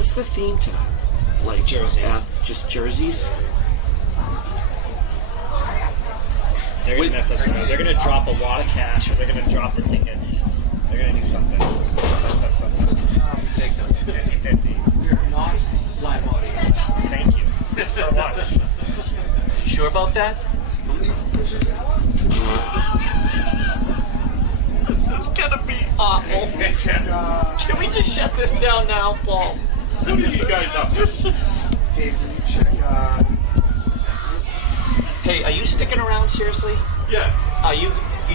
What's the theme tonight? Like Jerseys. Just jerseys. They're gonna mess up something. They're gonna drop a lot of cash, or they're gonna drop the tickets. They're gonna do something. Mess up something. 50-50. We're not live audio. Thank you. For once. You sure about that? It's gonna be awful. Can we just shut this down now, Paul? What are you guys up to? Dave, can you check? Hey, are you sticking around seriously? Yes. Are you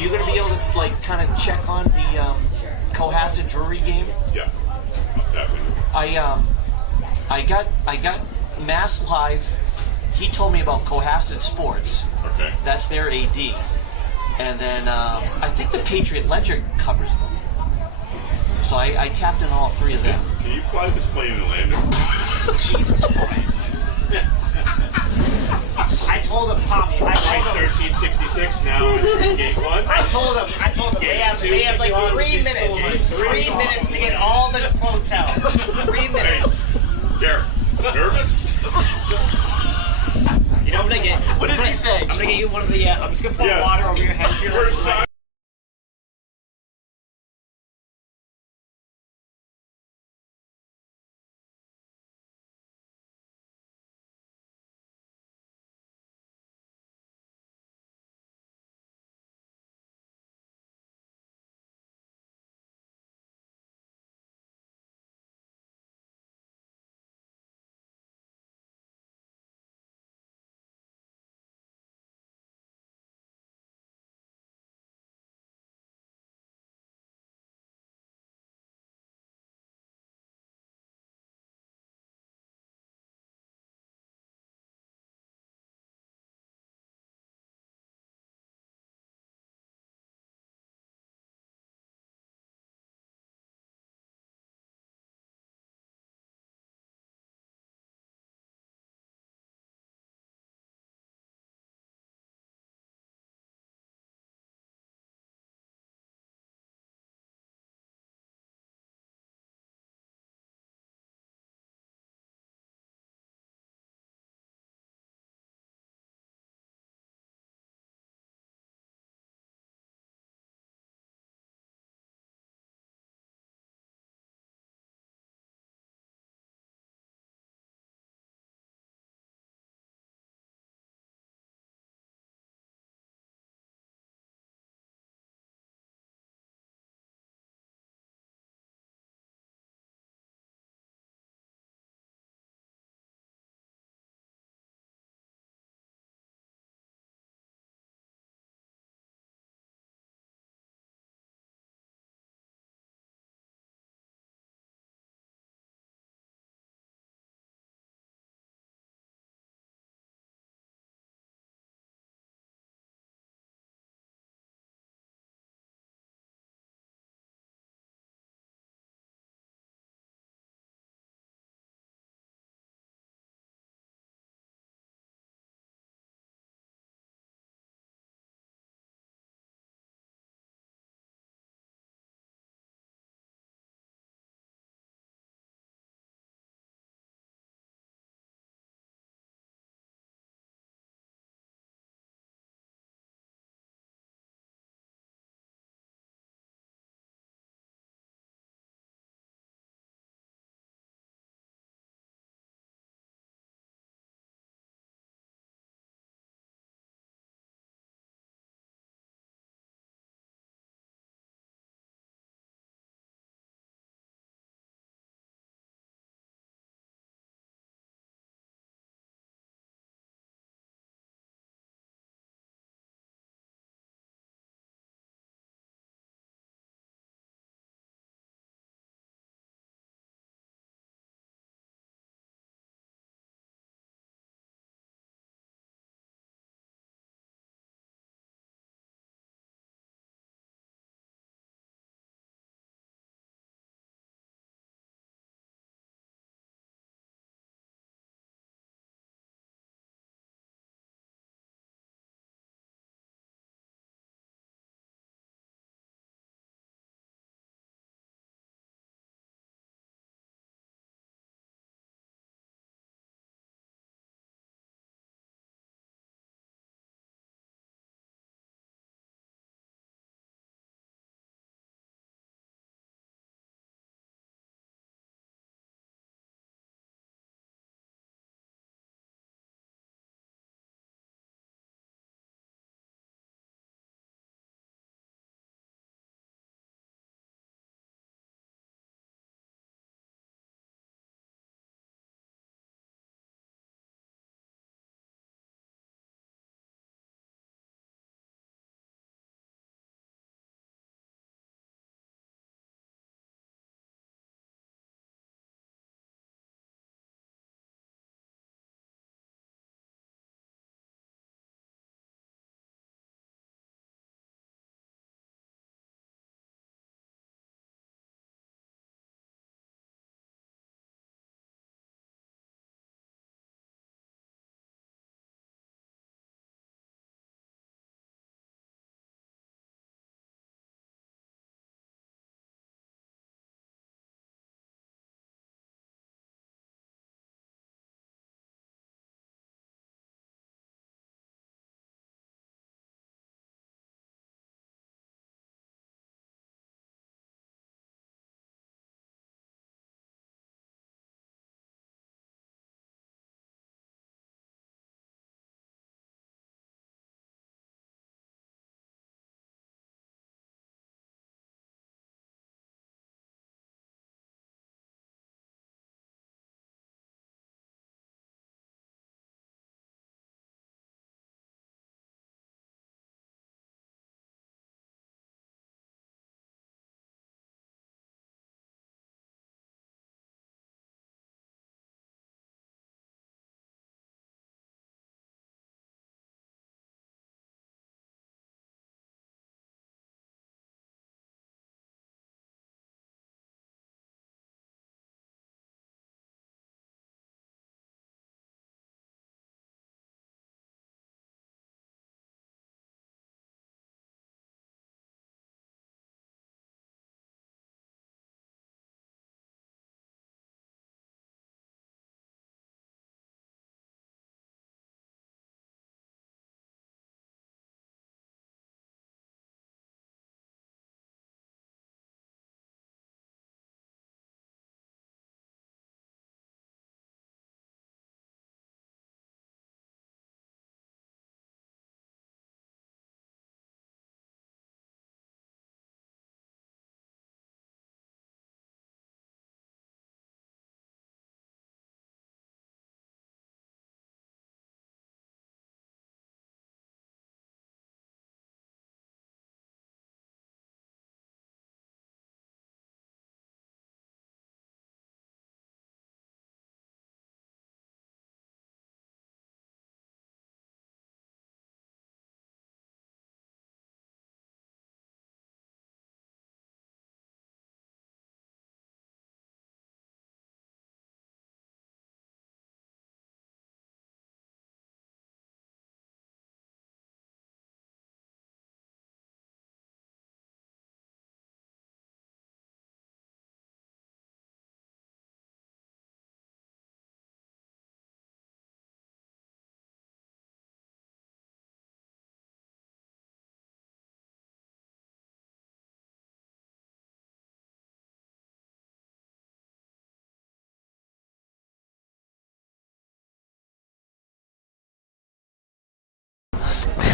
gonna be able to like kind of check on the Cohasset Drury game? Yeah. What's happening? I got Mass Live. He told me about Cohasset Sports. Okay. That's their AD. And then I think the Patriot Ledger covers them. So I tapped in all three of them. Can you fly this plane in Orlando? Jesus Christ. I told him, Tommy. I Flight told him. 1366 now entering gate 1. I told him. They have like 3 minutes. 3 minutes to get all the quotes out. 3 minutes. Garrett, nervous? You know what I'm gonna get? What does he say? I'm gonna get you one of the. I'm just gonna pour Yes. water over your head. So you're not First sweating. time.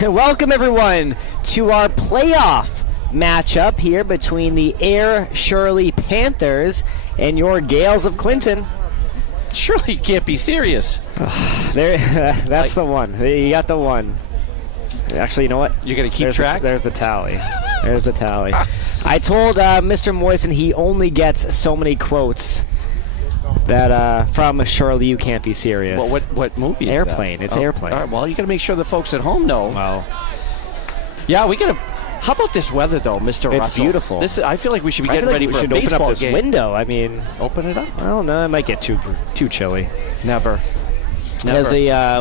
Welcome, everyone, to our playoff matchup here between the Ayer Shirley Panthers and your Gales of Clinton. Surely you can't be serious. There, that's the one. You got the one. Actually, you know what? You're going to keep There's track? There's the tally. There's the tally. I told Mr. Moisen he only gets so many quotes that from Shirley, you can't be serious. Well, what movie is Airplane. that? It's Airplane. All right, well, you got to make sure the folks at home know. Well, Yeah, we got to. How about this weather, though, Mr. Russell? It's beautiful. I feel like we should be I getting feel like ready we for a should open baseball up this game. window. I mean, Open it up? well, no, it might get too chilly. Never. As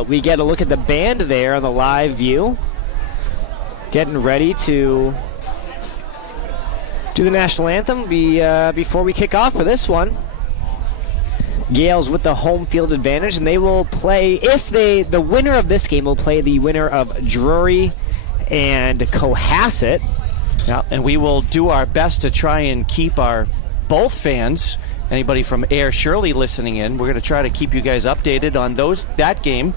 we get a look at the band there on the live view, getting ready to do the national anthem before we kick off for this one. Gales with the home field advantage, and they will play. The winner of this game will play the winner of Drury and Cohasset. Yeah, and we will do our best to try and keep our both fans, anybody from Ayer Shirley listening in, we're going to try to keep you guys updated on that game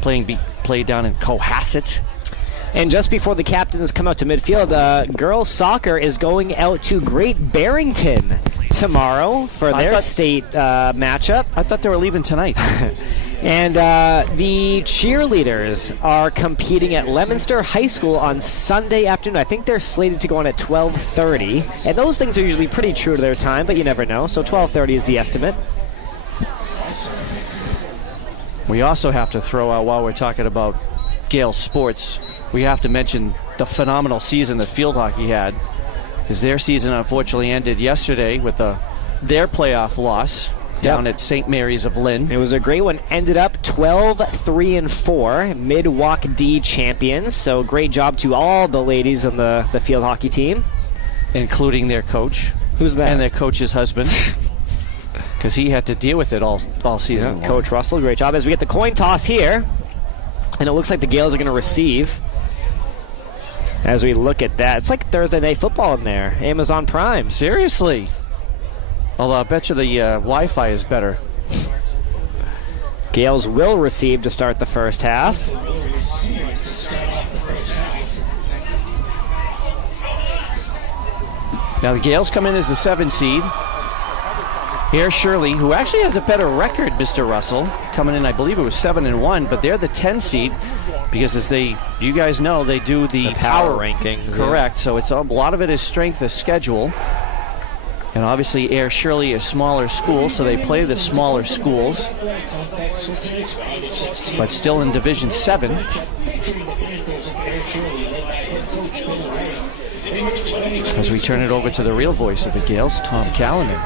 played down in Cohasset. And just before the captains come out to midfield, girls soccer is going out to Great Barrington tomorrow for their state matchup. I thought they were leaving tonight. And the cheerleaders are competing at Leominster High School on Sunday afternoon. I think they're slated to go on at 12:30. And those things are usually pretty true to their time, but you never know. So 12:30 is the estimate. We also have to throw out, while we're talking about Gale sports, we have to mention the phenomenal season that field hockey had, because their season unfortunately ended yesterday with their playoff loss down at St. Mary's of Lynn. It was a great one. Ended up 12-3-4, Mid-Walk D champions. So great job to all the ladies on the field hockey team. Including their coach. Who's that? And their coach's husband. Because he had to deal with it all season long. Coach Russell, great job. As we get the coin toss here, and it looks like the Gales are going to receive. As we look at that, it's like Thursday Night Football in there. Amazon Prime. Seriously. Although I bet you the Wi-Fi is better. Gales will receive to start the first half. Now the Gales come in as the 7 seed. Ayer Shirley, who actually has a better record, Mr. Russell, coming in, I believe it was 7-1, but they're the 10 seed because, as you guys know, they do the power rankings. Correct. Yeah. So it's a lot of it is strength of schedule. And obviously Ayer Shirley is smaller schools, so they play the smaller schools. But still in Division 7. As we turn it over to the real voice of the Gales, Tom Callanan.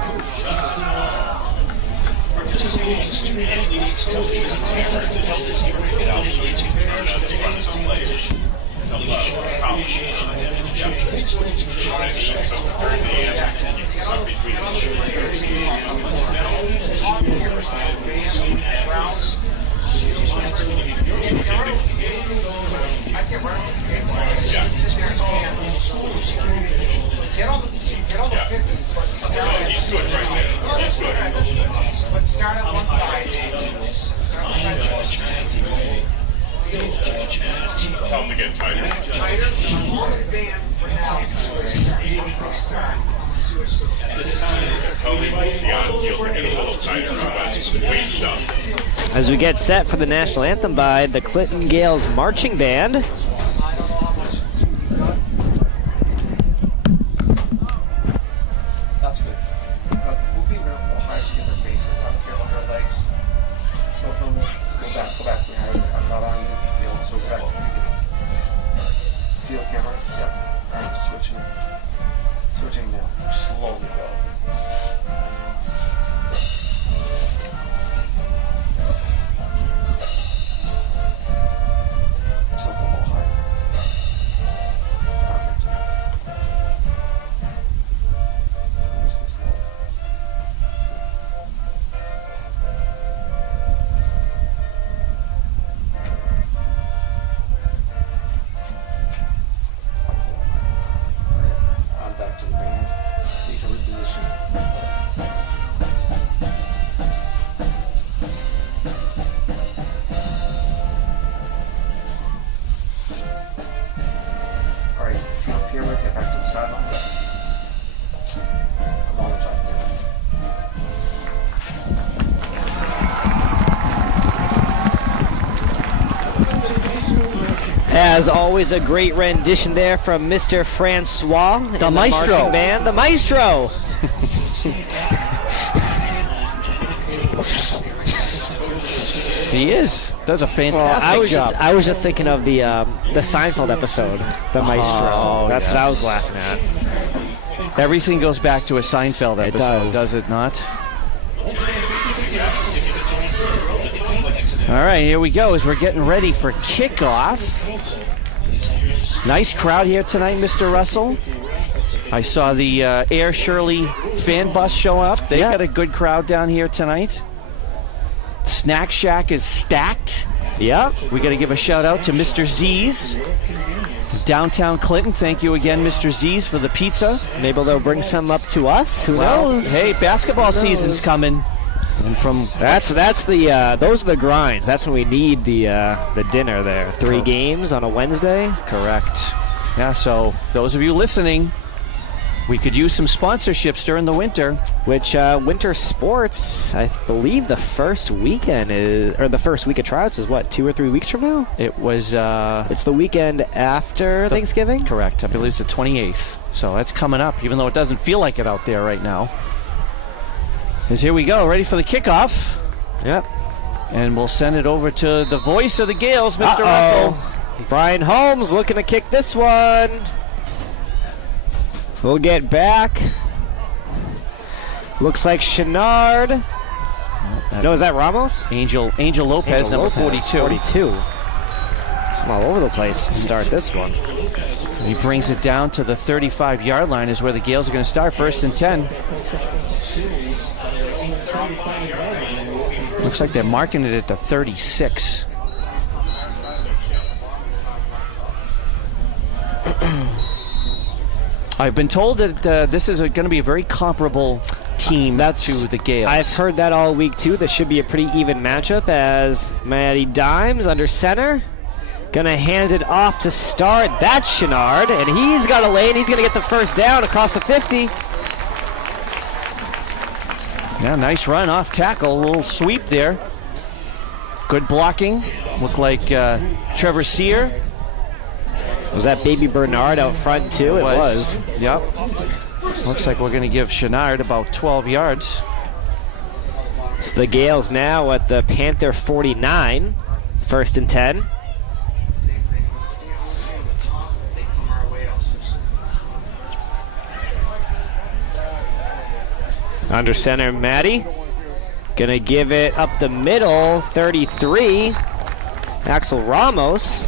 Get all the 50, but start at, He's good right there. He's good. but start at one side. Start on one side. Tell him to get tighter. Tighter. Hold the band for now until they start. Once they start, switch to the Tell him the on-field to get a little tighter on that weight stuff. As we get set for the national anthem by the Clinton Gales Marching Band. I don't know how much you got. That's good. We'll be a little higher to get their faces. I don't care about their legs. No, go back. I'm not on the field, so go back. Field camera. Yep. I'm switching now. Slowly go. Tilt a little higher. Perfect. Release this low. On back to the band. You can reposition As always, a great rendition there from Mr. Francois. The maestro. marching band. The maestro. He does a fantastic job. I was just thinking of the Seinfeld episode, The Maestro. That's what I was laughing at. Everything goes back to a Seinfeld episode, does it not? All right, here we go as we're getting ready for kickoff. Nice crowd here tonight, Mr. Russell. I saw the Ayer Shirley fan bus show up. They got a good crowd down here tonight. Snack Shack is stacked. Yeah. We got to give a shout out to Mr. Z's. Downtown Clinton, thank you again, Mr. Z's, for the pizza. Maybe they'll bring some up to us. Who knows? Hey, basketball season's coming. And from that's the those are the grinds. That's when we need the dinner there. 3 games on a Wednesday. Correct. Yeah, so those of you listening, we could use some sponsorships during the winter. Which winter sports, I believe the first weekend the first week of tryouts is what, 2 or 3 weeks from now? It was it's the weekend after Thanksgiving? Correct. I believe it's the 28th. So that's coming up, even though it doesn't feel like it out there right now. Because here we go, ready for the kickoff. Yep. And we'll send it over to the voice of the Gales, Mr. Russell. Brian Holmes looking to kick this one. We'll get back. Looks like Chenard. No, is that Ramos? Angel Lopez, number 42. 42. I'm all over the place to start this one. And he brings it down to the 35-yard line is where the Gales are going to start, 1st and 10. Looks like they're marking it at the 36. I've been told that this is going to be a very comparable team to the Gales. I've heard that all week, too. This should be a pretty even matchup as Matty Dimes under center. Going to hand it off to start. That's Chenard, and he's got a lane. He's going to get the first down across the 50. Yeah, nice run off tackle. A little sweep there. Good blocking. Looked like Trevor Sear. Was that Baby Bernard out front, too? It was. Yep. Looks like we're going to give Chenard about 12 yards. It's the Gales now at the Panther 49. 1st and 10. Under center, Matty. Gonna give it up the middle, 33. Axel Ramos.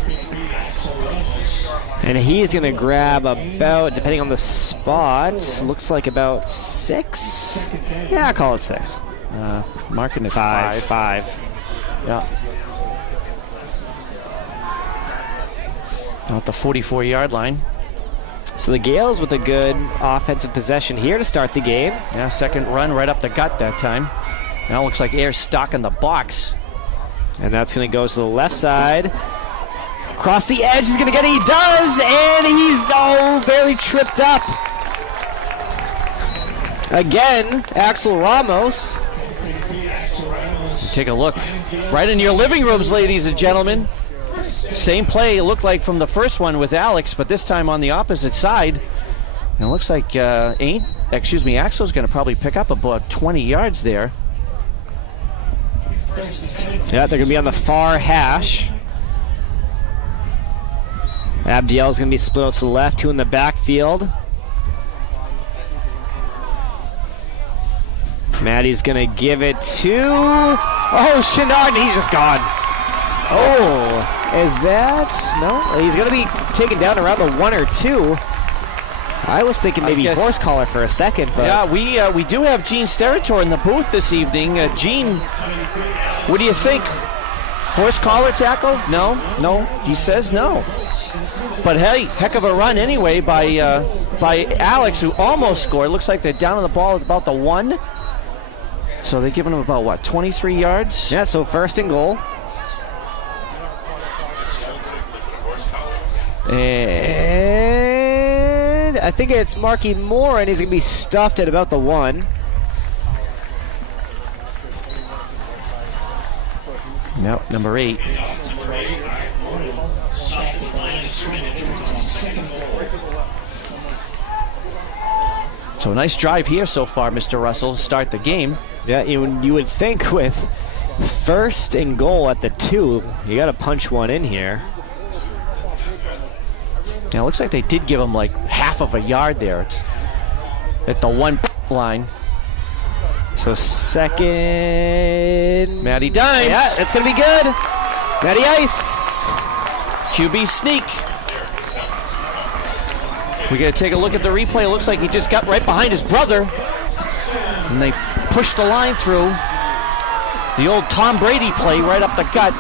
And he's gonna grab about, depending on the spot, looks like about 6. Yeah, I'll call it 6. Marking it 5. 5. Yeah. Now at the 44-yard line. So the Gales with a good offensive possession here to start the game. Yeah, second run right up the gut that time. Now looks like Ayer's stock in the box. And that's going to go to the left side. Across the edge, he's going to get it. He does, and he's barely tripped up. Again, Axel Ramos. Take a look. Right in your living rooms, ladies and gentlemen. Same play it looked like from the first one with Alex, but this time on the opposite side. And it looks like Axel's going to probably pick up about 20 yards there. Yeah, they're going to be on the far hash. Abdiel's going to be split out to the left, 2 in the backfield. Matty's going to give it to... Chenard, and he's just gone. Is that... No, he's going to be taken down around the 1 or 2. I was thinking maybe horse collar for a second, but... Yeah, we do have Gene Steratore in the booth this evening. Gene, what do you think? Horse collar tackle? No, he says no. But hey, heck of a run anyway by Alex, who almost scored. Looks like they're down on the ball at about the 1. So they're giving him about, 23 yards? Yeah, so 1st and goal. And I think it's Marky Moore, and he's going to be stuffed at about the 1. Yep, number 8. So nice drive here so far, Mr. Russell, to start the game. Yeah, you would think with first and goal at the 2, you got to punch one in here. Now, it looks like they did give him like half of a yard there. It's at the 1 line. So second. Matty Dimes. Yeah, it's going to be good. Matty Ice. QB sneak. We got to take a look at the replay. It looks like he just got right behind his brother. And they pushed the line through. The old Tom Brady play right up the gut.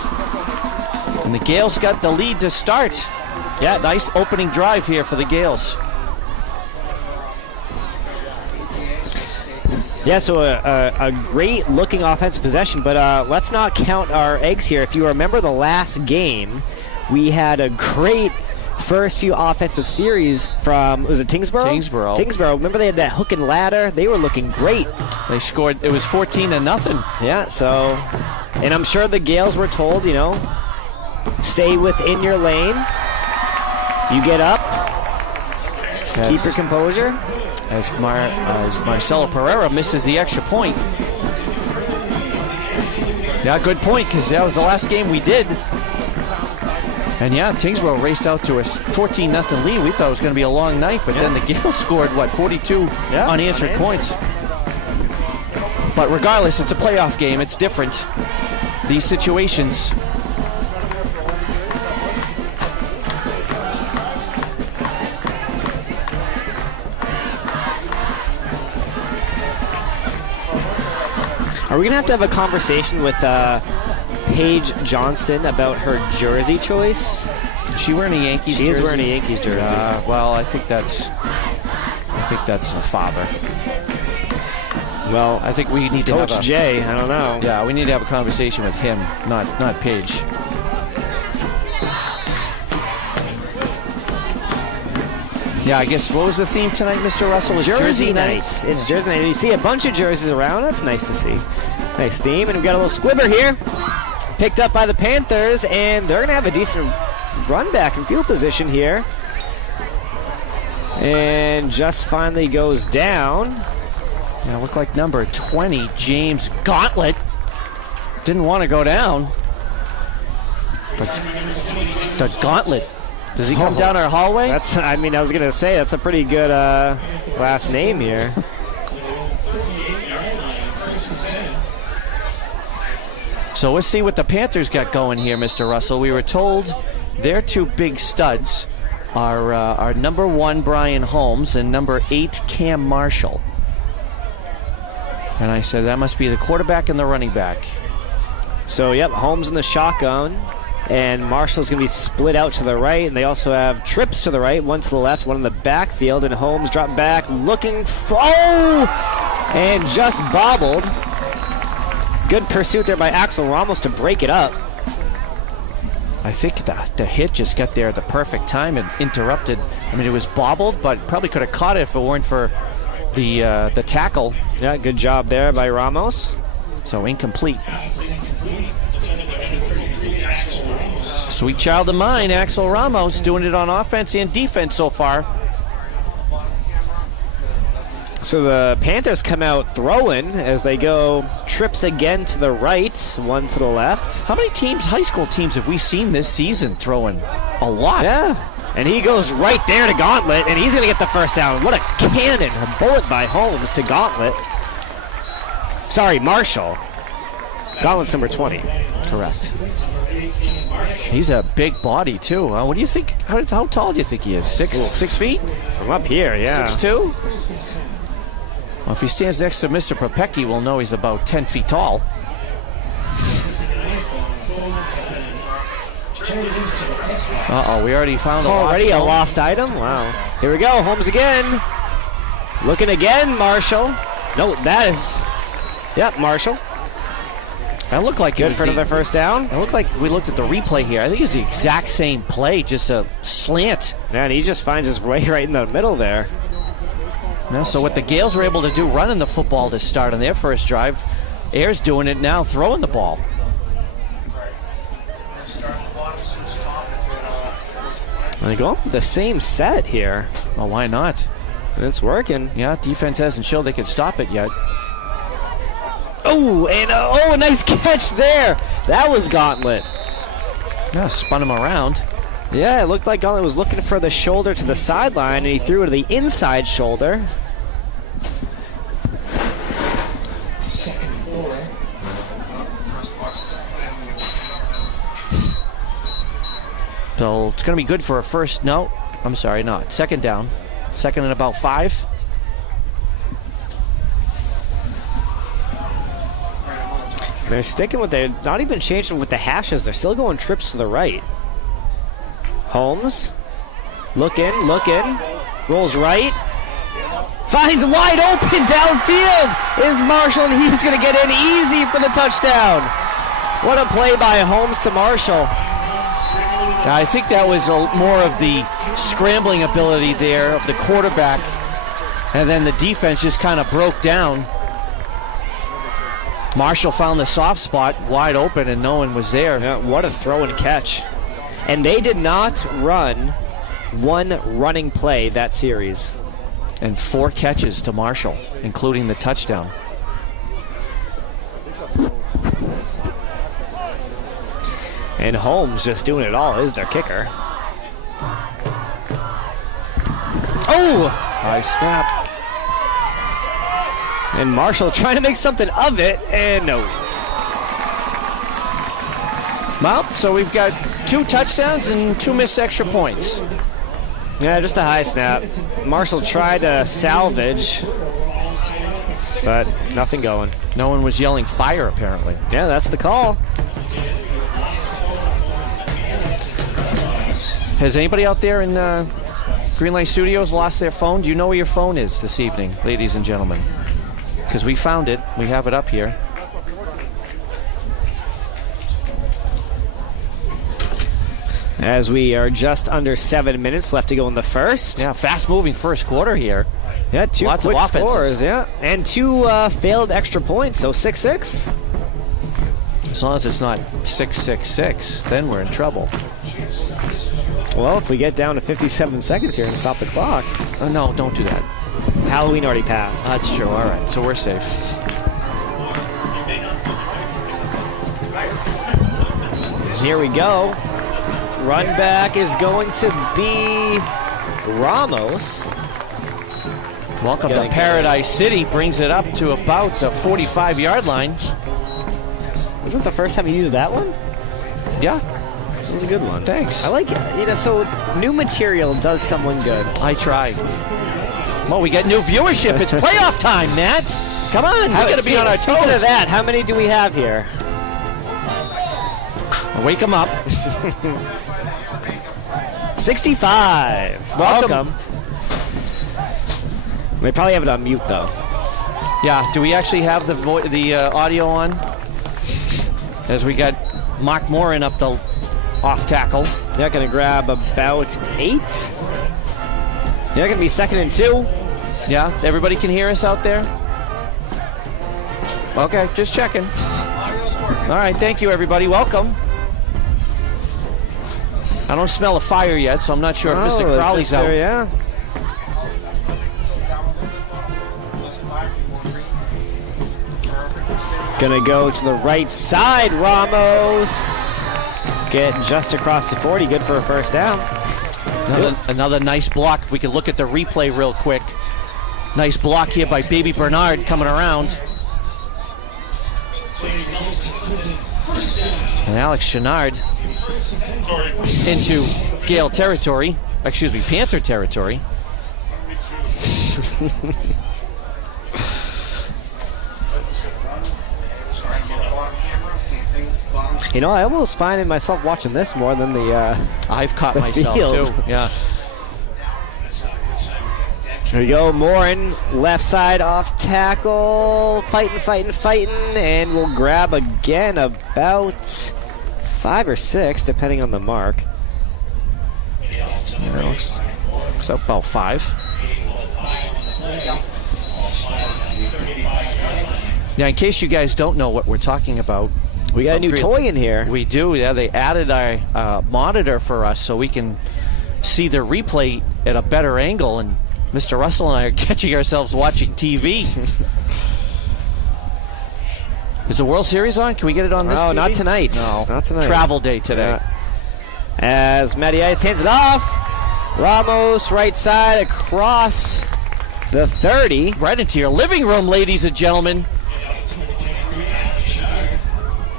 And the Gales got the lead to start. Yeah, nice opening drive here for the Gales. Yeah, so a great looking offensive possession, but let's not count our eggs here. If you remember the last game, we had a great first few offensive series from, was it Tingsboro? Tingsboro. Remember they had that hook and ladder? They were looking great. They scored, it was 14-0. Yeah, so, and I'm sure the Gales were told, you know, stay within your lane. You get up, keep your composure. As Marcelo Pereira misses the extra point. Yeah, good point, because that was the last game we did. And yeah, Tingsboro raced out to a 14-0 lead. We thought it was going to be a long night, but then the Gales scored, 42 unanswered points. But regardless, it's a playoff game. It's different. These situations. Are we going to have a conversation with Paige Johnston about her jersey choice? Is she wearing a Yankees jersey? She is wearing a Yankees jersey. Well, I think that's a father. Well, I think we need to have Coach Jay, I don't know. Yeah, we need to have a conversation with him, not Paige. Yeah, I guess, what was the theme tonight, Mr. Russell? Was Jersey nights. It's Jersey night. You see a bunch of jerseys around. That's nice to see. Nice theme. And we've got a little squibber here. Picked up by the Panthers, and they're going to have a decent run back in field position here. And just finally goes down. Yeah, looked like number 20, James Gauntlet. Didn't want to go down. But the Gauntlet. Does he come down our hallway? I was going to say, that's a pretty good last name here. So let's see what the Panthers got going here, Mr. Russell. We were told their two big studs are number 1, Brian Holmes, and number 8, Cam Marshall. And I said that must be the quarterback and the running back. So, yep, Holmes in the shotgun. And Marshall's going to be split out to the right. And they also have trips to the right, one to the left, one in the backfield. And Holmes dropped back, looking for... Oh! And just bobbled. Good pursuit there by Axel Ramos to break it up. I think the hit just got there at the perfect time and interrupted. I mean, it was bobbled, but probably could have caught it if it weren't for the tackle. Yeah, good job there by Ramos. So incomplete. Sweet child of mine, Axel Ramos, doing it on offense and defense so far. So the Panthers come out throwing as they go trips again to the right, one to the left. How many teams, high school teams, have we seen this season throwing? A lot. Yeah. And he goes right there to Gauntlet, and he's going to get the first down. What a cannon. A bullet by Holmes to Gauntlet. Sorry, Marshall. Gauntlet's number 20. Correct. He's a big body, too. What do you think? How tall do you think he is? 6 feet? From up here, yeah. 6'2"? Well, if he stands next to Mr. Popecki, we'll know he's about 10 feet tall. Uh-oh, we already found a lost item? Wow. Here we go, Holmes again. Looking again, Marshall. No, that is... Yep, Marshall. That looked like good for another first down. It looked like we looked at the replay here. I think it's the exact same play, just a slant. Man, he just finds his way right in the middle there. Now, so what the Gales were able to do running the football to start on their first drive, Ayer's doing it now, throwing the ball. They go the same set here. Well, why not? It's working. Yeah, defense hasn't showed they could stop it yet. Oh, and a nice catch there. That was Gauntlet. Yeah, spun him around. Yeah, it looked like Gauntlet was looking for the shoulder to the sideline, and he threw it to the inside shoulder. So it's going to be good for a first. No, I'm sorry, not. Second down. Second and about 5. They're sticking with it. Not even changing with the hashes. They're still going trips to the right. Holmes. Look in. Rolls right. Finds wide open downfield. Is Marshall, and he's going to get in easy for the touchdown. What a play by Holmes to Marshall. I think that was more of the scrambling ability there of the quarterback, and then the defense just kind of broke down. Marshall found the soft spot wide open, and no one was there. Yeah, what a throw and catch. And they did not run one running play that series. And 4 catches to Marshall, including the touchdown. And Holmes just doing it all is their kicker. Oh! High snap. And Marshall trying to make something of it, and no. Well, so we've got 2 touchdowns and 2 missed extra points. Yeah, just a high snap. Marshall tried to salvage, but nothing going. No one was yelling fire, apparently. Yeah, that's the call. Has anybody out there in Greenlight Studios lost their phone? Do you know where your phone is this evening, ladies and gentlemen? Because we found it. We have it up here. As we are just under 7 minutes left to go in the first. Yeah, fast-moving first quarter here. Yeah, 2 Lots of quick offenses. scores, yeah. And 2 failed extra points, so 6-6. As long as it's not 6-6-6, then we're in trouble. Well, if we get down to 57 seconds here and stop the clock. No, don't do that. Halloween already passed. That's true. All right, so we're safe. Here we go. Run back is going to be Ramos. Welcome to Paradise City. Brings it up to about the 45-yard line. Isn't the first time you used that one? Yeah, That was a good one. thanks. I like it. So new material does someone good. I try. Well, we get new viewership. It's playoff time, Matt. Come on, we got to be on our Speaking toes. of that, how many do we have here? Wake them up. 65. Welcome. They probably have it on mute though. Yeah, do we actually have the audio on? As we got Mark Morin up the off tackle. They're going to grab about 8. They're going to be 2nd and 2. Yeah, everybody can hear us out there? Okay, just checking. All right, thank you, everybody. Welcome. I don't smell a fire yet, so I'm not sure if Mr. Crowley's out. Yeah. Gonna go to the right side, Ramos. Get just across the 40, good for a first down. Another nice block. If we can look at the replay real quick. Nice block here by Baby Bernard coming around. And Alex Chenard into Gale territory. Excuse me, Panther territory. You know, I almost find myself watching this more than the I've caught the myself field. too. Yeah. Here we go, Morin, left side off tackle, fighting, and we'll grab again about 5 or 6, depending on the mark. Yeah, looks like about 5. Now, in case you guys don't know what we're talking about, We got a new toy in here. we do. Yeah, they added our monitor for us so we can see the replay at a better angle, and Mr. Russell and I are catching ourselves watching TV. Is the World Series on? Can we get it on this No, TV? not tonight. No. Not tonight. Travel day today. Yeah. As Matty Ice hands it off. Ramos right side across the 30. Right into your living room, ladies and gentlemen.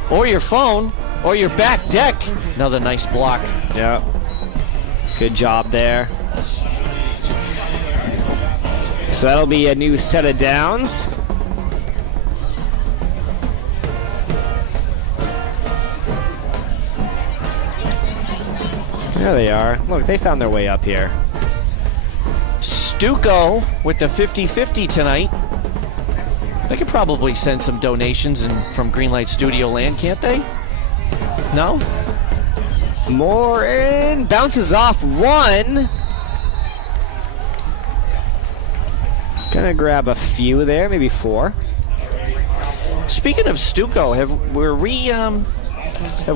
Or your phone, or your back deck. Another nice block. Yeah. Good job there. So that'll be a new set of downs. There they are. Look, they found their way up here. Stuco with the 50-50 tonight. They could probably send some donations from Greenlight Studio Land, can't they? No? Morin bounces off one. Gonna grab a few there, maybe 4. Speaking of Stuco, have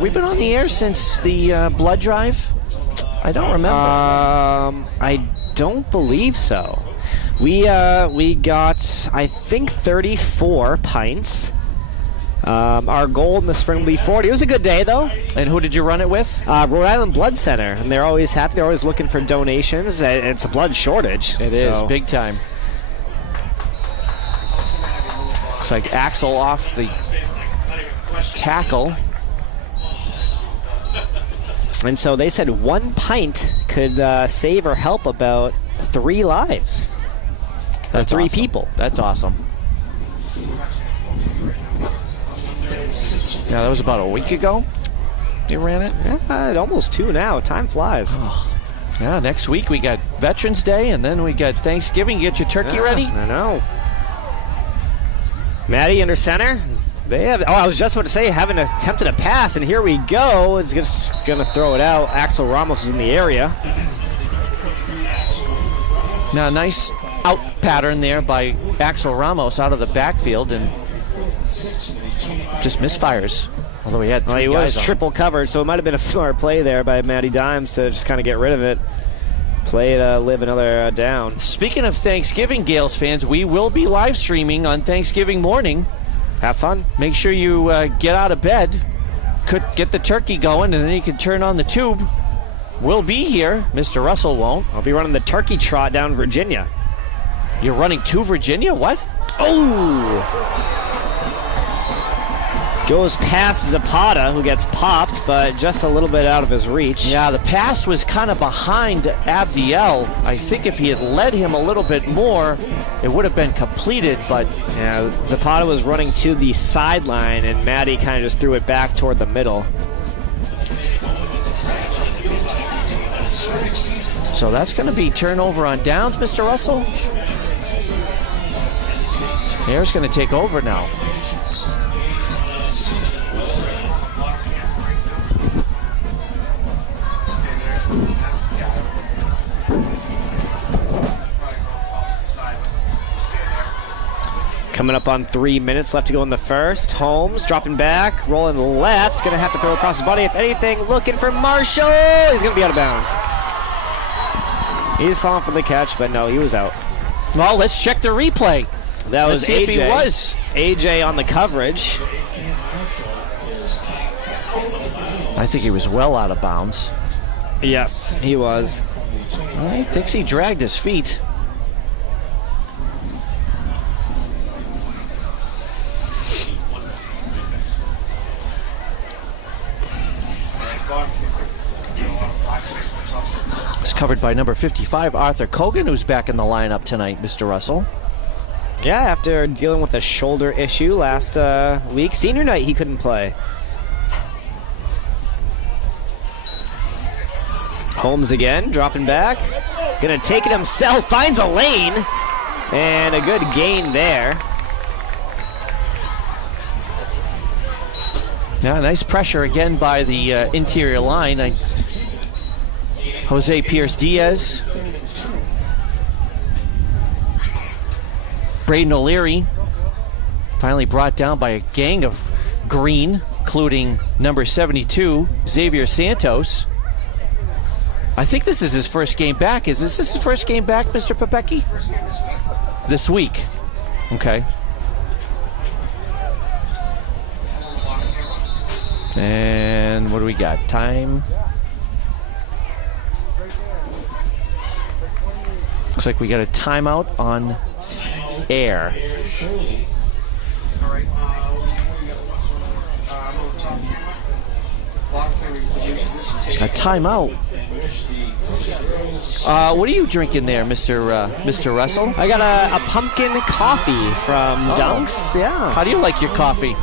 we been on the air since the blood drive? I don't remember. I don't believe so. We got, I think, 34 pints. Our goal in the spring will be 40. It was a good day, though. And who did you run it with? Rhode Island Blood Center, and they're always happy. They're always looking for donations. It's a blood shortage. It is big time. Looks like Axel off the tackle. And so they said 1 pint could save or help about 3 lives. That's 3 awesome. people. That's awesome. Yeah, that was about a week ago they ran it. Yeah, almost 2 now. Time flies. Yeah, next week we got Veterans Day, and then we got Thanksgiving. You get your turkey ready? I know. Maddie under center. They have. Oh, I was just about to say, haven't attempted a pass, and here we go. It's just gonna throw it out. Axel Ramos is in the area. Now, nice out pattern there by Axel Ramos out of the backfield, and just misfires. Although he had 3 He was guys on. triple covered, so it might have been a smart play there by Matty Dimes to just kind of get rid of it. Play to live another down. Speaking of Thanksgiving, Gales fans, we will be live streaming on Thanksgiving morning. Have fun. Make sure you get out of bed, get the turkey going, and then you can turn on the tube. We'll be here. Mr. Russell won't. I'll be running the turkey trot down Virginia. You're running to Virginia? What? Oh! Goes past Zapata, who gets popped, but just a little bit out of his reach. Yeah, the pass was kind of behind Abdiel. I think if he had led him a little bit more, it would have been completed, but... Yeah, Zapata was running to the sideline, and Matty kind of just threw it back toward the middle. So that's going to be turnover on downs, Mr. Russell. Ayer's going to take over now. Coming up on 3 minutes left to go in the first. Holmes dropping back, rolling left. Going to have to throw across his body. If anything, looking for Marshall. He's going to be out of bounds. He's calling for the catch, but no, he was out. Well, let's check the replay. That was Let's see AJ. if he was. AJ on the coverage. I think he was well out of bounds. Yes, he was. He thinks he dragged his feet. It's covered by number 55, Arthur Kogan, who's back in the lineup tonight, Mr. Russell. Yeah, after dealing with a shoulder issue last week. Senior night, he couldn't play. Holmes again, dropping back. Gonna take it himself, finds a lane. And a good gain there. Yeah, nice pressure again by the interior line. Jose Pierce-Diaz. Braden O'Leary finally brought down by a gang of green, including number 72, Xavier Santos. I think this is his first game back. Is this his first game back, Mr. Popecki? First game This this week. week. Okay. And what do we got? Time. Looks like we got a timeout on air. All right. Block camera, position. A timeout. What are you drinking there, Mr. Russell? I got a pumpkin coffee from Dunks. Yeah. How do you like your coffee?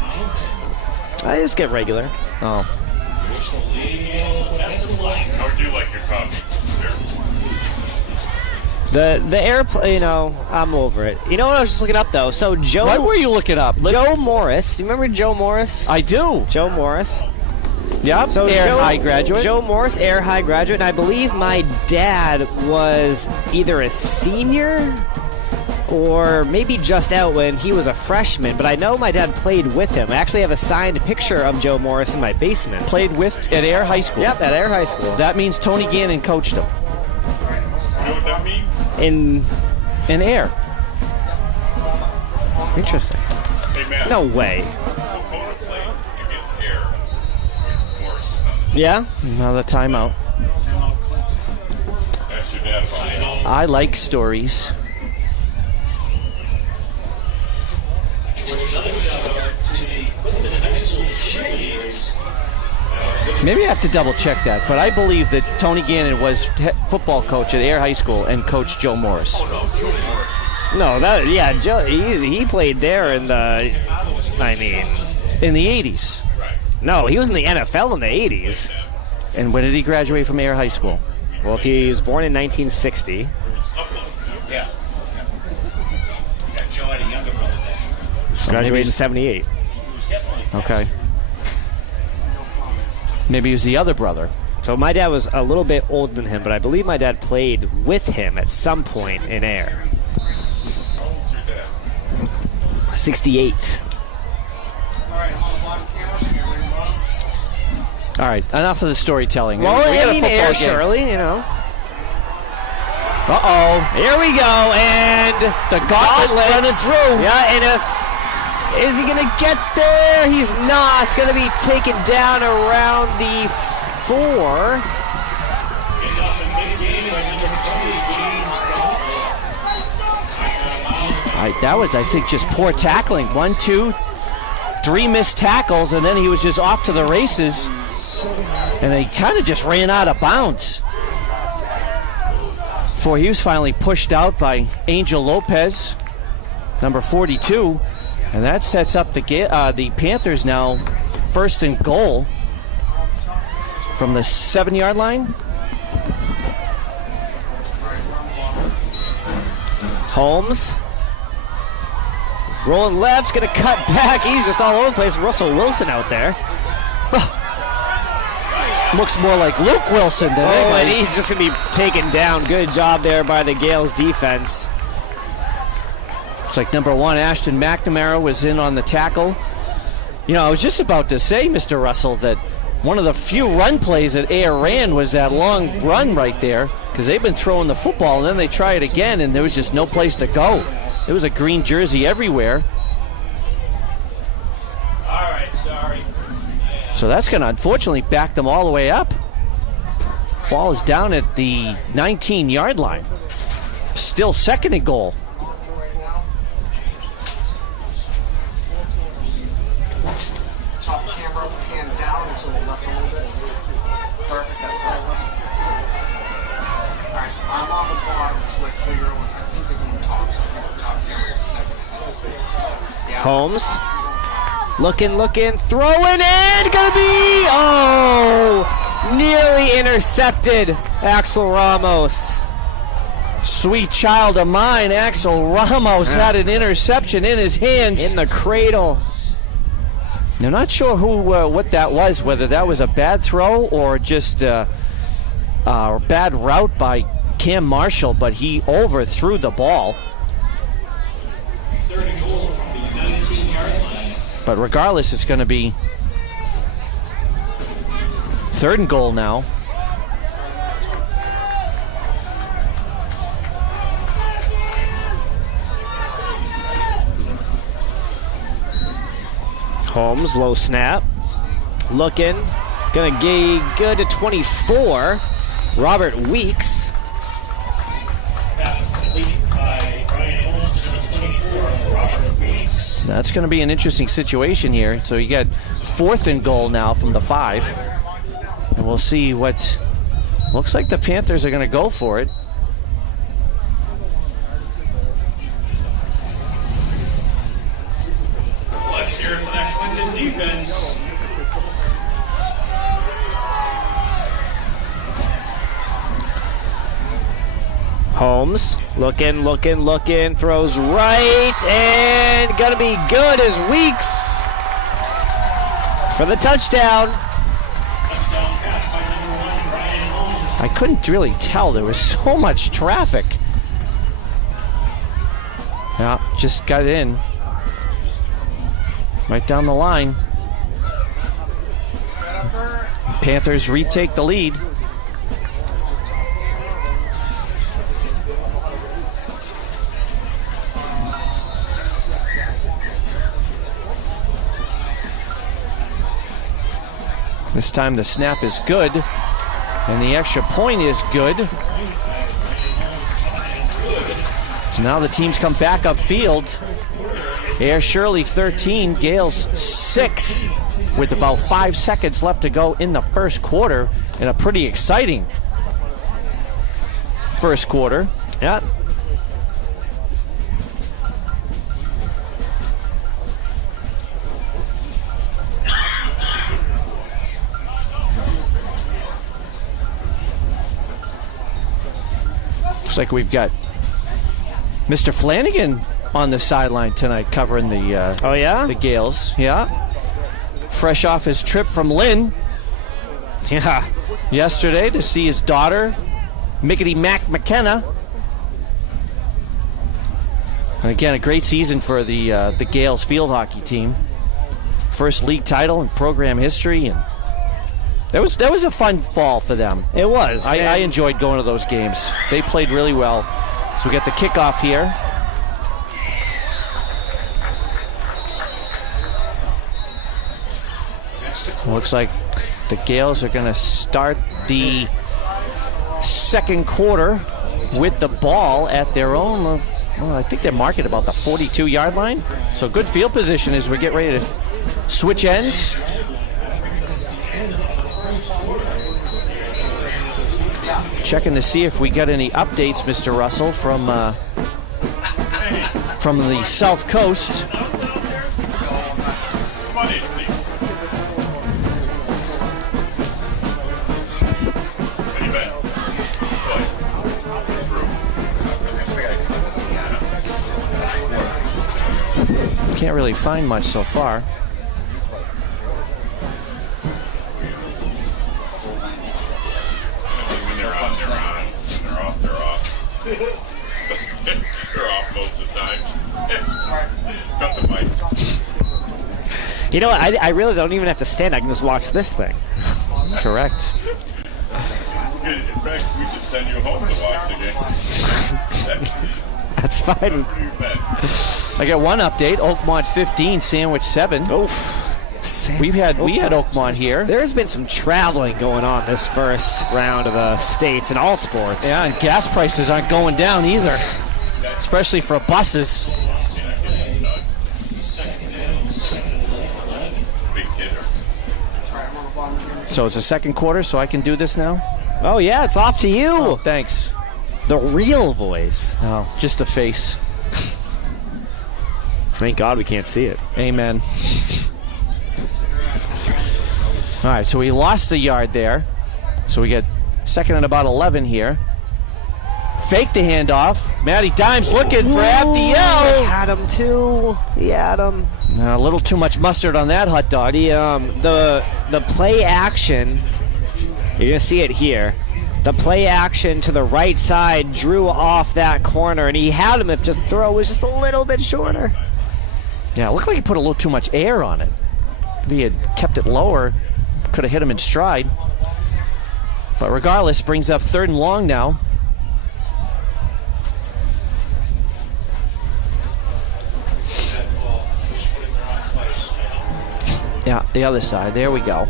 I just get regular. Oh. How would you like your coffee? The airplane, I'm over it. You know what I was just looking up though? So Joe. What were you looking up? Joe Morris. You remember Joe Morris? I do. Joe Morris. Yep. So Air High graduate. Joe Morris, Air High graduate, and I believe my dad was either a senior or maybe just out when he was a freshman, but I know my dad played with him. I actually have a signed picture of Joe Morris in my basement. Played with at Air High School. Yep, at Air High School. That means Tony Gannon coached him. You know what that means? In Air. interesting. Hey, Matt. No way. Dakota played against Air. Morris was on the Yeah? Another timeout. Ask your dad about it. I like stories. Maybe I have to double check that, but I believe that Tony Gannon was football coach at Air High School and coached Joe Morris. No, Joe, he played there in the, In the 80s. no, he was in the NFL in the 80s. And when did he graduate from Air High School? Well, if he was born in 1960, Yeah. Joe had a younger brother then. graduated in 78. He was definitely Okay. Maybe he was the other brother. So my dad was a little bit older than him, but I believe my dad played with him at some point in Air. 68. All right, I'm on the bottom camera, so get ready to run. All right, enough of the storytelling. Well, We got a I mean, football Air game. Shirley, Uh-oh. Here we go, and The gauntlet running through. Yeah, and is he gonna get there? He's not. It's gonna be taken down around the 4. All right, that was, I think, just poor tackling. 1, 2, 3 missed tackles, and then he was just off to the races. And he kind of just ran out of bounds. Before he was finally pushed out by Angel Lopez, number 42. And that sets up the Panthers now first and goal from the 7-yard line. Holmes. Rolling left, gonna cut back. He's just all over the place. Russell Wilson out there. Looks more like Luke Wilson than Oh, and anybody. he's just gonna be taken down. Good job there by the Gales defense. It's like number 1, Ashton McNamara was in on the tackle. You know, I was just about to say, Mr. Russell, that one of the few run plays that Air ran was that long run right there, because they've been throwing the football, and then they try it again, and there was just no place to go. There was a green jersey everywhere. All right, sorry. So that's going to unfortunately back them all the way up. Ball is down at the 19-yard line. Still second and goal. Top camera, hand down and to the left a little bit. Perfect, that's perfect. All right, I'm on the bottom to like figure out. I think they're going top, so I'm going to top camera is second. Yeah. Holmes. Looking, throwing in, gonna be, nearly intercepted. Axel Ramos. Sweet child of mine, Axel Ramos had an interception in his hands. In the cradle. I'm not sure what that was, whether that was a bad throw or just a bad route by Cam Marshall, but he overthrew the ball. But regardless, it's going to be third and goal now. Holmes, low snap. Looking. Gonna get good to 24. Robert Weeks. Pass is complete by Ryan Holmes to the 24, Robert Weeks. That's going to be an interesting situation here. So you got 4th and goal now from the 5. And we'll see what... Looks like the Panthers are going to go for it. Let's hear it for that Clinton defense. Holmes, looking, throws right, and gonna be good as Weeks for the touchdown. Touchdown pass by number 1, Ryan Holmes. I couldn't really tell. There was so much traffic. Yeah, just got in. Right down the line. Panthers retake the lead. This time the snap is good, and the extra point is good. So now the teams come back upfield. Ayer Shirley 13, Gales 6, with about 5 seconds left to go in the first quarter, in a pretty exciting first quarter. Yeah. Looks like we've got Mr. Flanagan on the sideline tonight covering the Oh, yeah? the Gales. Yeah. Fresh off his trip from Lynn Yeah. yesterday to see his daughter, Mickety Mac McKenna. And again, a great season for the Gales field hockey team. First league title in program history, and that was a fun fall for them. It was. I enjoyed going to those games. They played really well. So we get the kickoff here. Looks like the Gales are going to start the second quarter with the ball at their own, well, I think they're marked at about the 42-yard line. So good field position as we get ready to switch ends. Checking to see if we got any updates, Mr. Russell, from the South Coast. Money, what do you bet? Can't really find much so far. When they're on, they're on. When they're off, they're off. They're off most of the times. Cut the mic. You know what? I realize I don't even have to stand. I can just watch this thing. Correct. In fact, we should send you home to watch the game. That's fine. What do you bet? I got one update. Oakmont 15, Sandwich 7. Oh, We had Oakmont here. There has been some traveling going on this first round of the states in all sports. Yeah, and gas prices aren't going down either, especially for buses. Big kidder. So it's the second quarter, so I can do this now? Oh yeah, it's off to you. Oh, thanks. The real voice. Oh, just a face. Thank God we can't see it. Amen. All right, so we lost a yard there. So we get second and about 11 here. Fake the handoff. Matty Dimes looking for FDL. Had him too. He had him. A little too much mustard on that hot dog. The play action. You're gonna see it here. The play action to the right side drew off that corner, and he had him if just throw was just a little bit shorter. Yeah, it looked like he put a little too much air on it. If he had kept it lower, could have hit him in stride. But regardless, brings up third and long now. Yeah, the other side. There we go.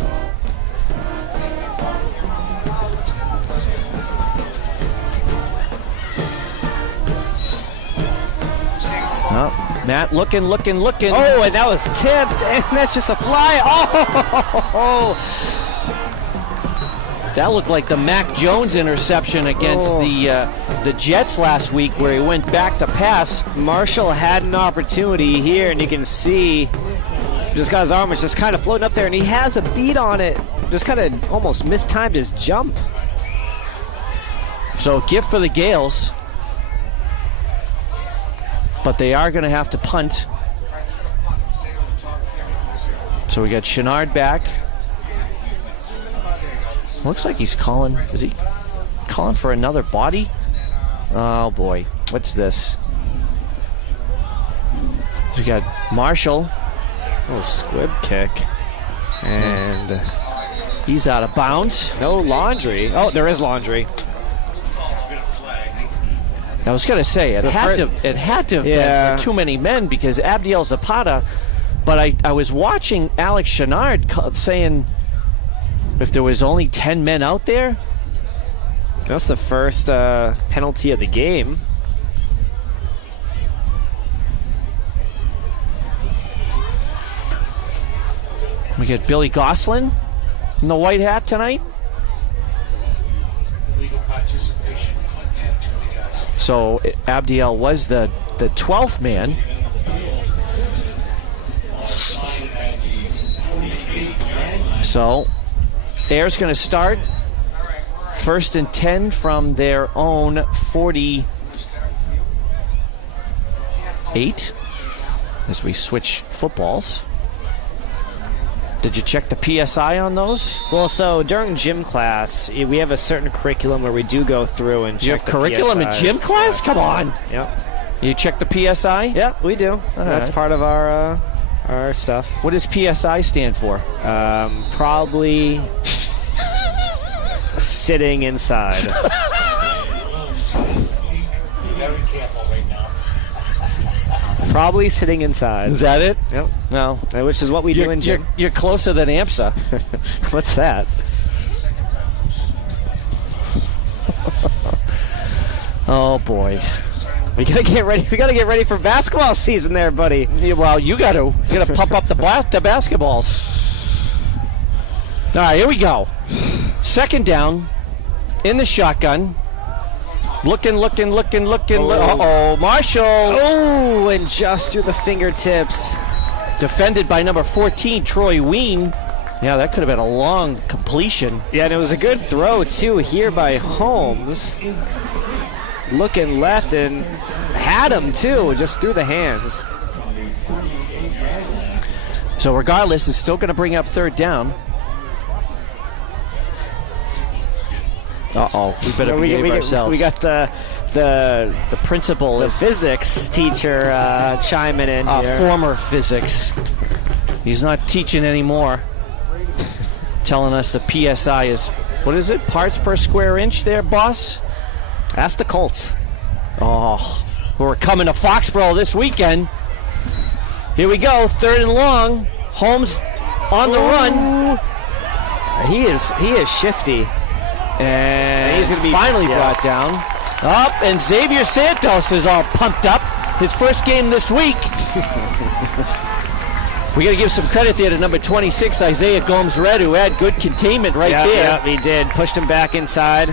Oh, Matt looking. Oh, and that was tipped, and that's just a fly. Oh! That looked like the Mac Jones interception against the Jets last week, where he went back to pass. Marshall had an opportunity here, and you can see just got his arm. It's just kind of floating up there, and he has a beat on it. Just kind of almost mistimed his jump. So gift for the Gales. But they are going to have to punt. So we got Chenard back. Looks like he's calling. Is he calling for another body? Oh boy. What's this? We got Marshall. Little squib kick. And he's out of bounds. No laundry. Oh, there is laundry. I was going to say, it had to have been for too many men because Abdiel Zapata, but I was watching Alex Chenard saying if there was only 10 men out there. That's the first penalty of the game. We get Billy Goslin in the white hat tonight. Legal participation. So Abdiel was the 12th man. So Ayer's going to start 1st and 10 from their own 48 as we switch footballs. Did you check the PSI on those? Well, so during gym class, we have a certain curriculum where we do go through and check you have curriculum in gym class? Come on. Yep. You check the PSI? Yep, we do. That's part of our stuff. What does PSI stand for? Probably sitting inside. Very careful right now. Probably sitting inside. Is that it? Yep. No. Which is what we do in gym. You're closer than AMSA. What's that? Oh boy. We gotta get ready. We gotta get ready for basketball season, there, buddy. Yeah, well, you gotta pump up the basketballs. All right, here we go. 2nd down, in the shotgun. Looking. Uh-oh, Marshall. Oh, and just through the fingertips. Defended by number 14, Troy Ween. Yeah, that could have been a long completion. Yeah, and it was a good throw, too, here by Holmes. Looking left and had him, too, just through the hands. So regardless, it's still going to bring up 3rd down. Uh-oh, we better behave ourselves. We got the principal, the physics teacher chiming in here. Former physics. He's not teaching anymore. Telling us the PSI is, what is it, parts per square inch there, boss? Ask the Colts. Oh, we're coming to Foxborough this weekend. Here we go, 3rd and long. Holmes on the run. He is shifty. And he's going to be finally brought down. Up, and Xavier Santos is all pumped up. His first game this week. We got to give some credit there to number 26, Isaiah Gomes-Red, who had good containment there. Yeah, he did. Pushed him back inside.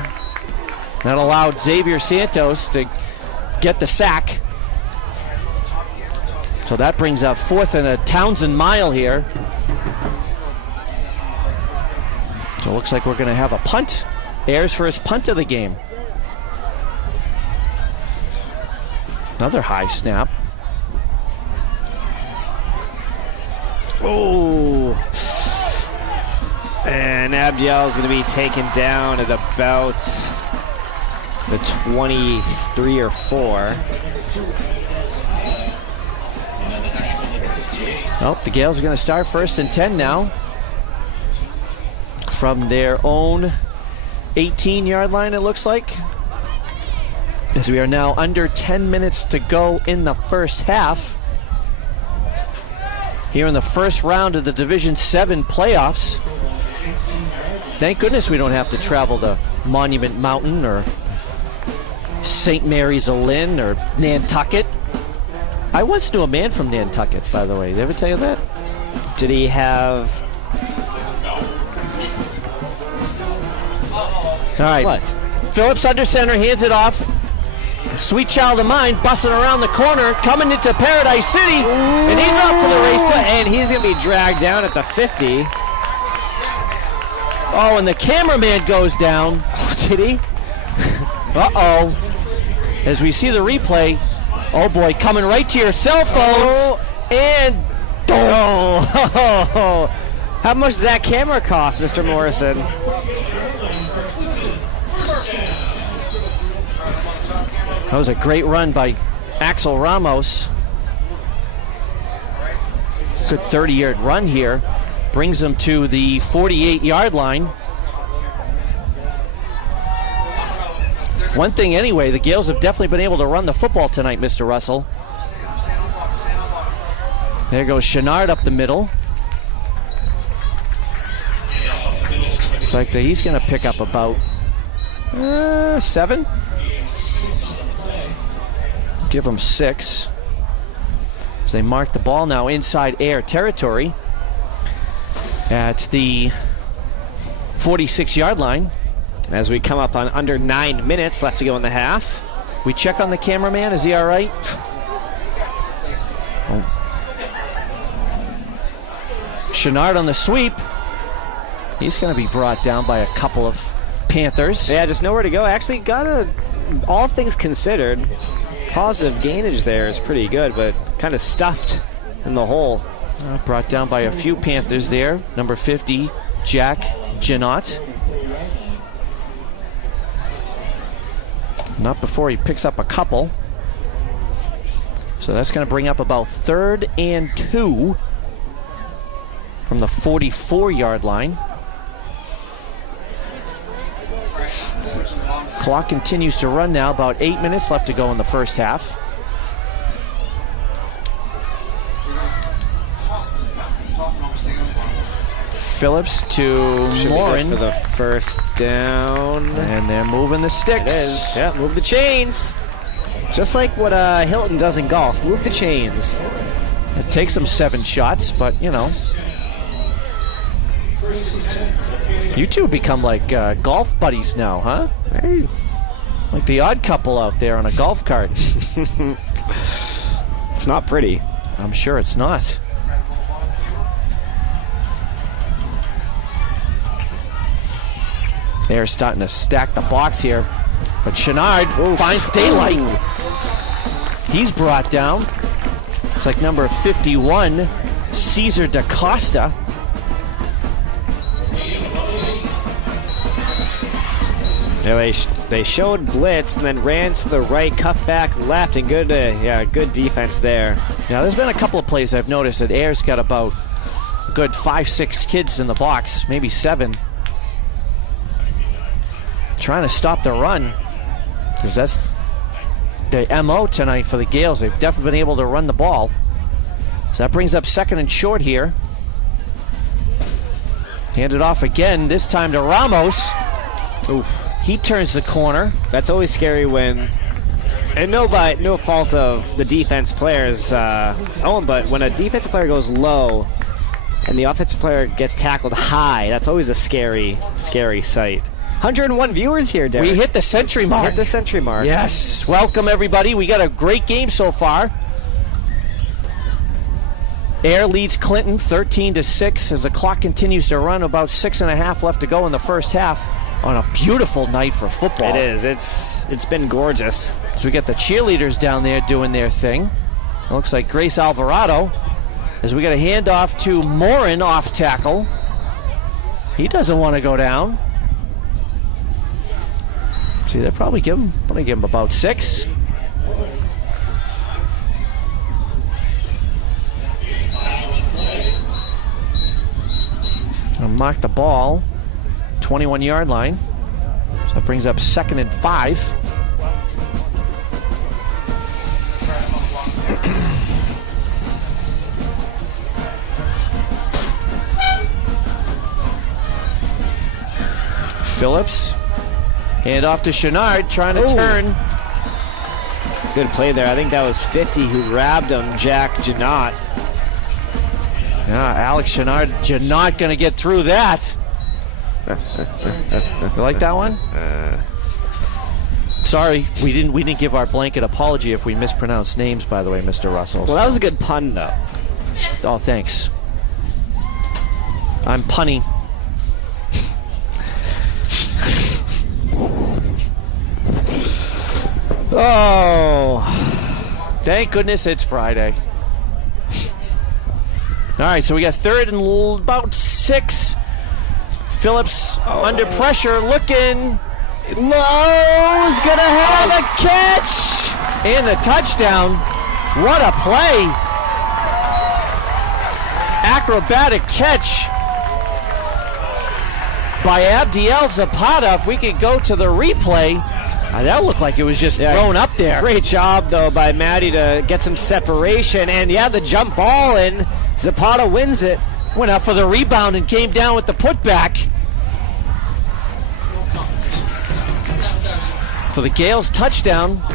That allowed Xavier Santos to get the sack. So that brings up 4th and a Townsend mile here. So it looks like we're going to have a punt. Ayers for his punt of the game. Another high snap. Oh. And Abdiel is going to be taken down at about the 23 or 4. Oh, the Gales are going to start 1st and 10 now. From their own 18-yard line, it looks like. As we are now under 10 minutes to go in the first half. here in the first round of the Division 7 playoffs. Thank goodness we don't have to travel to Monument Mountain or St. Mary's Lynn or Nantucket. I once knew a man from Nantucket, by the way. Did I ever tell you that? Did he have... All right. What? Phillips under center, hands it off. Sweet child of mine busting around the corner, coming into Paradise City, and he's off for the races. And he's going to be dragged down at the 50. Oh, and the cameraman goes down. Oh, did he? Uh-oh. As we see the replay, oh boy, coming right to your cell phones. And Oh. How much does that camera cost, Mr. Morrison? that was a great run by Axel Ramos. Good 30-yard run here. Brings them to the 48-yard line. One thing anyway, the Gales have definitely been able to run the football tonight, Mr. Russell. There goes Chenard up the middle. Looks like he's going to pick up about 7. Give him 6. As they mark the ball now inside Ayer territory at the 46-yard line. As we come up on under 9 minutes left to go in the half. We check on the cameraman. Is he all right? Oh. Chenard on the sweep. He's going to be brought down by a couple of Panthers. Yeah, just nowhere to go. Actually, all things considered, positive gainage there is pretty good, but kind of stuffed in the hole. Brought down by a few Panthers there. Number 50, Jack Janot. Not before he picks up a couple. So that's going to bring up about 3rd and 2 from the 44-yard line. Clock continues to run now. About 8 minutes left to go in the first half. Phillips to Morin for the first down. And they're moving the sticks. It is. Yeah, move the chains. Just like what Hilton does in golf. Move the chains. It takes them 7 shots, but, you know. You two become like golf buddies now, huh? Hey. Like the odd couple out there on a golf cart. It's not pretty. I'm sure it's not. They're starting to stack the box here. But Chenard finds daylight. He's brought down. It's like number 51, Cesar DaCosta. Yeah, they showed blitz and then ran to the right, cut back left, and good defense there. Now, there's been a couple of plays I've noticed that Ayer's got about a good 5-6 kids in the box, maybe 7. Trying to stop the run, because that's the MO tonight for the Gales. They've definitely been able to run the ball. So that brings up 2nd and short here. Hand it off again, this time to Ramos. Oof. He turns the corner. That's always scary when, and no fault of the defense players, but when a defensive player goes low and the offensive player gets tackled high, that's always a scary, scary sight. 101 viewers here, Derek. We hit the century mark. Hit the century mark. Yes. Welcome, everybody. We got a great game so far. Ayer leads Clinton 13-6 as the clock continues to run. About 6.5 left to go in the first half on a beautiful night for football. It is. It's been gorgeous. So we got the cheerleaders down there doing their thing. It looks like Grace Alvarado as we got a handoff to Morin off tackle. He doesn't want to go down. See, they're probably give him about 6. And mark the ball, 21-yard line. So that brings up 2nd and 5. Phillips. Hand off to Chenard, trying to turn. Good play there. I think that was 50 who grabbed him, Jack Janot. Yeah, Alex Chenard, Janot going to get through that. You like that one? Sorry, we didn't give our blanket apology if we mispronounced names, by the way, Mr. Russell. Well, that was a good pun, though. Oh, thanks. I'm punny. Oh. Thank goodness it's Friday. All right, so we got third and about 6. Phillips under pressure, looking. Lowe's going to have a catch. And the touchdown. What a play. Acrobatic catch by Abdiel Zapata. If we could go to the replay, that looked like it was just thrown up there. Great job, though, by Maddie to get some separation. And, the jump ball, and Zapata wins it. Went up for the rebound and came down with the putback. So the Gales touchdown. Was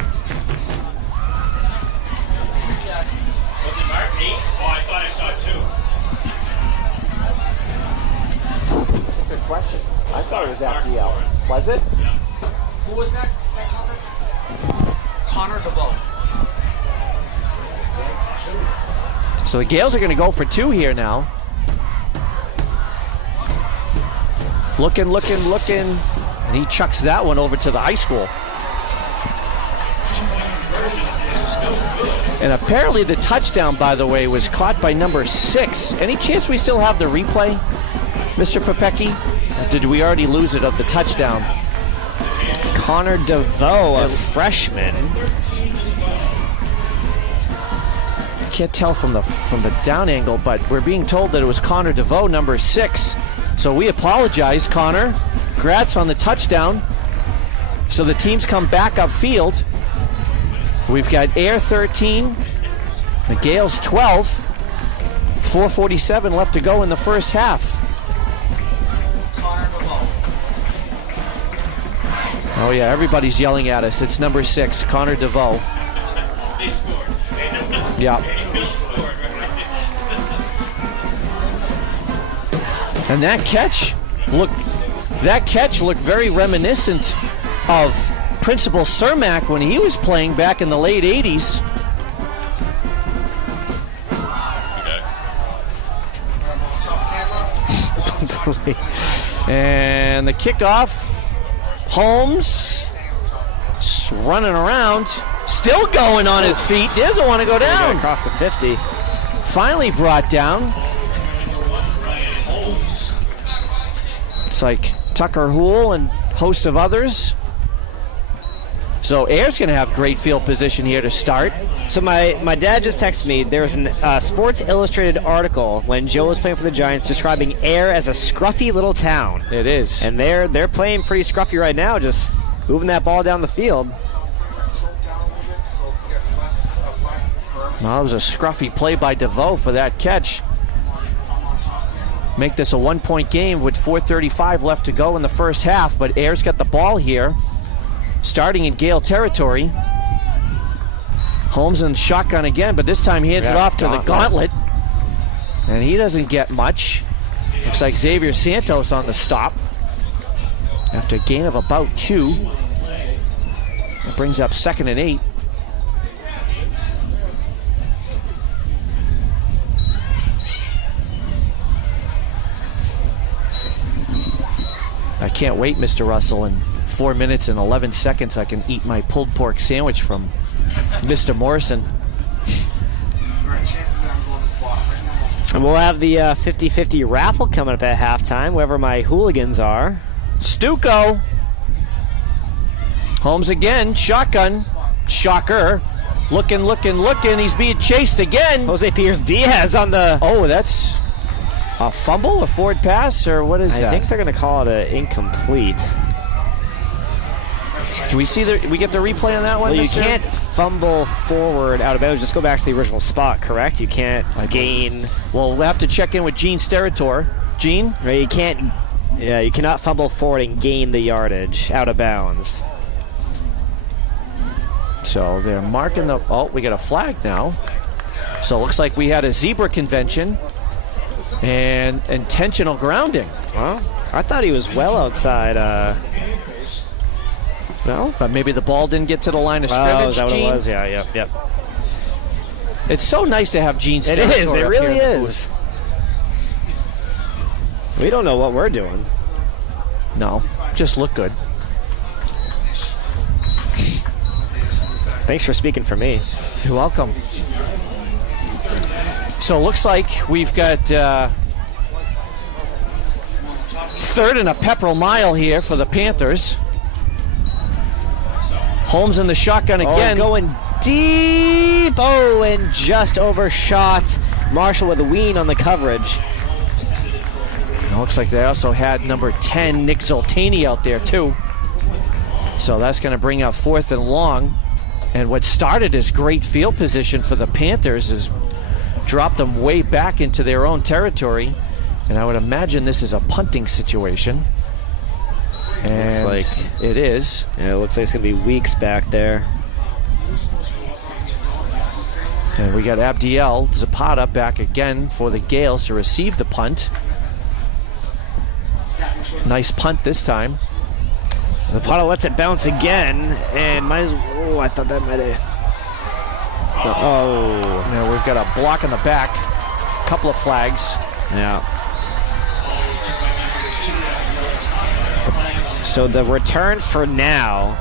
it Mark 8? Oh, I thought I saw 2. That's a good question. I thought it was Abdiel. Was it? Yeah. Who was that called that? Connor DeVoe. So the Gales are going to go for 2 here now. Looking. And he chucks that one over to the high school. And apparently the touchdown, by the way, was caught by number 6. Any chance we still have the replay, Mr. Popecki? Or did we already lose it of the touchdown? Connor DeVoe, a freshman. Can't tell from the down angle, but we're being told that it was Connor DeVoe, number 6. So we apologize, Connor. Congrats on the touchdown. So the teams come back upfield. We've got Ayer 13, the Gales 12, 4:47 left to go in the first half. Connor DeVoe. Oh yeah, everybody's yelling at us. It's number 6, Connor DeVoe. They scored. Yeah. They scored, right? And that catch looked very reminiscent of Principal Cermak when he was playing back in the late 80s. And the kickoff, Holmes running around, still going on his feet, doesn't want to go down. Across the 50. Finally brought down. It's like Tucker Houle and a host of others. So Ayer's going to have great field position here to start. So my dad just texted me. There was a Sports Illustrated article when Joe was playing for the Giants describing Ayer as a scruffy little town. It is. And they're playing pretty scruffy right now, just moving that ball down the field. Well, that was a scruffy play by DeVoe for that catch. Make this a 1-point game with 4:35 left to go in the first half, but Ayer's got the ball here, starting in Gale territory. Holmes in shotgun again, but this time he hands it off to the Gauntlet. And he doesn't get much. Looks like Xavier Santos on the stop. After a gain of about 2. That brings up 2nd and 8. I can't wait, Mr. Russell. In 4 minutes and 11 seconds, I can eat my pulled pork sandwich from Mr. Morrison. And we'll have the 50-50 raffle coming up at halftime, wherever my hooligans are. Stuco. Holmes again, shotgun. Shocker. Looking. He's being chased again. Jose Pierce Diaz on the... Oh, that's a fumble, a forward pass, or what is that? I think they're going to call it an incomplete. Can we see we get the replay on that one? Well, you Mr.? can't fumble forward out of bounds. Just go back to the original spot, correct? You can't gain... Well, we'll have to check in with Gene Steratore. Gene? Right, you can't Yeah, you cannot fumble forward and gain the yardage out of bounds. So they're marking the. Oh, we got a flag now. So it looks like we had a zebra convention and intentional grounding. Well, I thought he was well outside. No? But maybe the ball didn't get to the line of Oh, scrimmage, is that what it Gene? was? Yeah, yep. It's so nice to have Gene's It territory is. It up really here in the is. We don't know what we're doing. booth. No, just look good. Thanks for speaking for me. You're welcome. So it looks like we've got third and a Pepperell mile here for the Panthers. Holmes in the shotgun again. Going deep. Oh, and just overshot Marshall with a ween on the coverage. It looks like they also had number 10, Nick Zoltani, out there too. So that's going to bring up 4th and long. And what started as great field position for the Panthers is dropped them way back into their own territory. And I would imagine this is a punting situation. And Looks like it is. Yeah, it looks like it's going to be Weeks back there. And we got Abdiel Zapata back again for the Gales to receive the punt. Nice punt this time. Zapata lets it bounce again, and might as well. Oh, I thought that might have. Oh. Now we've got a block in the back. Couple of flags. Yeah. So the return for now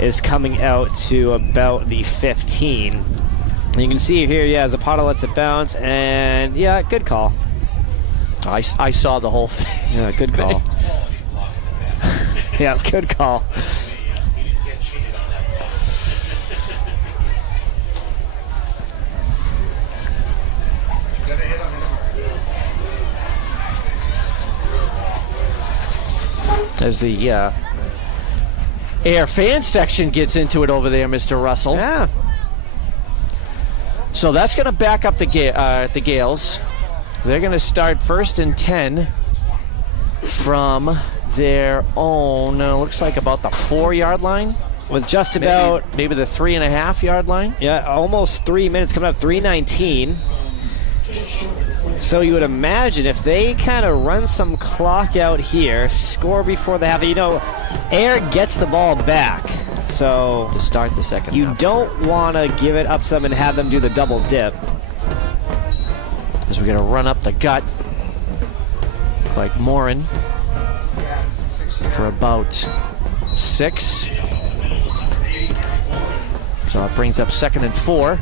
is coming out to about the 15. You can see here, yeah, Zapata lets it bounce, and yeah, good call. I saw the whole thing. Yeah, good call. Yeah, good call. As the Air fan section gets into it over there, Mr. Russell. Yeah. So that's going to back up the Gales. They're going to start 1st and 10 from their own, looks like about the 4-yard line. With just about, maybe the 3.5-yard line. yeah, almost 3 minutes coming up, 3:19. So you would imagine if they kind of run some clock out here, score before the half, Air gets the ball back. So To start the second you half. don't want to give it up to them and have them do the double dip. As we're going to run up the gut. Look like Morin for about 6. So it brings up 2nd and 4.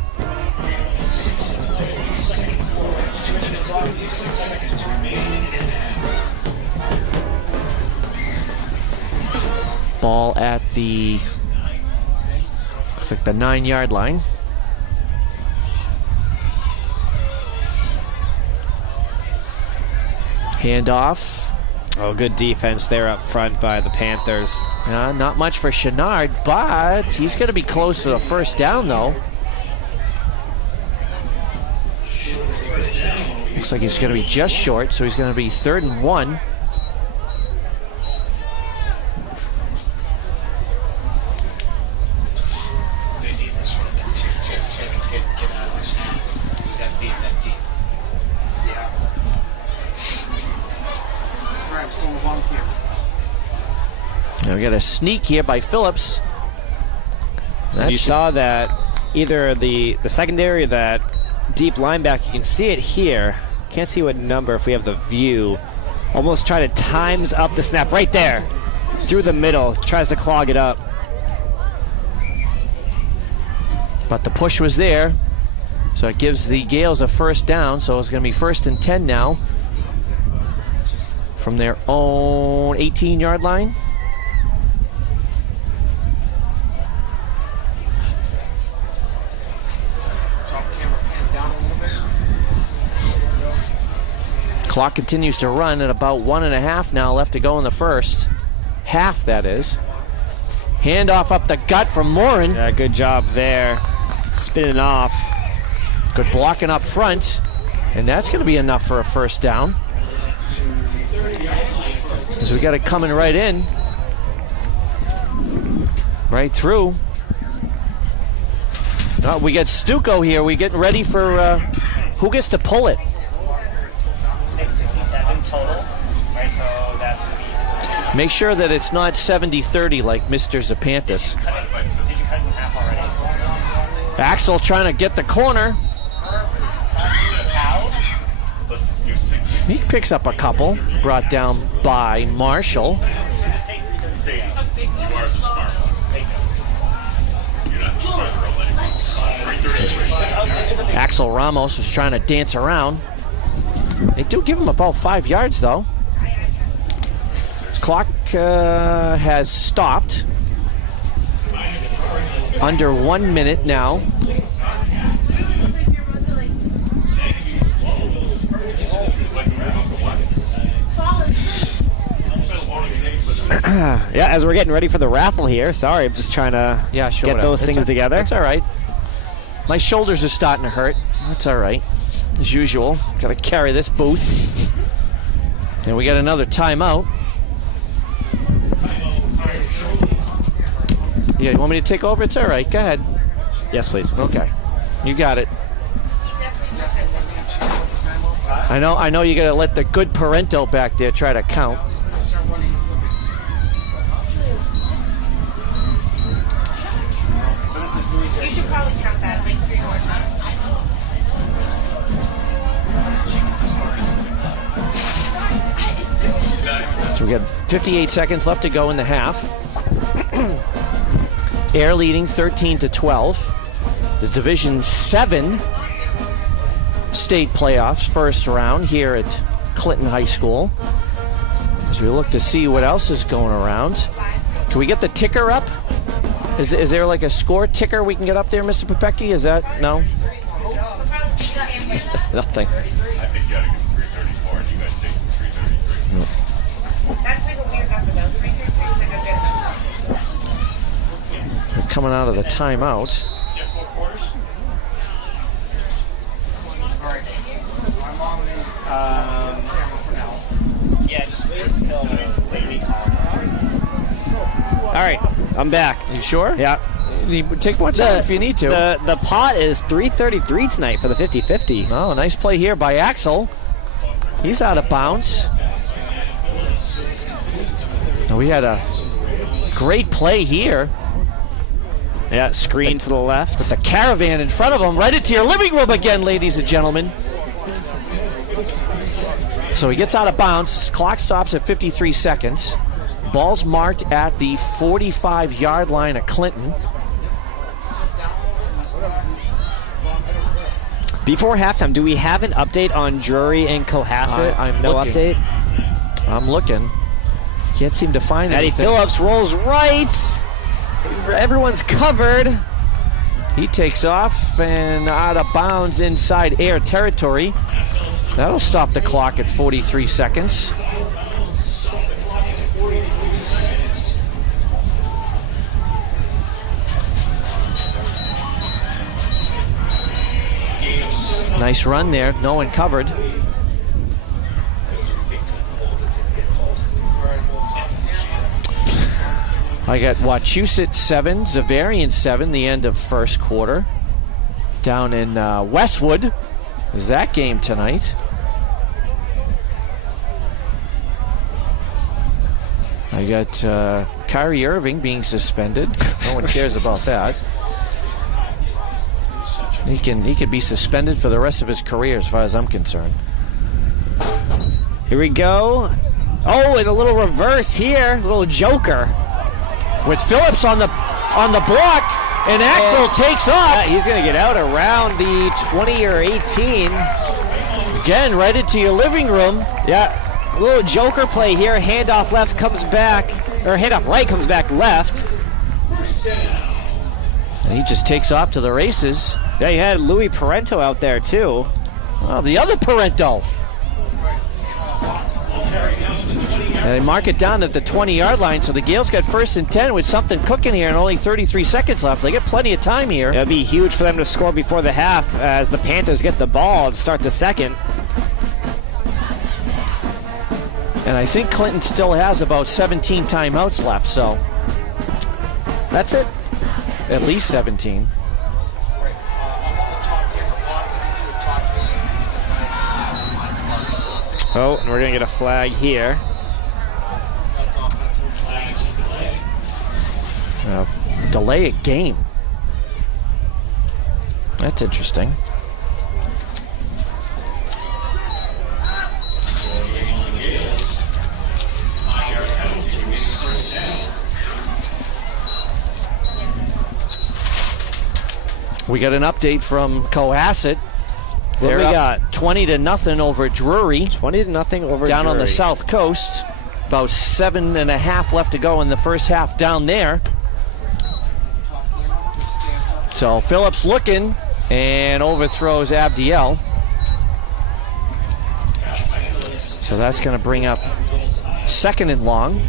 Ball at the, looks like the 9-yard line. Handoff. Oh, good defense there up front by the Panthers. Not much for Chenard, but he's going to be close to the first down, though. Looks like he's going to be just short, so he's going to be 3rd and 1. Now we got a sneak here by Phillips. You saw that either the secondary or that deep linebacker, you can see it here. Can't see what number if we have the view. Almost try to times up the snap right there. Through the middle, tries to clog it up. But the push was there. So it gives the Gales a first down. So it's going to be 1st and 10 now. From their own 18-yard line. Clock continues to run at about 1.5 now left to go in the first. Half, that is. Handoff up the gut from Morin. Yeah, good job there. Spinning off. Good blocking up front. And that's going to be enough for a first down. So we got it coming right in. Right through. Oh, we got Stuco here. We getting ready for who gets to pull it? 667 total. Right, so that's going to be... Make sure that it's not 70-30 like Mr. Zapanthus. Did you cut it in half already? Axel trying to get the corner. Let's do 6. He picks up a couple. Brought down by Marshall. Sadie, you are the smart one. You're not the smart girl anymore. 333. Axel Ramos was trying to dance around. They do give him about 5 yards, though. Clock has stopped. Under 1 minute now. Yeah, as we're getting ready for the raffle here. Sorry, I'm just trying to get those things together. That's all right. My shoulders are starting to hurt. That's all right. As usual, got to carry this booth. And we got another timeout. Yeah, you want me to take over? It's all right. Go ahead. Yes, please. Okay. You got it. I know you got to let the good Parento back there try to count. You should probably count that like 3 more times. So we got 58 seconds left to go in the half. Air leading 13-12. The Division 7 state playoffs, first round here at Clinton High School. As we look to see what else is going around. Can we get the ticker up? Is there like a score ticker we can get up there, Mr. Popecki? Is that no? Nothing. I think you ought to get 334 and you guys take 333. That's like a weird number though. 333 is like a good number. We're coming out of the timeout. You have 4 quarters? I'm on the camera for now. Yeah, just wait until Lady calls. All right, I'm back. You sure? Yeah. You take more time if you need to. The pot is 333 tonight for the 50-50. Oh, nice play here by Axel. He's out of bounds. Oh, we had a great play here. Yeah, screen to the left. The caravan in front of him, right into your living room again, ladies and gentlemen. So he gets out of bounds. Clock stops at 53 seconds. Ball's marked at the 45-yard line of Clinton. Before halftime, do we have an update on Drury and Cohasset? I'm no looking. update. I'm looking. Can't seem to find Eddie anything. Phillips rolls right. Everyone's covered. He takes off and out of bounds inside Air territory. That'll stop the clock at 43 seconds. Nice run there. No one covered. I got Wachusett 7, Zavarian 7, the end of first quarter. Down in Westwood is that game tonight. I got Kyrie Irving being suspended. No one cares about that. He could be suspended for the rest of his career as far as I'm concerned. Here we go. Oh, and a little reverse here. Little joker. With Phillips on the block, and Axel takes off. He's going to get out around the 20 or 18. Again, right into your living room. Yeah, a little joker play here. Handoff left comes back, or handoff right comes back left. And he just takes off to the races. Yeah, you had Louis Parento out there too. Oh, the other Parento. And they mark it down at the 20-yard line, so the Gales got 1st and 10 with something cooking here and only 33 seconds left. They get plenty of time here. It'll be huge for them to score before the half as the Panthers get the ball and start the second. And I think Clinton still has about 17 timeouts left, so That's it. at least 17. Right. I'm on the top camera bottom. Can you do a top view? Because I Oh, and we're going to get a flag here. that's offensive. Delay a game. That's interesting. We got an update from Cohasset. They're we up got? 20-0 over Drury. 20-0 over Down on the Drury. south coast. About 7.5 left to go in the first half down there. Top camera. Stand up. So Phillips looking and overthrows Abdiel. So that's going to bring up 2nd and long.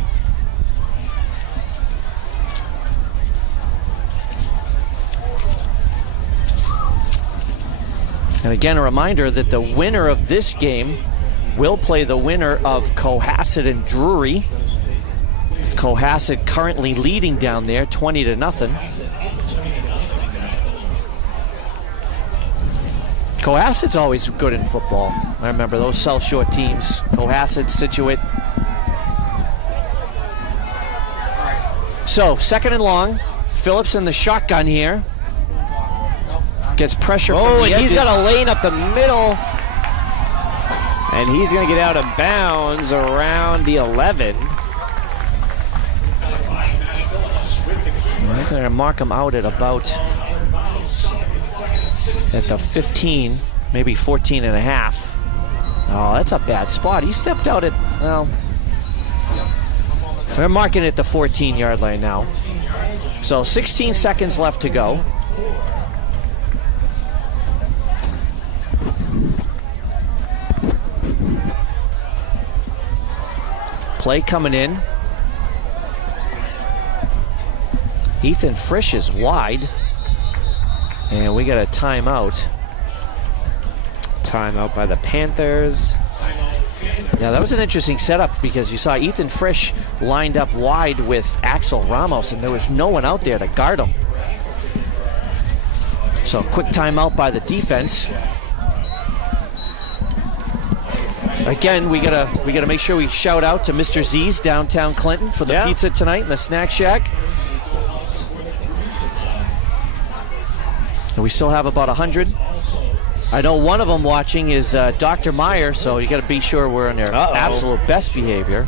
And again, a reminder that the winner of this game will play the winner of Cohasset and Drury. Cohasset currently leading down there 20-0. Cohasset's always good in football. I remember those South Shore teams. Cohasset, Situate. So, 2nd and long. Phillips in the shotgun here. Gets pressure from Oh, the and he's edges. got a lane up the middle. And he's going to get out of bounds around the 11. They're going to mark him out at about at the 15, maybe 14 and a half. Oh, that's a bad spot. He stepped out at, well, they're marking it at the 14-yard line now. So 16 seconds left to go. Play coming in. Ethan Frisch is wide. And we got a timeout. Timeout by the Panthers. Yeah, that was an interesting setup because you saw Ethan Frisch lined up wide with Axel Ramos, and there was no one out there to guard him. So quick timeout by the defense. Again, we gotta make sure we shout out to Mr. Z's downtown Clinton for the pizza tonight in the snack shack. And we still have about 100. I know one of them watching is Dr. Meyer, so you got to be sure we're in their absolute best behavior.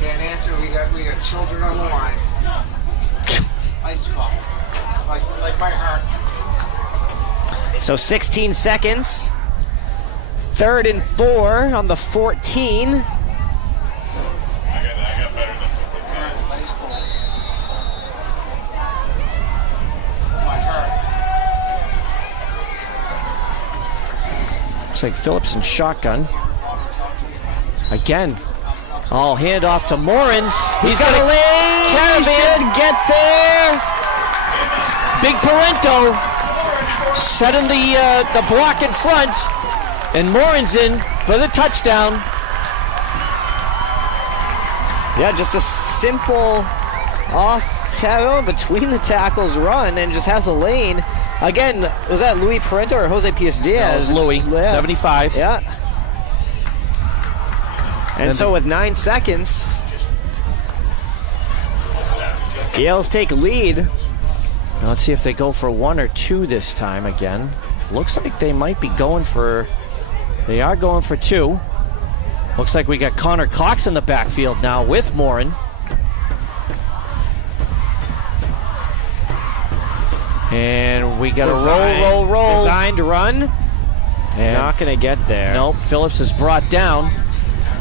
Can't answer. We got children on the line. Iced coffee. Like my heart. So 16 seconds. 3rd and 4 on the 14. I got better than It's ice cold. My heart. Looks like Phillips in shotgun. Again. Oh, hand off to Morin. He's got a lane. caravan. Should get there. Big Parento setting the block in front, and Morin's in for the touchdown. Yeah, just a simple between the tackles run and just has a lane. Again, was that Louis Parento or Jose Pius Diaz? That was Louis, Yeah. 75. Yeah. And so with 9 seconds, Gales take lead. Now let's see if they go for 1 or 2 this time again. Looks like they might be going for, they are going for 2. Looks like we got Connor Cox in the backfield now with Morin. And we got a roll. Designed run. And Not going to get there. nope, Phillips is brought down.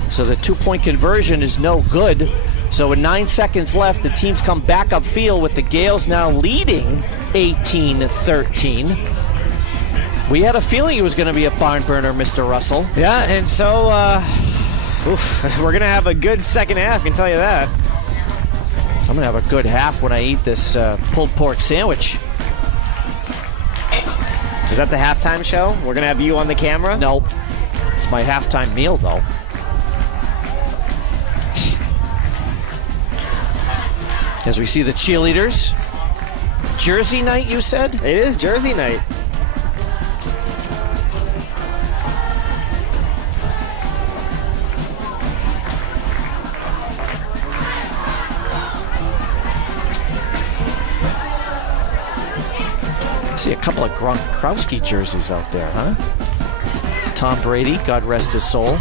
So the 2-point conversion is no good. So with 9 seconds left, the teams come back upfield with the Gales now leading 18-13. We had a feeling it was going to be a barn burner, Mr. Russell. Yeah, and so Oof, we're going to have a good second half, I can tell you that. I'm going to have a good half when I eat this pulled pork sandwich. Is that the halftime show? We're going to have you on the camera? Nope. It's my halftime meal, though. As we see the cheerleaders. Jersey night, you said? It is Jersey night. See a couple of Gronkowski jerseys out there, huh? Tom Brady, God rest his soul.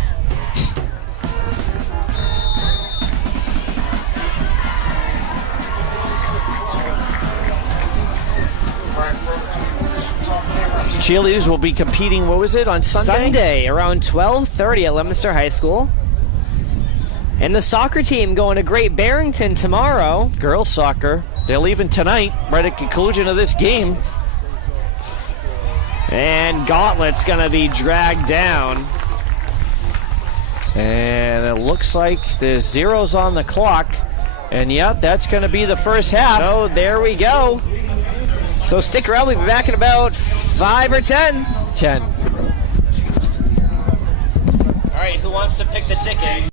Cheerleaders will be competing, what was it, on Sunday? Sunday, around 12:30 at Leominster High School. And the soccer team going to Great Barrington tomorrow. Girls soccer. They're leaving tonight, right at conclusion of this game. And Gauntlet's going to be dragged down. And it looks like there's zeros on the clock. And yep, that's going to be the first half. Oh, there we go. So stick around. We'll be back in about 5 or 10. 10. All right, who wants to pick the ticket?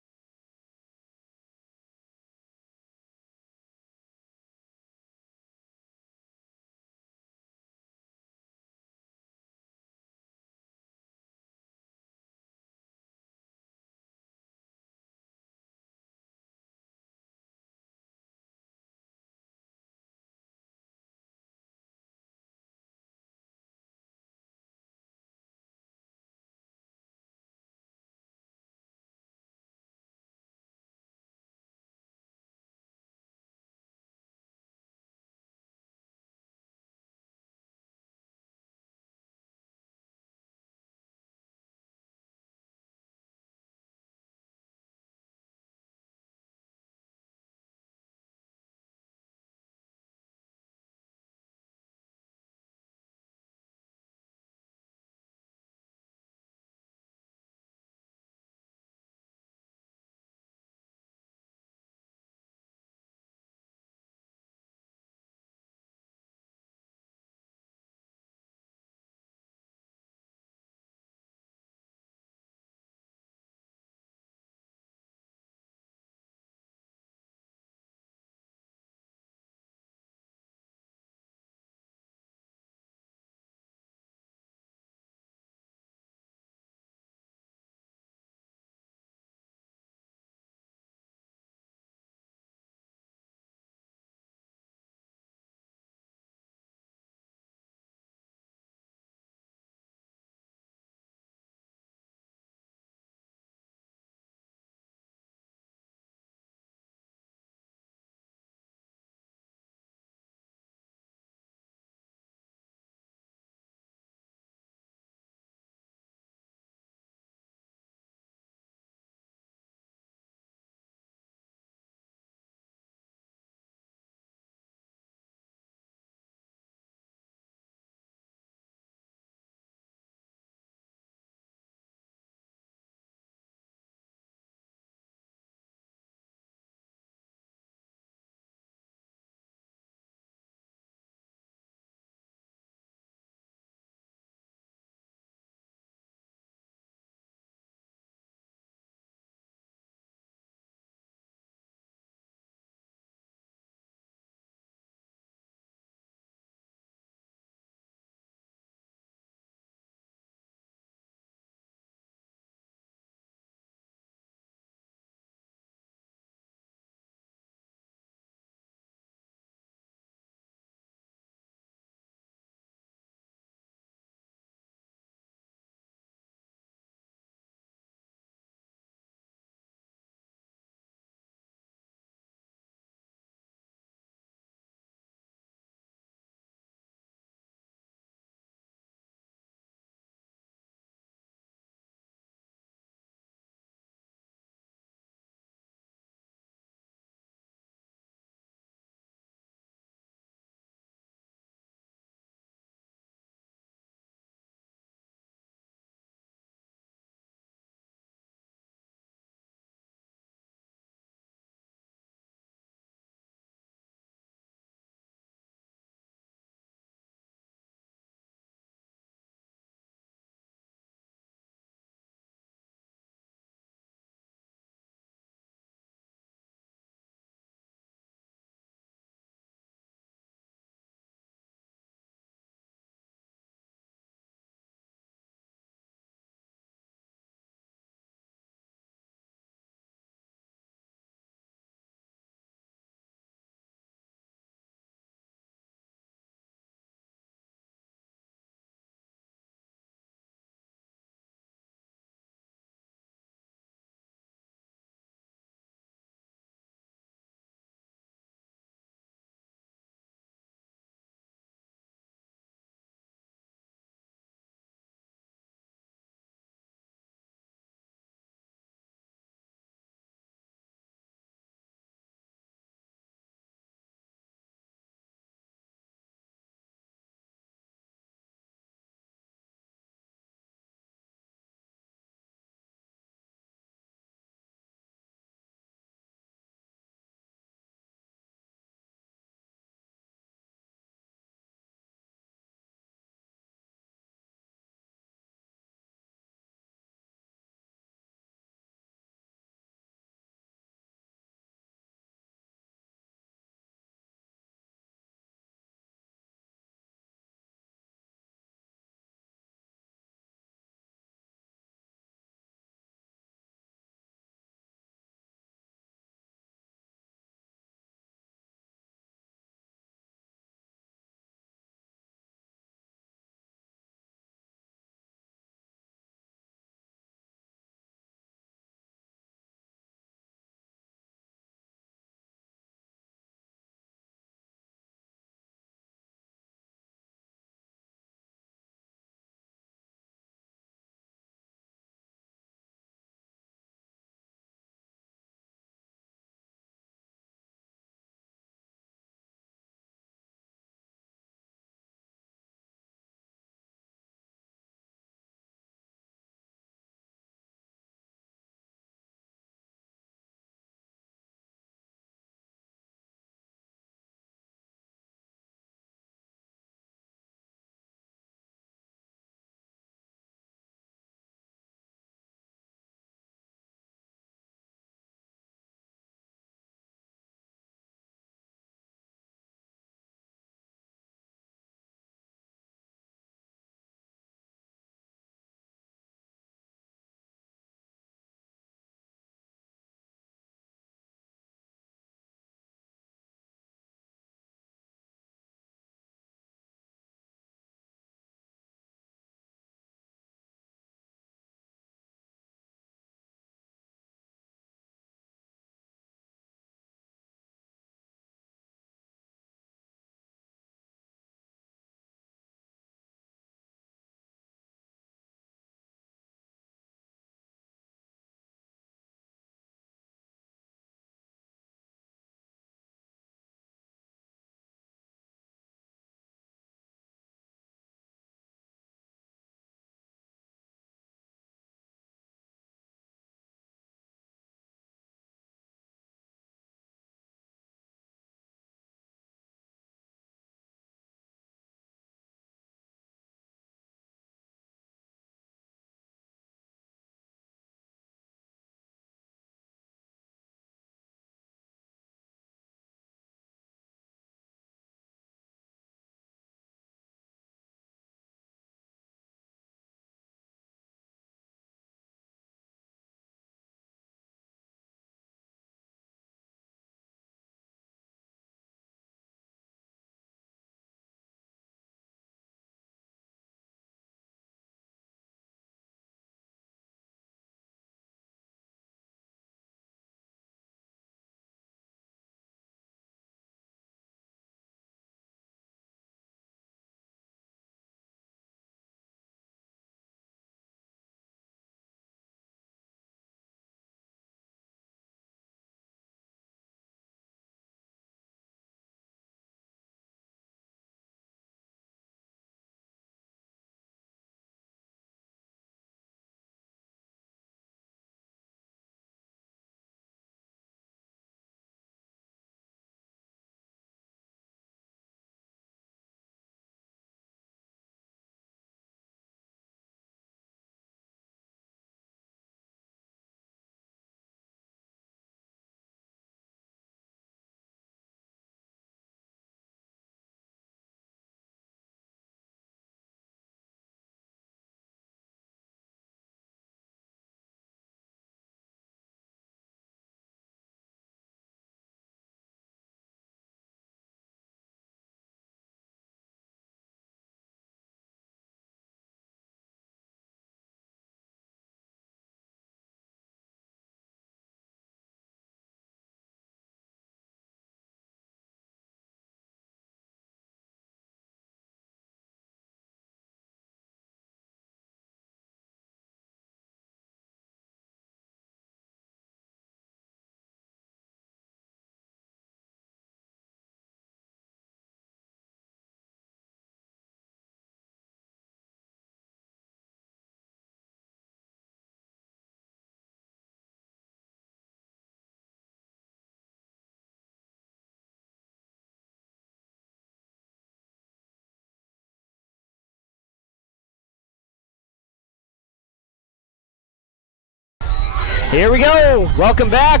Here we go. Welcome back.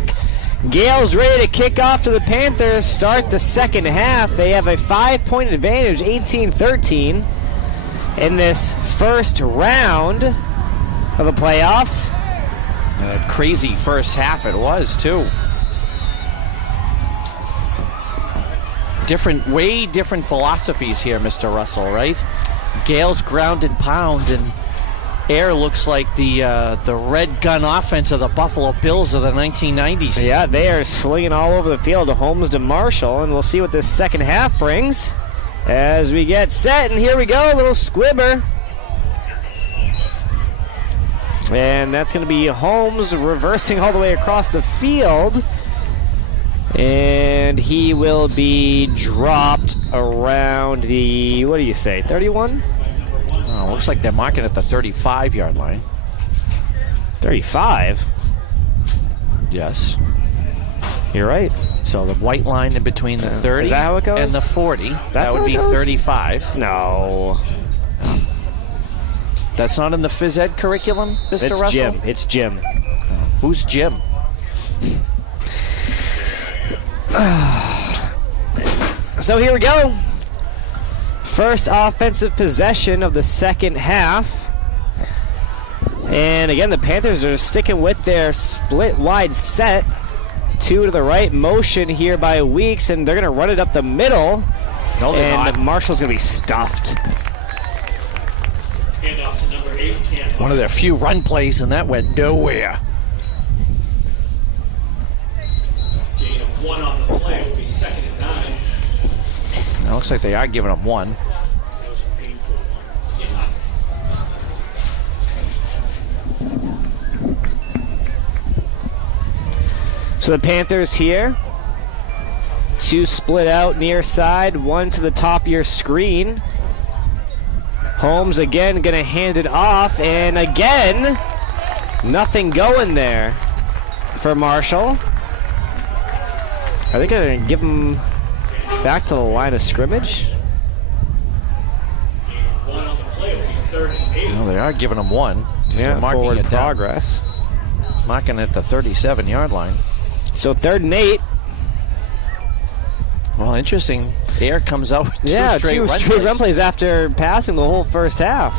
Gale's ready to kick off to the Panthers. Start the second half. They have a 5-point advantage, 18-13, in this first round of the playoffs. A crazy first half it was, too. Way different philosophies here, Mr. Russell, right? Gale's ground and pound, and Ayer looks like the red gun offense of the Buffalo Bills of the 1990s. Yeah, they are slinging all over the field. Holmes to Marshall, and we'll see what this second half brings as we get set. And here we go, a little squibber. And that's going to be Holmes reversing all the way across the field. And he will be dropped around the, what do you say, 31? Oh, looks like they're marking at the 35-yard line. 35? Yes. You're right. So the white line in between the 30 Is that how it goes? and the 40. That's that would how it be goes? 35. No. That's not in the phys ed curriculum, Mr. It's Russell? Jim. It's Jim. Who's Jim? So here we go. First offensive possession of the second half. And again, the Panthers are sticking with their split wide set. 2 to the right motion here by Weeks, and they're going to run it up the middle. No, they're And not. Marshall's going to be stuffed. Handoff to number 8, Cam. One of their few run plays, and that went nowhere. Gain of 1 on the play will be 2nd and 9. It looks like they are giving them one. That was a painful one. So the Panthers here. 2 split out near side, 1 to the top of your screen. Holmes again going to hand it off, and again, nothing going there for Marshall. Are they going to give him back to the line of scrimmage? Gain of 1 on the play will be 3rd and 8. No, they are giving them one. So Yeah, marking forward it down. progress. Marking at the 37-yard line. So 3rd and 8. Well, interesting. Ayer comes out with Yeah, two two straight run plays after passing the whole first half.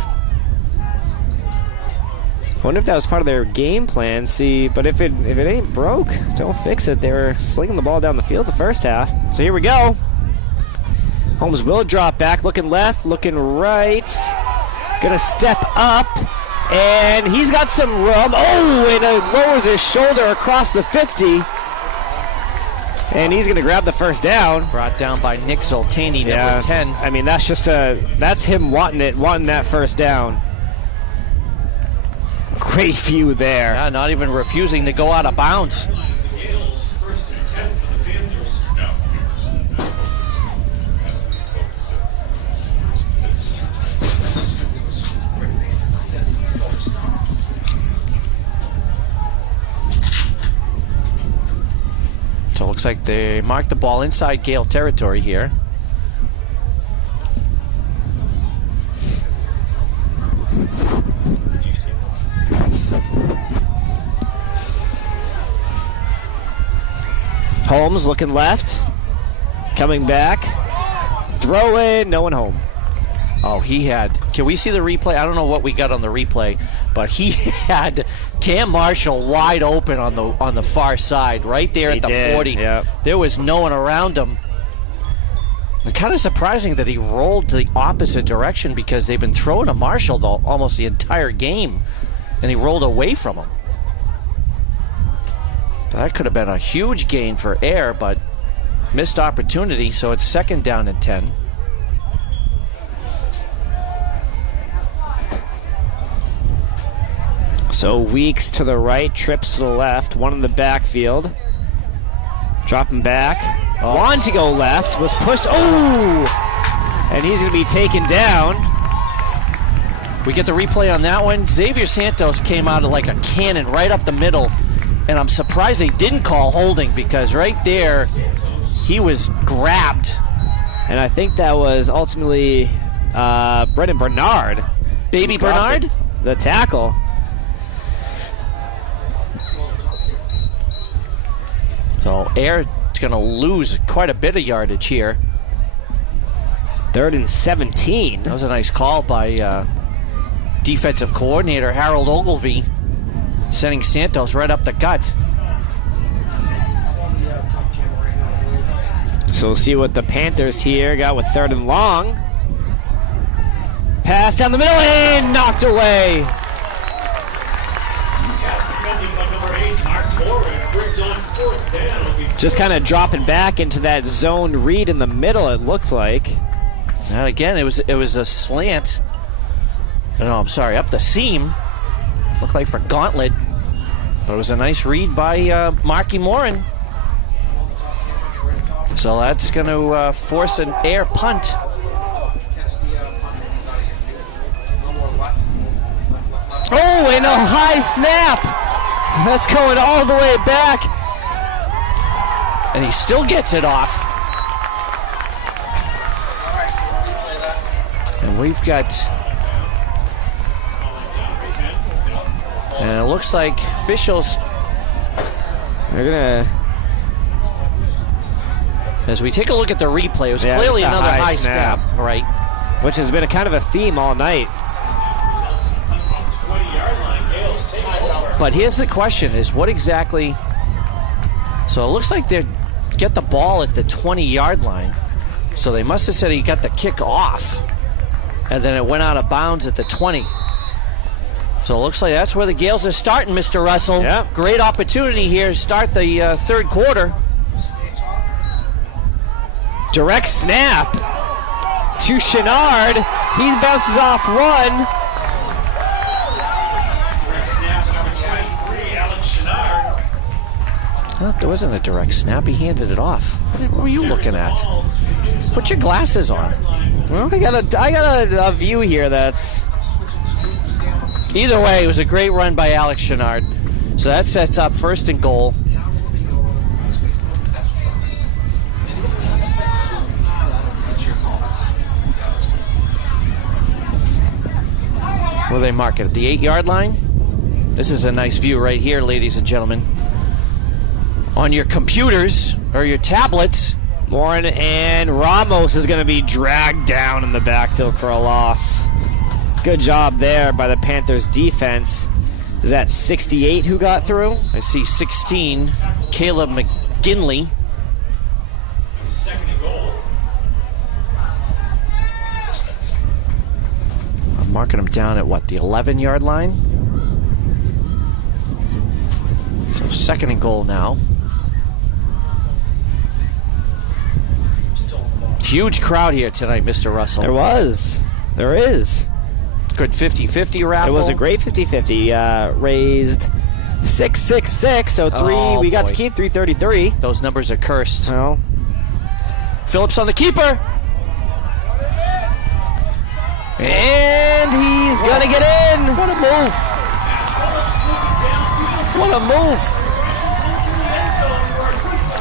Wonder if that was part of their game plan. See, but if it ain't broke, don't fix it. They were slinging the ball down the field the first half. So here we go. Holmes will drop back, looking left, looking right. Gonna step up, and he's got some room. Oh, and it lowers his shoulder across the 50. And he's going to grab the first down. Brought down by Nick Zoltani, number 10. I mean, that's him wanting that first down. Great view there. Yeah, not even refusing to go out of bounds. The Gales, 1st and 10 for the Panthers. So it looks like they marked the ball inside Gale territory here. Holmes looking left. Coming back. Throw in, no one home. Oh, can we see the replay? I don't know what we got on the replay, but he had Cam Marshall wide open on the far side, right there at the 40. Yep. There was no one around him. It's kind of surprising that he rolled the opposite direction because they've been throwing to Marshall almost the entire game, and he rolled away from him. That could have been a huge gain for Ayer, but missed opportunity, so it's 2nd down and 10. So Weeks to the right, trips to the left, one in the backfield. Dropping back. Wanted to go left, was pushed. Oh! And he's going to be taken down. We get the replay on that one. Xavier Santos came out of like a cannon right up the middle, and I'm surprised they didn't call holding because right there he was grabbed. And I think that was ultimately Brendan Bernard. Baby Bernard? The tackle. So Ayer's going to lose quite a bit of yardage here. 3rd and 17. That was a nice call by defensive coordinator Harold Ogilvy, sending Santos right up the gut. So we'll see what the Panthers here got with 3rd and long. Pass down the middle and knocked away. Pass defending by number 8, Mark Morin, brings on 4th down. Just kind of dropping back into that zone read in the middle, it looks like. And again, it was a slant. No, I'm sorry, up the seam. Looked like for Gauntlet. But it was a nice read by Marky Morin. So that's going to force an Ayer punt. Oh, and a high snap. That's going all the way back. And he still gets it off. And we've got... And it looks like officials... They're going to... As we take a look at the replay, it was Yeah, clearly just a another high high snap. snap. Right. Which has been a kind of a theme all night. 20-yard line. Gales take over. But here's the question is what exactly... So it looks like they get the ball at the 20-yard line. So they must have said he got the kick off. And then it went out of bounds at the 20. So it looks like that's where the Gales are starting, Mr. Russell. Yeah. Great opportunity here to start the third quarter. Direct snap to Chenard. He bounces off one. Snap number 23, Alex Chenard. Oh, there wasn't a direct snap. He handed it off. What were you looking at? Put your glasses on. Well, I got a view here that's... Either way, it was a great run by Alex Chenard. So that sets up 1st and goal. Will they mark it at the 8-yard line? This is a nice view right here, ladies and gentlemen. On your computers or your tablets. Morin and Ramos is going to be dragged down in the backfield for a loss. Good job there by the Panthers defense. Is that 68 who got through? I see 16, Caleb McGinley. 2nd and goal. I'm marking him down at what, the 11-yard line? So 2nd and goal now. Huge crowd here tonight, Mr. Russell. There was. There is. Good 50-50 raffle. It was a great 50-50. Raised 666, so Oh, we got to boy. keep 333. Those numbers are cursed. Well, Phillips on the keeper. and he's going to get in. What a move. What a move.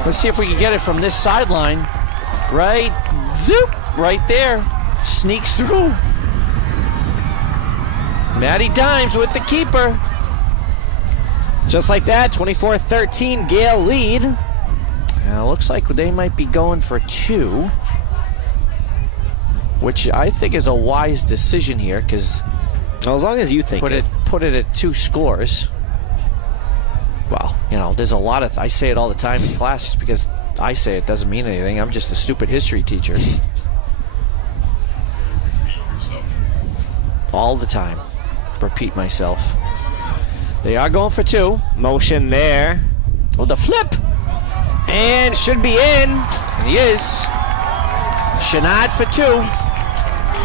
Let's see if we can get it from this sideline. Right. Zoop. Right there. Sneaks through. Matty Dimes with the keeper. Just like that, 24-13, Gale lead. Now, looks like they might be going for 2, which I think is a wise decision here because Well, as long as you think put it at 2 scores. Well, you know, there's a lot of I say it all the time in class just because I say it doesn't mean anything. I'm just a stupid history teacher. All the time. Repeat myself. They are going for 2. Motion there. Oh, the flip. And should be in. And he is. Chenard for 2. The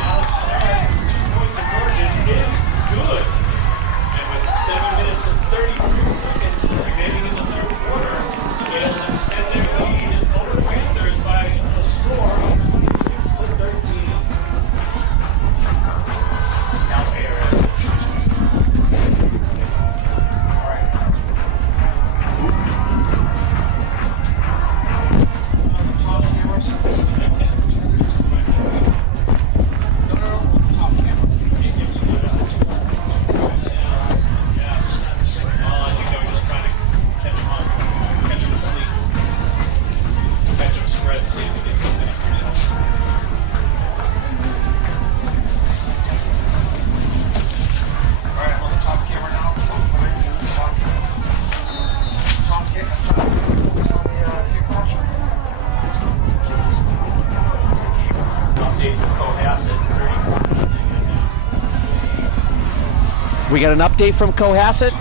Alex Chenard 2-point conversion is good. And with 7 minutes and 33 seconds remaining in the third quarter, the Gales extend their lead over the Panthers by a score of 26-13. Now Ayer Top cameras. No, top camera. We got an update from Cohasset.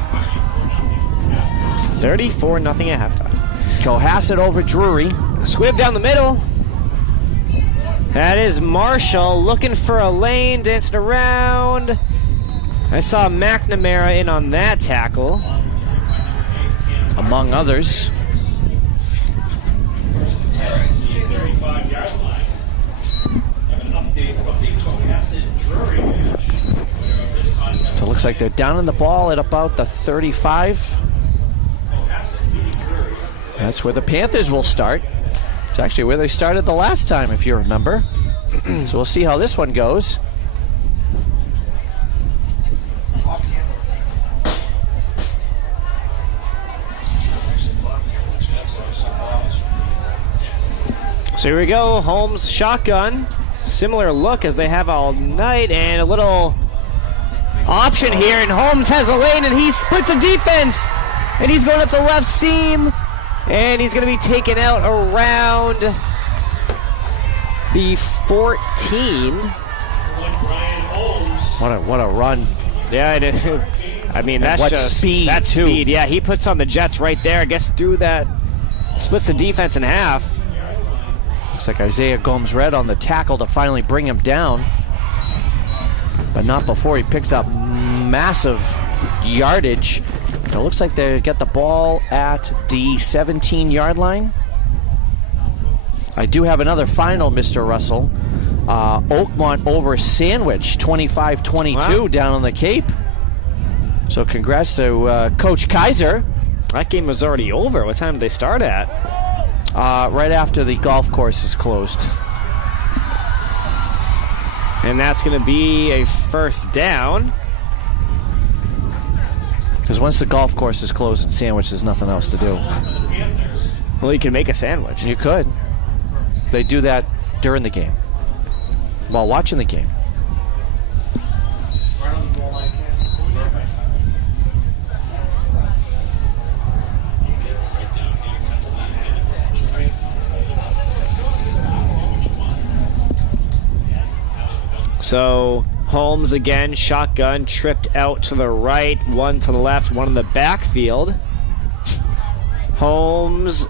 34-0 at halftime. Cohasset over Drury. Squib down the middle. That is Marshall looking for a lane, dancing around. I saw McNamara in on that tackle. Among others. 35-yard line. Have an update from the Cohasset Drury match. This contest So it looks like they're down in the ball at about the 35. That's where the Panthers will start. It's actually where they started the last time, if you remember. So we'll see how this one goes. So here we go, Holmes shotgun. Similar look as they have all night, and a little option here, and Holmes has a lane, and he splits a defense, and he's going up the left seam, and he's going to be taken out around the 14. Brian Holmes. What a run. Yeah, I mean, that's what just speed, that's too. speed. Yeah, he puts on the Jets right there. I guess through that, splits the defense in half. Looks like Isaiah Gomes-Red on the tackle to finally bring him down. But not before he picks up massive yardage. It looks like they get the ball at the 17-yard line. I do have another final, Mr. Russell. Oakmont over Sandwich, 25-22 Wow. down on the Cape. So congrats to Coach Kaiser. That game was already over. What time did they start at? Right after the golf course is closed. And that's going to be a first down. Because once the golf course is closed at Sandwich, there's nothing else to do. Well, you can make a sandwich. You could. They do that during the game, while watching the game. Right on the goal line. So Holmes again, shotgun, tripped out to the right, one to the left, one in the backfield. Holmes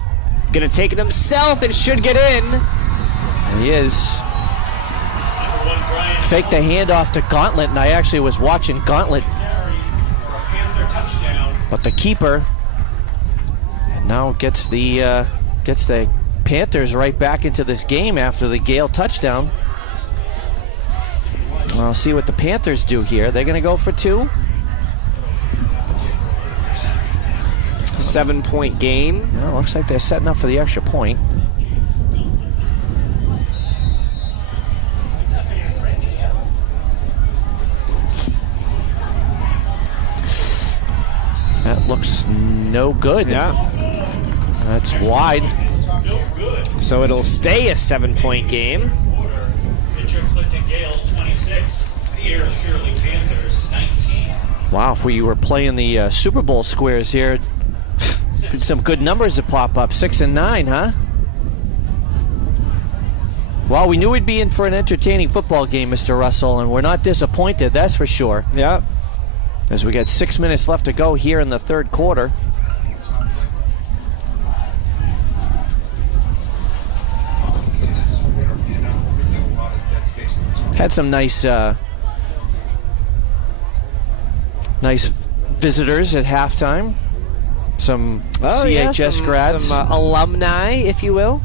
gonna take it himself and should get in. And he is. Number 1, Brian Faked the handoff to Gauntlet, and I actually was watching Gauntlet, Carey for a Panther touchdown. but the keeper now gets the Panthers right back into this game after the Gale touchdown. I'll see what the Panthers do here. They're going to go for 2. 7-point game. Well, looks like they're setting up for the extra point. That looks no good. Yeah. That's wide. So it'll stay a 7-point game. Pitcher Clinton Gales 26. The Ayer Shirley Panthers 19. Wow, if we were playing the Super Bowl squares here, some good numbers to pop up. 6 and 9, huh? Well, we knew we'd be in for an entertaining football game, Mr. Russell, and we're not disappointed, that's for sure. Yep. As we got 6 minutes left to go here in the third quarter. Had some nice visitors at halftime. Some CHS grads. Some alumni, if you will.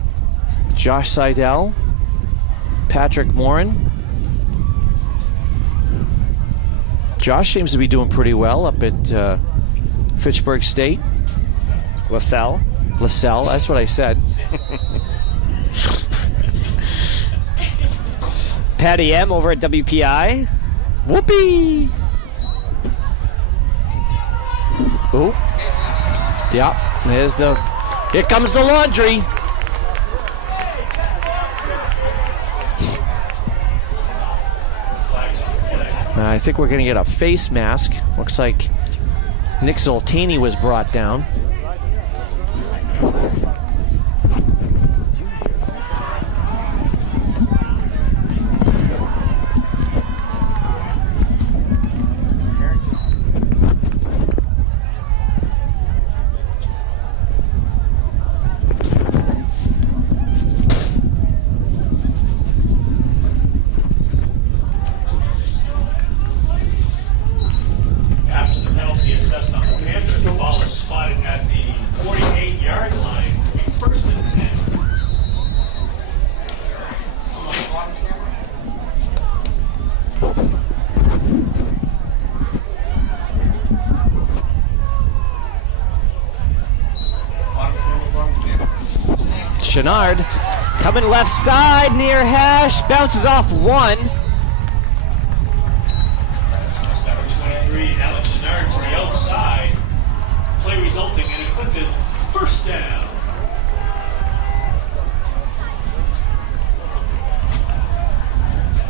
Josh Seidel, Patrick Morin. Josh seems to be doing pretty well up at Fitchburg State. LaSalle. LaSalle, that's what I said. Patty M over at WPI. Whoopee! Oop. Yep, here comes the laundry. I think we're going to get a face mask. Looks like Nick Zoltani was brought down. Chenard. Coming left side near hash. Bounces off one. Number 23, Alex Chenard to the outside. Play resulting in a Clinton first down.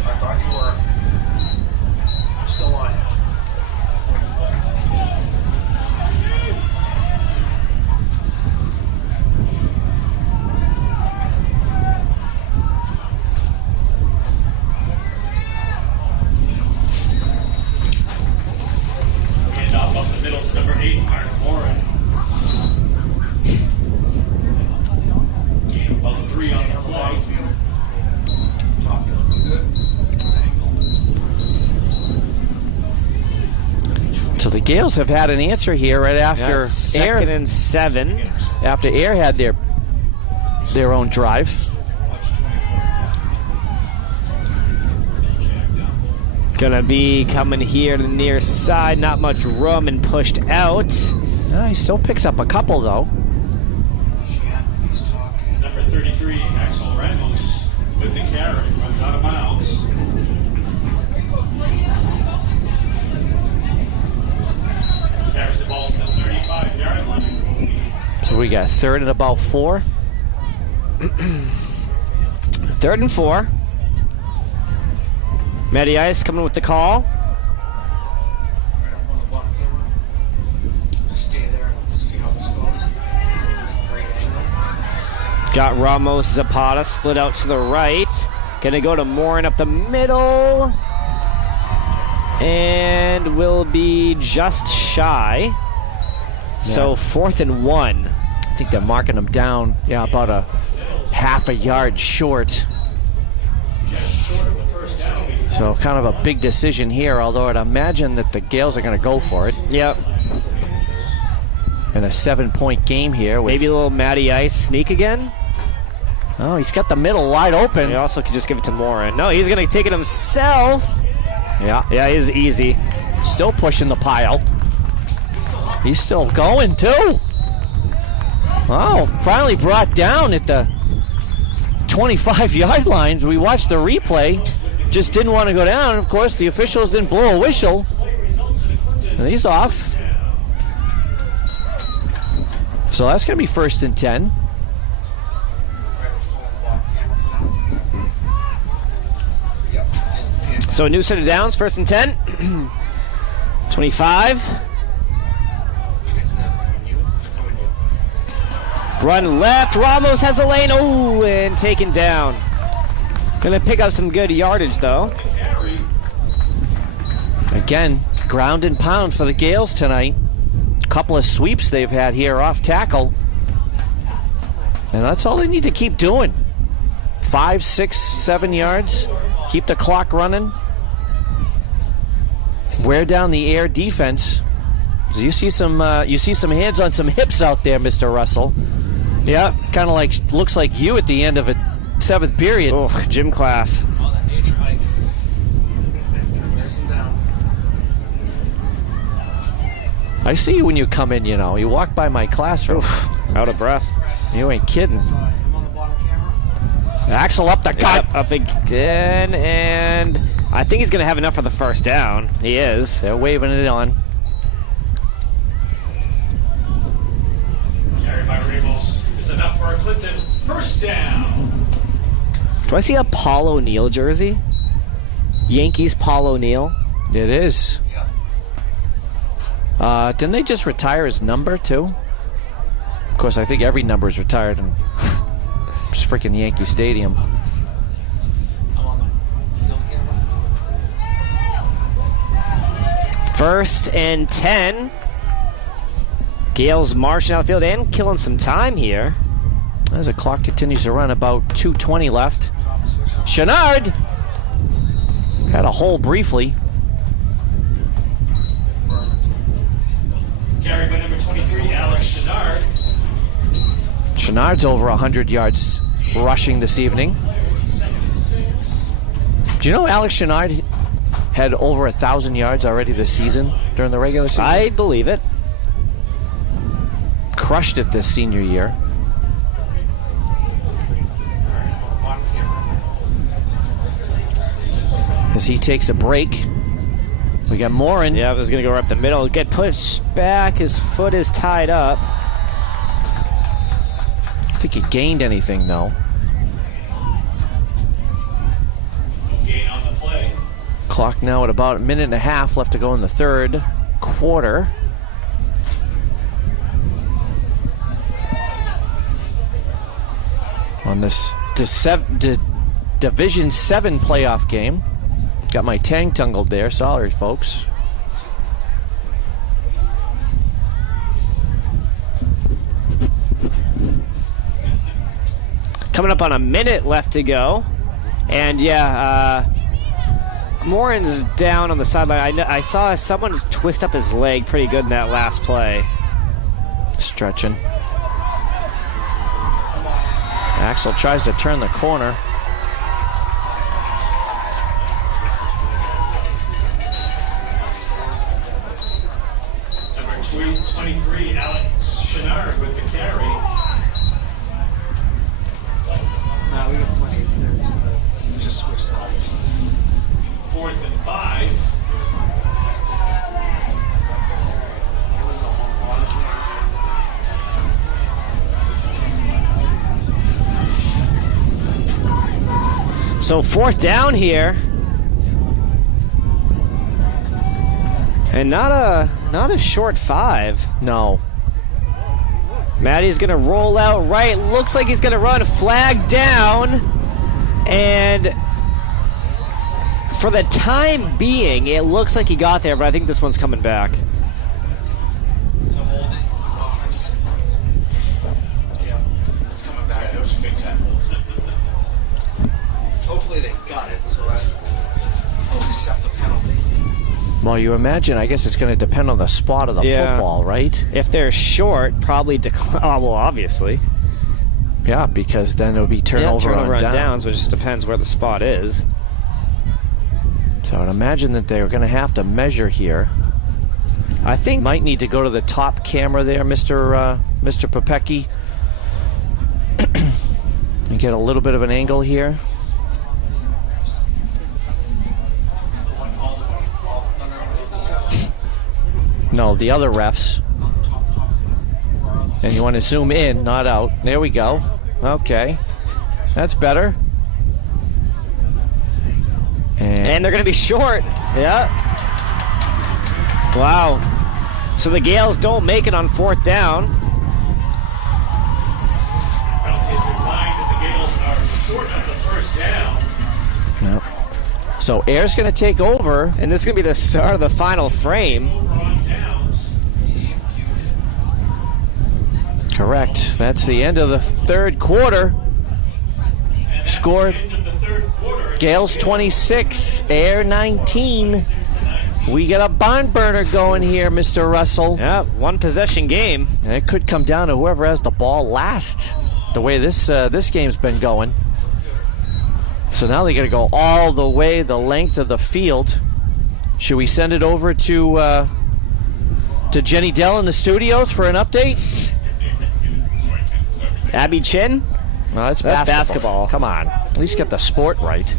I thought you were. I'm still on you. Handoff up the middle to number 8, Mark Warren. Gain about 3 on the play. Top, you looking good. So the Gales have had an answer here right after That's second and 7. After Ayer had their own drive. Gonna be coming here to the near side. Not much room and pushed out. He still picks up a couple though. He's talking. Number 33, Axel Ramos with the carry. Runs out of bounds. Carries the ball to the 35-yard line. So we got 3rd and about 4. 3rd and 4. Matty Ice coming with the call. Right up on the bottom camera. Just stay there and see how this goes. It's a great angle. Got Ramos Zapata split out to the right. Gonna go to Morin up the middle. And will be just shy. So 4th and 1. I think they're marking them down, about a half a yard short. So kind of a big decision here, although I'd imagine that the Gales are going to go for it. Yep. In a 7-point game here. With, Maybe a little Matty Ice sneak again. Oh, he's got the middle wide open. He also could just give it to Morin. No, he's gonna take it himself. Yeah, he's easy. still pushing the pile. He's still going too. Oh, finally brought down at the 25-yard line. We watched the replay. Just didn't want to go down. Of course, the officials didn't blow a whistle. And he's off. So that's going to be 1st and 10. So a new set of downs, 1st and 10. 25. Run left. Ramos has a lane. Oh, and taken down. Gonna pick up some good yardage, though. Again, ground and pound for the Gales tonight. A couple of sweeps they've had here off tackle. And that's all they need to keep doing. 5, 6, 7 yards. Keep the clock running. Wear down the air defense. So you see some hands on some hips out there, Mr. Russell. Yeah, kind of like looks like you at the end of a 7th period. Oh, gym class. Oh, that nature hike. There's him down. I see you when you come in, you walk by my classroom. Out of breath. You ain't kidding. Him on the bottom camera. Axel up the gut. Yep, up again, and I think he's going to have enough for the first down. He is. They're waving it on. Carried by Ramos is enough for a Clinton first down. Do I see a Paul O'Neill jersey? Yankees Paul O'Neill. It is. Didn't they just retire his number too? Of course, I think every number is retired in freaking Yankee Stadium. I'm on the field camera. 1st and 10. Gales marching outfield and killing some time here. As the clock continues to run, about 2:20 left. Chenard had a hole briefly. Carried by number 23, Alex Chenard. Chenard's over 100 yards rushing this evening. Do you know Alex Chenard had over 1,000 yards already this season during the regular season? I believe it. Crushed it this senior year. as he takes a break. We got Morin. Yeah, was going to go up the middle. Get pushed back. His foot is tied up. I don't think he gained anything, though. No gain on the play. Clock now at about a minute and a half left to go in the third quarter. On this Division 7 playoff game. Got my tang tungled there. Sorry, folks. Coming up on a minute left to go. And yeah, Morin's down on the sideline. I saw someone twist up his leg pretty good in that last play. Stretching. Axel tries to turn the corner. Number 23, Alex Chenard with the carry. Nah, we got plenty of minutes. We just switch sides. 4th and 5. So 4th down here. And not a short 5. No. Maddie's gonna roll out right. Looks like he's gonna run flag down. And for the time being, it looks like he got there, but I think this one's coming back. It's a holding offense. Yeah, it's coming back. That was a big time hold. Hopefully they got it, so that they'll accept the penalty. Well, you imagine, I guess it's going to depend on the spot of the football, right? If they're short, probably decline. Oh, well, obviously. Yeah, because then it'll be turnover on and downs. downs, which just depends where the spot is. So I'd imagine that they're going to have to measure here. I think Might need to go to the top camera there, Mr. Popecki, and get a little bit of an angle here. No, the other refs. And you want to zoom in, not out. There we go. Okay. That's better. And they're going to be short. Yeah. Wow. So the Gales don't make it on 4th down. Penalty is declined, and the Gales are short of the first down. Yep. So Ayer's going to take over. And this is going to be the start of the final frame. Over on downs. Correct. That's the end of the third quarter. And that's Score. the end of the third quarter. Gales 26, Ayer 19. We got a barn burner going here, Mr. Russell. Yeah, one possession game. And it could come down to whoever has the ball last, the way this game's been going. So now they got to go all the way the length of the field. Should we send it over to Jenny Dell in the studios for an update? Abby Chin? No, that's basketball. Come on. At least get the sport right.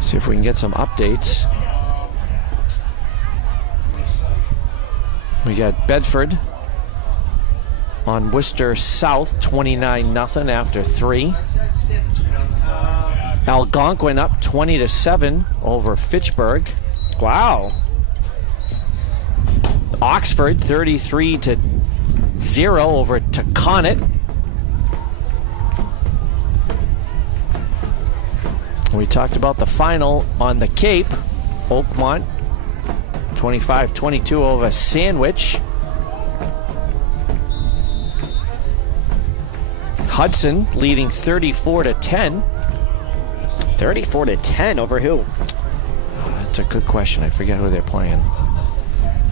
See if we can get some updates. We got Bedford on Worcester South, 29-0 after 3. Algonquin up 20-7 over Fitchburg. Wow. Oxford 33-0 over Taconic. We talked about the final on the Cape. Oakmont 25-22 over Sandwich. Hudson leading 34-10. 34-10 over who? That's a good question. I forget who they're playing.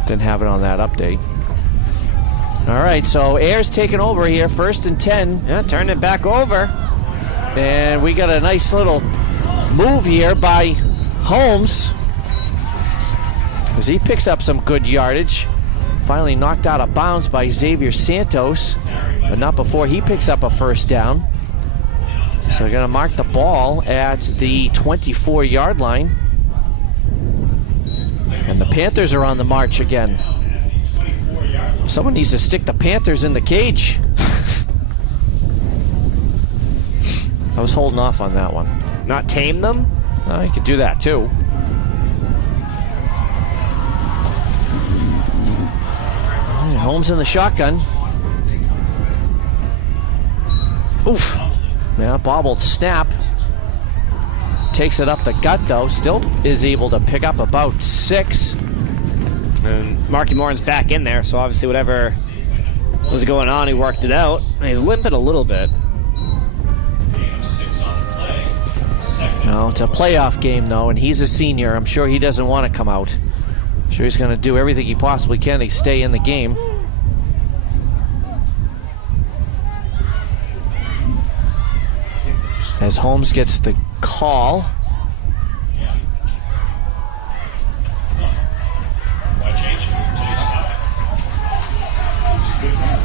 Didn't have it on that update. All right, so Ayer's taking over here, 1st and 10. Yeah, turn it back over. And we got a nice little move here by Holmes, as he picks up some good yardage. Finally knocked out of bounds by Xavier Santos, but not before he picks up a first down. So they're going to mark the ball at the 24-yard line. And the Panthers are on the march again. Someone needs to stick the Panthers in the cage. I was holding off on that one. Not tame them? You could do that too. Holmes in the shotgun. Oof. Yeah, bobbled snap. Takes it up the gut though. Still is able to pick up about 6. And Marky Morin's back in there, so obviously whatever was going on, he worked it out. And he's limping a little bit. No, it's a playoff game though, and he's a senior. I'm sure he doesn't want to come out. I'm sure he's going to do everything he possibly can to stay in the game. As Holmes gets the call.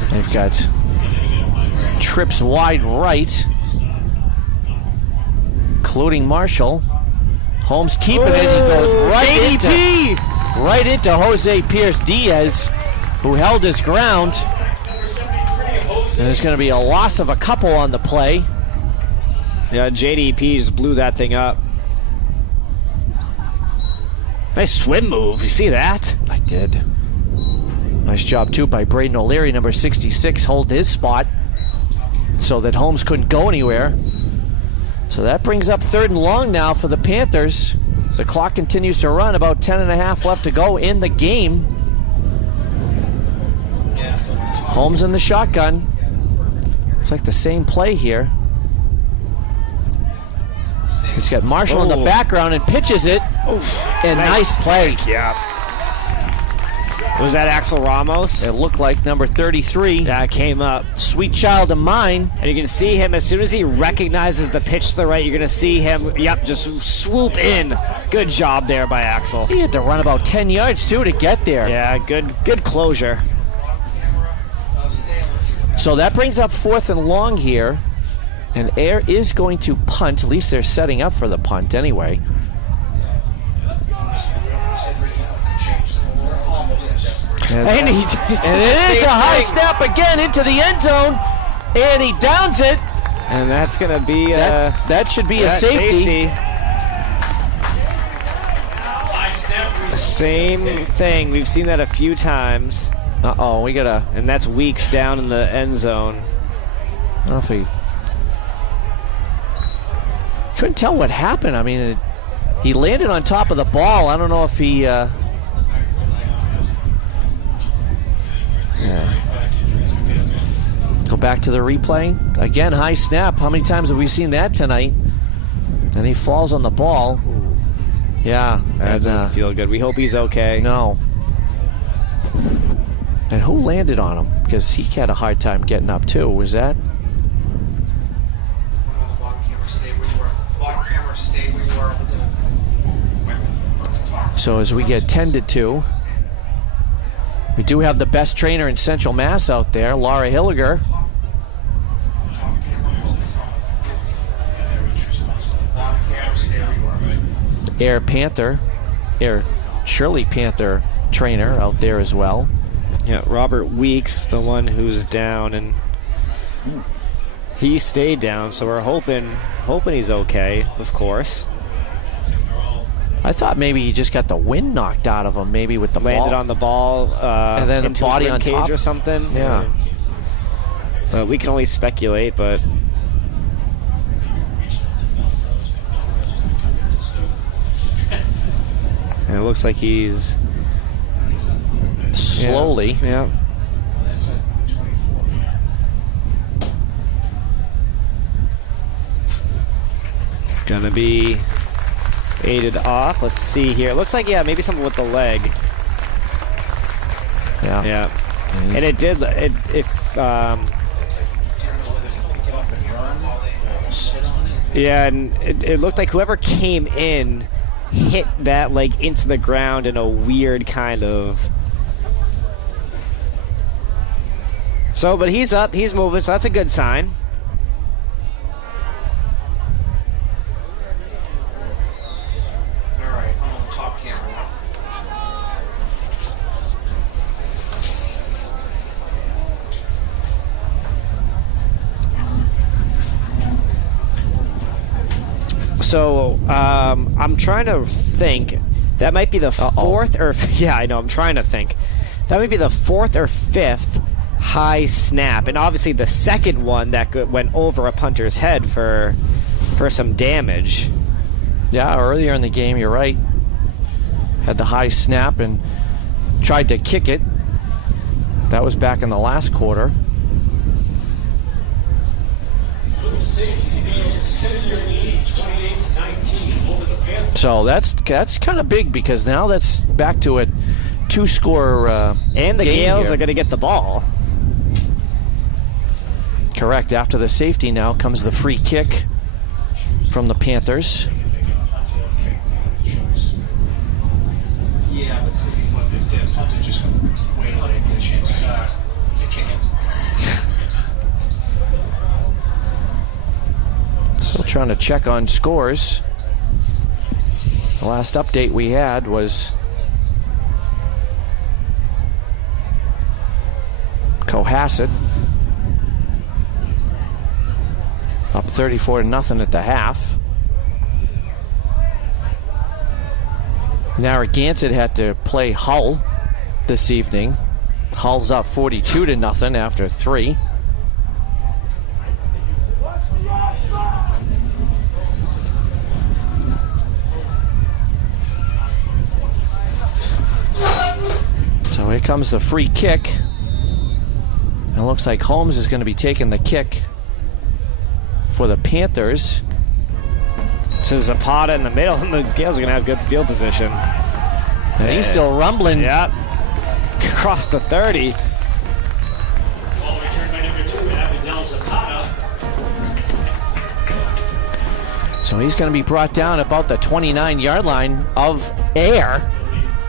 They've got trips wide right, including Marshall. Holmes keeping it. He goes right into Jose Pierce Diaz, who held his ground. And there's going to be a loss of a couple on the play. Yeah, JDP just blew that thing up. Nice swim move. You see that? I did. Nice job, too, by Braden O'Leary, number 66, hold his spot so that Holmes couldn't go anywhere. So that brings up 3rd and long now for the Panthers. As the clock continues to run, about 10.5 left to go in the game. Holmes in the shotgun. Looks like the same play here. He's got Marshall in the background and pitches it. And nice play. Yeah. Was that Axel Ramos? It looked like number 33. Yeah, it came up. Sweet child of mine. And you can see him as soon as he recognizes the pitch to the right, you're going to see him, just swoop in. Good job there by Axel. He had to run about 10 yards, too, to get there. Yeah, good closure. So that brings up 4th and long here. And Ayer is going to punt. At least they're setting up for the punt anyway. And it is a high snap again into the end zone. And he downs it. And that's going to be that should be a safety. Same thing. We've seen that a few times. Uh-oh, we got to... And that's Weeks down in the end zone. I don't know if he... Couldn't tell what happened. I mean, he landed on top of the ball. I don't know if he... Yeah. Go back to the replay. Again, high snap. How many times have we seen that tonight? And he falls on the ball. Yeah. That doesn't feel good. We hope he's okay. No. And who landed on him? Because he had a hard time getting up, too. Was that... So as we get tended to, we do have the best trainer in Central Mass out there, Laura Hilliger. Ayer Shirley Panther trainer out there as well. Yeah, Robert Weeks, the one who's down, and he stayed down, so we're hoping he's okay, of course. I thought maybe he just got the wind knocked out of him, maybe with the landed ball. on the ball, and then into a body his on cage top or something. Yeah. But we can only speculate, but and it looks like he's slowly. Yeah. Gonna be aided off. Let's see here. It looks like, yeah, maybe something with the leg. Yeah. Yeah. And it did, yeah, and it looked like whoever came in hit that leg into the ground in a weird kind of... So, but he's up, he's moving, so that's a good sign. So I'm trying to think. That might be the fourth or yeah, I know. I'm trying to think. That might be the fourth or fifth high snap, and obviously the second one that went over a punter's head for some damage. Yeah, earlier in the game, you're right. Had the high snap and tried to kick it. That was back in the last quarter. So that's kind of big because now that's back to a 2-score and the game Gales here. are going to get the ball. Correct. After the safety now comes the free kick from the Panthers. Yeah, but if the punter just wait till they get a chance to kick it. Still trying to check on scores. The last update we had was Cohasset up 34-0 at the half. Narragansett had to play Hull this evening. Hull's up 42-0 after 3. So here comes the free kick. And it looks like Holmes is going to be taking the kick for the Panthers. So Zapata in the middle, and the Gales are going to have good field position. And he's still rumbling. Yeah. Across the 30. Ball returned by number 2, Abidel Zapata. So he's going to be brought down about the 29-yard line of Ayer.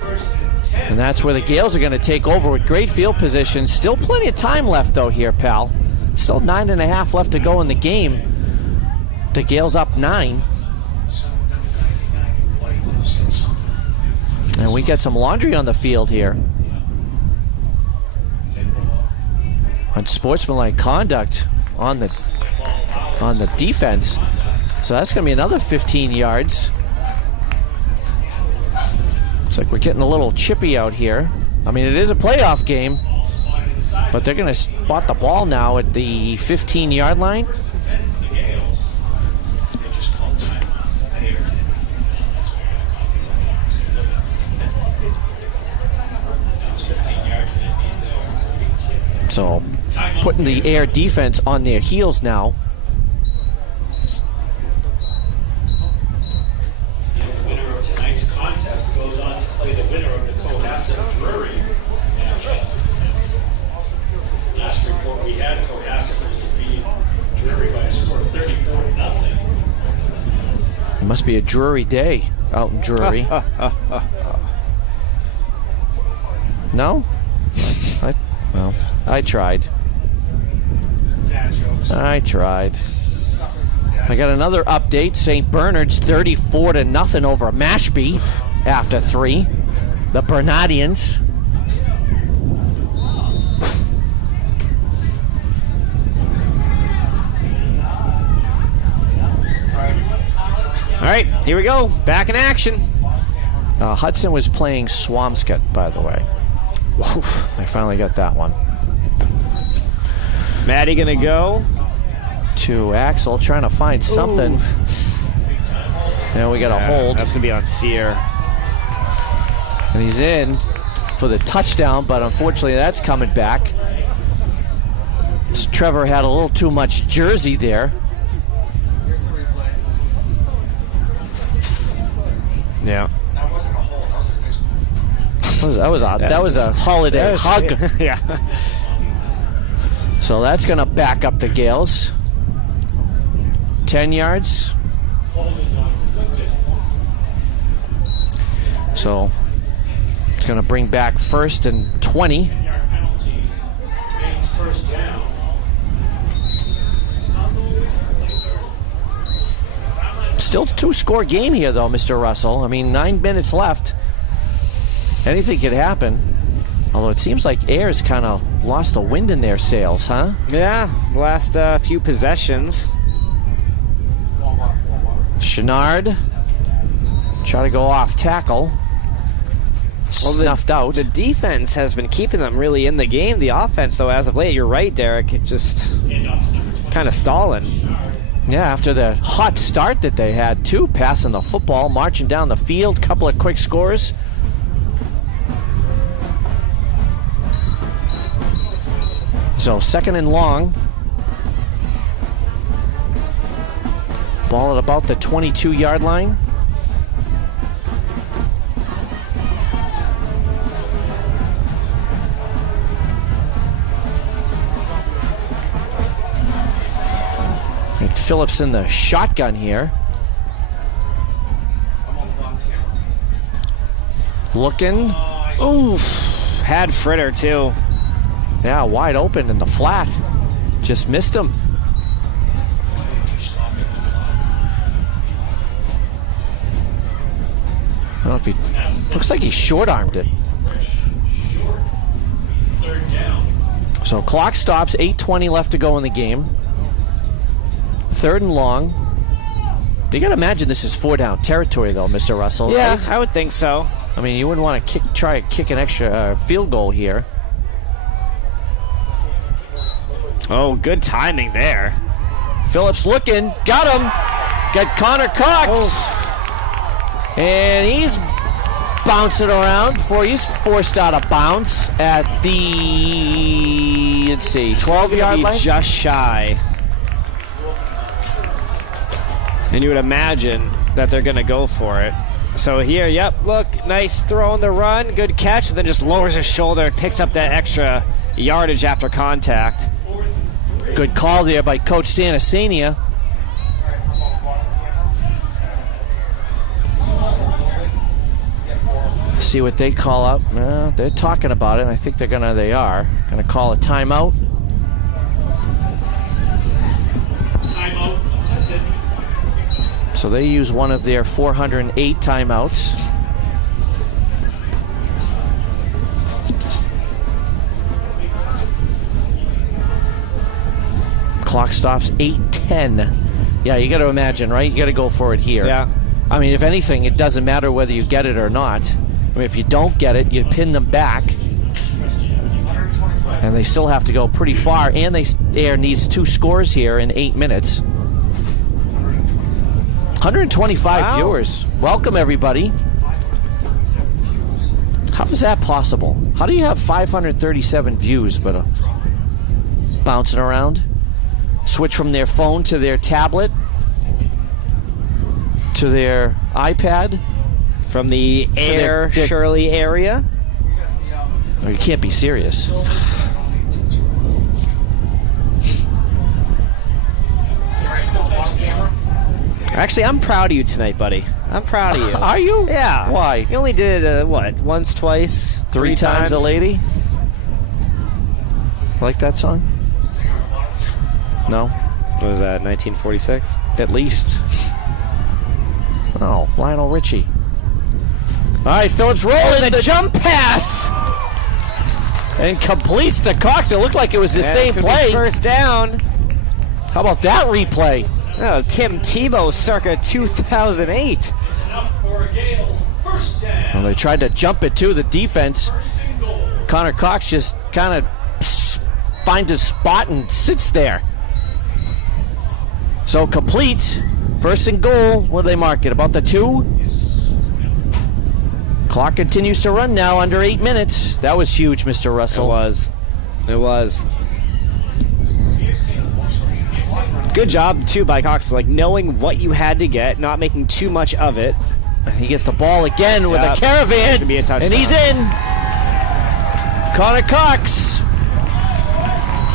First and 10. And that's where the Gales are going to take over with great field position. Still plenty of time left, though, here, pal. Still 9.5 left to go in the game. The Gales up 9. And we get some laundry on the field here. Unsportsmanlike conduct on the defense. So that's going to be another 15 yards. Looks like we're getting a little chippy out here. I mean, it is a playoff game, but they're going to spot the ball now at the 15-yard line. So putting the Air defense on their heels now. The winner of tonight's contest goes on to play the winner of the Cohasset Drury matchup. Last report we had, Cohasset was defeating Drury by a score of 34-0. It must be a Drury day out in Drury. No? I tried. I tried. I got another update. St. Bernard's 34-0 over Mashpee after 3. The Bernardians. All right, here we go. Back in action. Hudson was playing Swampscott, by the way. I finally got that one. Maddie gonna go to Axel, trying to find something. Now we got a hold. That's gonna be on Sear. And he's in for the touchdown, but unfortunately that's coming back. Trevor had a little too much jersey there. Here's the replay. Yeah. That wasn't a hold. That was a nice one. That was a holiday hug. Yeah. So that's going to back up the Gales. 10 yards. So it's going to bring back 1st and 20. Penalty means first down. Still a 2-score game here, though, Mr. Russell. I mean, 9 minutes left. Anything could happen. Although it seems like Ayer's kind of lost the wind in their sails, huh? Yeah, last few possessions. Chenard try to go off tackle. Snuffed out. The defense has been keeping them really in the game. The offense, though, as of late, you're right, Derek, it just kind of stalling. Yeah, after the hot start that they had, too, passing the football, marching down the field, couple of quick scores. So 2nd and long. Ball at about the 22-yard line. And Phillips in the shotgun here. Looking. Oof. Had Fritter, too. Yeah, wide open in the flat. Just missed him. I don't know if he... Looks like he short-armed it. So clock stops, 8:20 left to go in the game. 3rd and long. You got to imagine this is 4-down territory, though, Mr. Russell. Yeah, right? I would think so. I mean, you wouldn't want to try to kick an extra field goal here. Oh, good timing there. Phillips looking, got him. Got Connor Cox. Oh. And he's bouncing around before he's forced out of bounds at the, let's see, 12-yard line. Just shy. And you would imagine that they're going to go for it. So here, yep, look, nice throw on the run, good catch, and then just lowers his shoulder and picks up that extra yardage after contact. Good call there by Coach Santasenia. See what they call up. They're talking about it, and I think they are gonna call a timeout. Timeout. That's it. So they use one of their 408 timeouts. Clock stops 8:10. Yeah, you got to imagine, right? You got to go for it here. Yeah. I mean, if anything, it doesn't matter whether you get it or not. I mean, if you don't get it, you pin them back. And they still have to go pretty far. And Ayer needs 2 scores here in 8 minutes. 125 viewers. Welcome, everybody. How is that possible? How do you have 537 views but bouncing around? Switch from their phone to their tablet to their iPad. From the Ayer Shirley area. Oh, you can't be serious. Actually, I'm proud of you tonight, buddy. I'm proud of you. Are you? Yeah. Why? You only did it, once, twice, 3 times a lady? Like that song? No? What was that, 1946? At least. Oh, Lionel Richie. All right, Phillips rolling the jump pass! and completes to Cox. It looked like it was the same play. First down. How about that replay? Oh, Tim Tebow circa 2008. It's enough for a Gale. First down. Well, they tried to jump it too, the defense. First and goal. Connor Cox just kind of finds a spot and sits there. So complete. First and goal. What do they mark it? About the 2? Clock continues to run now, under 8 minutes. That was huge, Mr. Russell. It was. Good job, too, by Cox, like knowing what you had to get, not making too much of it. He gets the ball again with a caravan, It's gonna be a touchdown. and he's in. Connor Cox.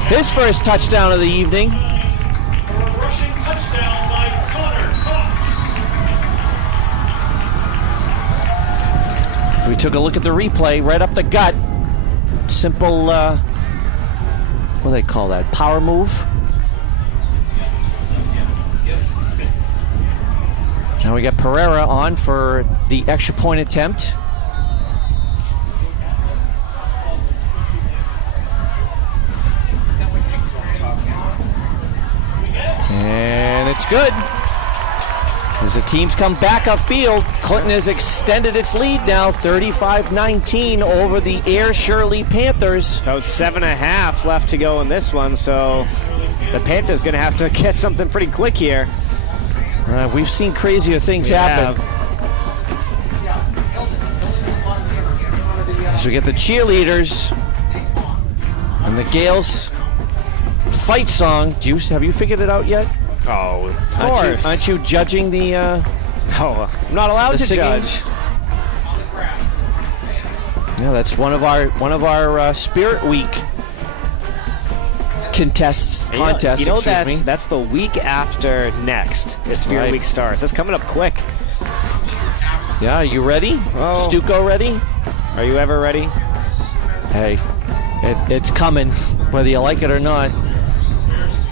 His first touchdown of the evening. For a rushing touchdown by Connor Cox. We took a look at the replay, right up the gut. Simple, what do they call that? Power move. Now we got Pereira on for the extra point attempt. And it's good. As the teams come back upfield, Clinton has extended its lead now, 35-19 over the Ayer Shirley Panthers. About 7.5 left to go in this one, so the Panthers going to have to get something pretty quick here. We've seen crazier things happen. So we get the cheerleaders and the Gales fight song. Have you figured it out yet? Oh, of course. Aren't you judging the... I'm not allowed to singing? judge. Yeah, that's one of our Spirit Week contests. That's the week after next. The Spirit Week starts. That's coming up quick. Yeah, are you ready? Oh. Stuco ready? Are you ever ready? Hey, it's coming, whether you like it or not.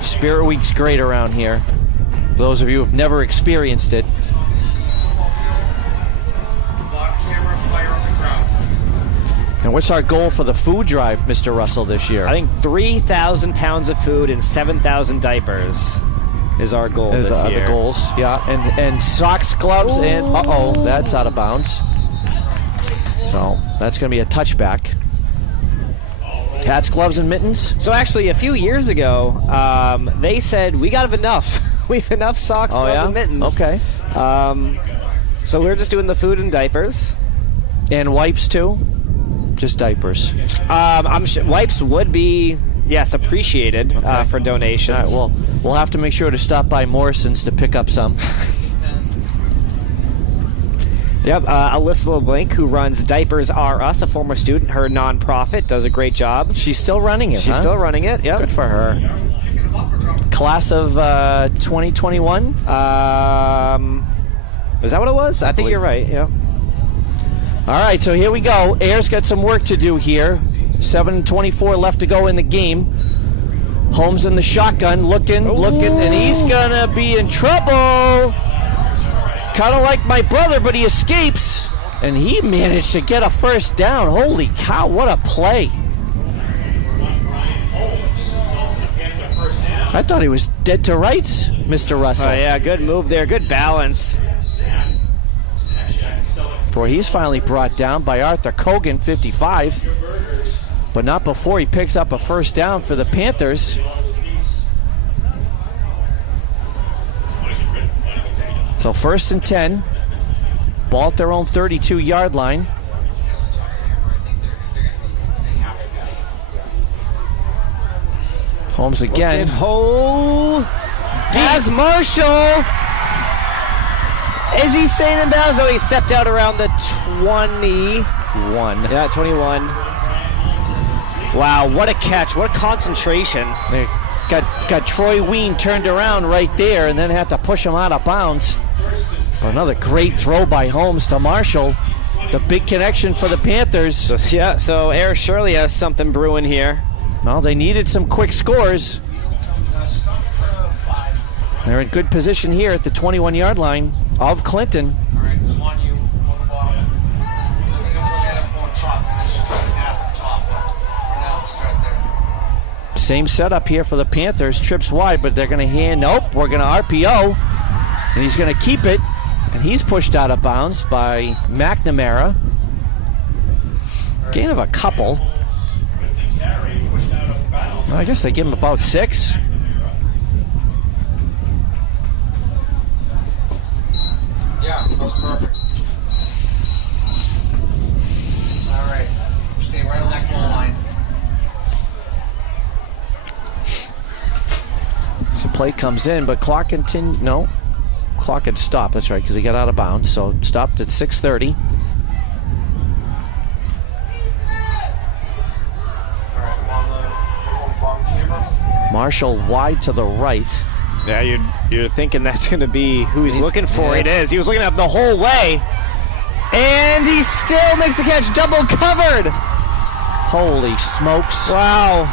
Spirit Week's great around here. For those of you who have never experienced it. And what's our goal for the food drive, Mr. Russell, this year? I think 3,000 pounds of food and 7,000 diapers is our goal this year. The goals, yeah. And socks, gloves, and that's out of bounds. So that's going to be a touchback. Hats, gloves, and mittens? So actually, a few years ago, they said, we got enough. We have enough socks, gloves, and mittens. Okay. So we're just doing the food and diapers. And wipes, too? Just diapers. I'm sure wipes would be, yes, appreciated for donations. All right, well, we'll have to make sure to stop by Morrison's to pick up some. Yep, Alyssa LeBlanc, who runs Diapers R Us, a former student, her nonprofit, does a great job. She's still running it, She's still running it, yep. Good for her. Class of 2021? Is that what it was? I think you're right, yeah. All right, so here we go. Ayer's got some work to do here. 7:24 left to go in the game. Holmes in the shotgun, looking, and he's going to be in trouble. Kind of like my brother, but he escapes. And he managed to get a first down. Holy cow, what a play. I thought he was dead to rights, Mr. Russell. Oh, yeah, good move there. Good balance. Before he's finally brought down by Arthur Cogan, 55. But not before he picks up a first down for the Panthers. So 1st and 10. Ball at their own 32-yard line. Holmes again. As Marshall. Is he staying in bounds? Oh, he stepped out around the 21. Yeah, 21. Wow, what a catch. What a concentration. They got Troy Ween turned around right there and then had to push him out of bounds. Another great throw by Holmes to Marshall. The big connection for the Panthers. So Ayer Shirley has something brewing here. No, they needed some quick scores. They're in good position here at the 21-yard line of Clinton. All right, I'm on you, on the bottom. I think I'm going to set up on top and just pass the top. But for now, we'll start there. Same setup here for the Panthers. Trips wide, but they're going to hand. Nope, we're going to RPO. And he's going to keep it. And he's pushed out of bounds by McNamara. Gain of a couple. Well, I guess they give him about 6. Yeah, that's perfect. All right, stay right on that goal line. So play comes in, but clock continued. No, clock had stopped. That's right, because he got out of bounds. So stopped at 6:30. All right, I'm on the bottom camera. Marshall wide to the right. Yeah, you're thinking that's going to be who he's looking for. It is. He was looking up the whole way. And he still makes the catch. Double covered. Holy smokes. Wow.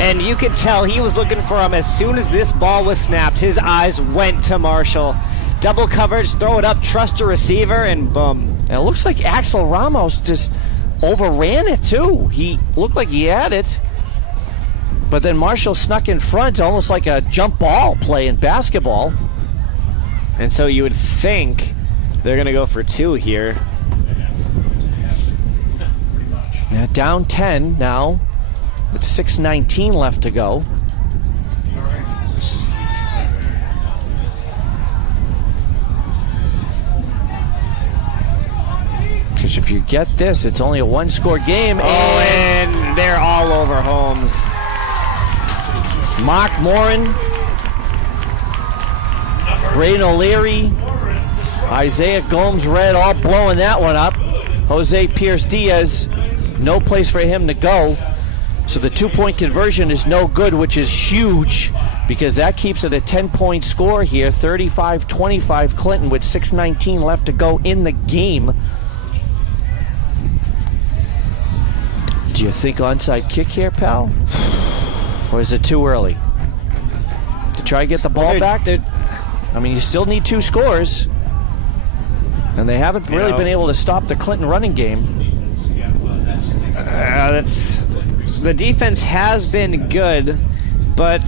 And you could tell he was looking for him as soon as this ball was snapped. His eyes went to Marshall. Double coverage, throw it up, trust your receiver, and boom. And it looks like Axel Ramos just overran it, too. He looked like he had it. But then Marshall snuck in front, almost like a jump ball play in basketball. And so you would think they're going to go for 2 here. Yeah, down 10 now with 6:19 left to go. Because if you get this, it's only a 1-score game. And they're all over Holmes. Mark Morin, Braden O'Leary, Isaiah Gomes-Red all blowing that one up. Jose Pierce-Diaz, no place for him to go. So the 2-point conversion is no good, which is huge because that keeps it a 10-point score here. 35-25 Clinton with 6:19 left to go in the game. Do you think onside kick here, pal? Or is it too early to try to get the ball back? I mean, you still need 2 scores. And they haven't really been able to stop the Clinton running game. The defense has been good, but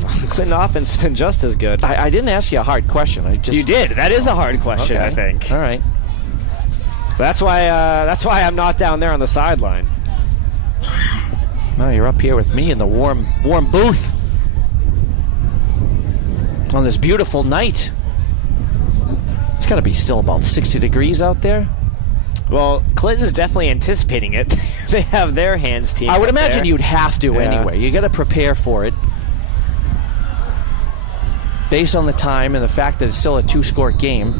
the Clinton offense has been just as good. I didn't ask you a hard question. You did. That is a hard question, Okay. I think. All right. That's why I'm not down there on the sideline. Well, you're up here with me in the warm booth on this beautiful night. It's got to be still about 60 degrees out there. Well, Clinton's definitely anticipating it. They have their hands team. I would up imagine there. you'd have to Yeah. anyway. You got to prepare for it. Based on the time and the fact that it's still a 2-score game.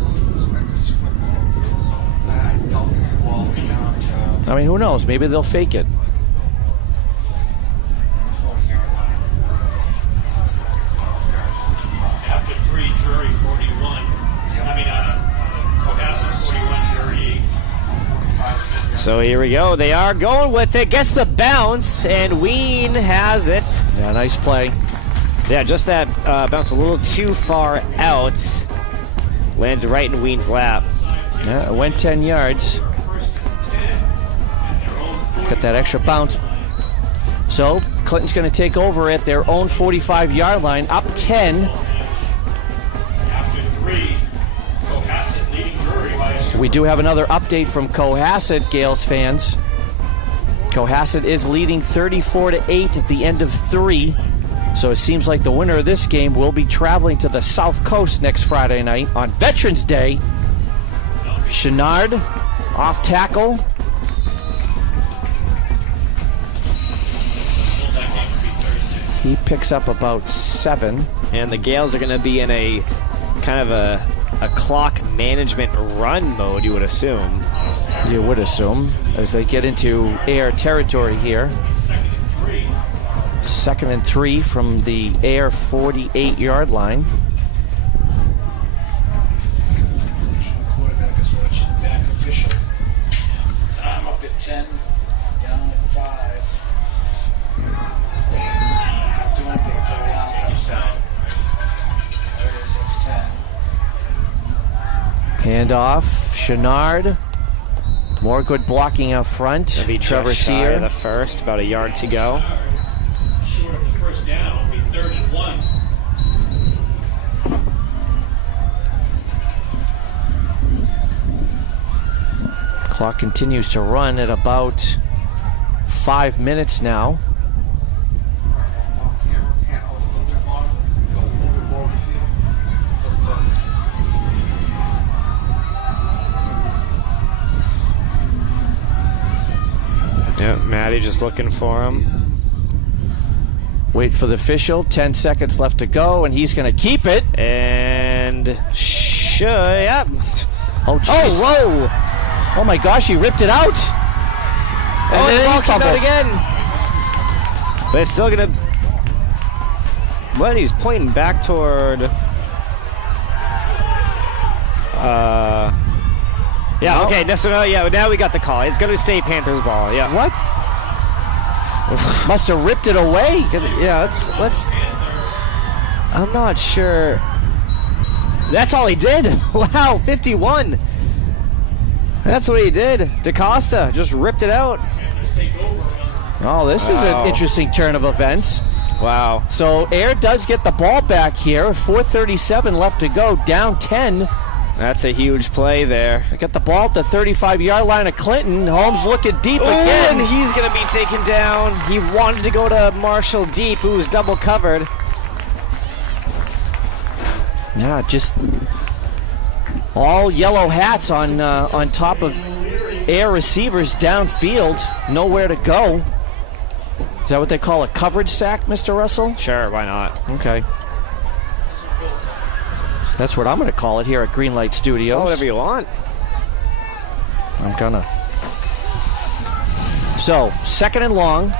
I mean, who knows? Maybe they'll fake it. After 3, Drury 41. Cohasset 41, Drury 8. So here we go. They are going with it. Gets the bounce, and Ween has it. Yeah, nice play. Yeah, just that bounce a little too far out. Landed right in Ween's lap. Yeah, it went 10 yards. Got that extra bounce. So Clinton's going to take over at their own 45-yard line, up 10. After 3, Cohasset leading Drury by a score. We do have another update from Cohasset, Gales fans. Cohasset is leading 34-8 at the end of 3. So it seems like the winner of this game will be traveling to the South Coast next Friday night on Veterans Day. Chenard off tackle. He picks up about 7. And the Gales are going to be in a kind of a clock management run mode, you would assume. You would assume, as they get into air territory here. 2nd and 3 from the air 48-yard line. Quarterback is watching back official. I'm up at 10, down at 5. Not doing anything until the arm comes down. There it is, it's 10. Handoff, Chenard. More good blocking up front. It'll be Trevor just shy of Sear. the first, about a yard to go. Short of the first down, it'll be 3rd and 1. Clock continues to run at about 5 minutes now. Camera, pan out a little bit more. Go a little bit more of the field. That's perfect. Yep, Maddie just looking for him. Wait for the official. 10 seconds left to go, and he's going to keep it. And yep. Oh, jeez. Oh, whoa! Oh my gosh, he ripped it out. And Oh, the then ball he came out fumbles. again. But it's still gonna. What? He's pointing back toward. Yeah. No. Okay. Yeah. Now we got the call. It's gonna stay Panthers ball. Yeah. What? Must have ripped it away. Yeah. Let's. I'm not sure. That's all he did. Wow. 51. That's what he did. DaCosta just ripped it out. Oh, this is an interesting turn of events. Wow. So Ayer does get the ball back here. 4:37 left to go, down 10. That's a huge play there. They got the ball at the 35-yard line of Clinton. Holmes looking deep again. And he's going to be taken down. He wanted to go to Marshall deep, who was double covered. Yeah, just all yellow hats on top of Ayer receivers downfield. Nowhere to go. Is that what they call a coverage sack, Mr. Russell? Sure, why not? Okay. That's what I'm going to call it here at Greenlight Studios. Oh, whatever you want. I'm gonna. So, 2nd and long.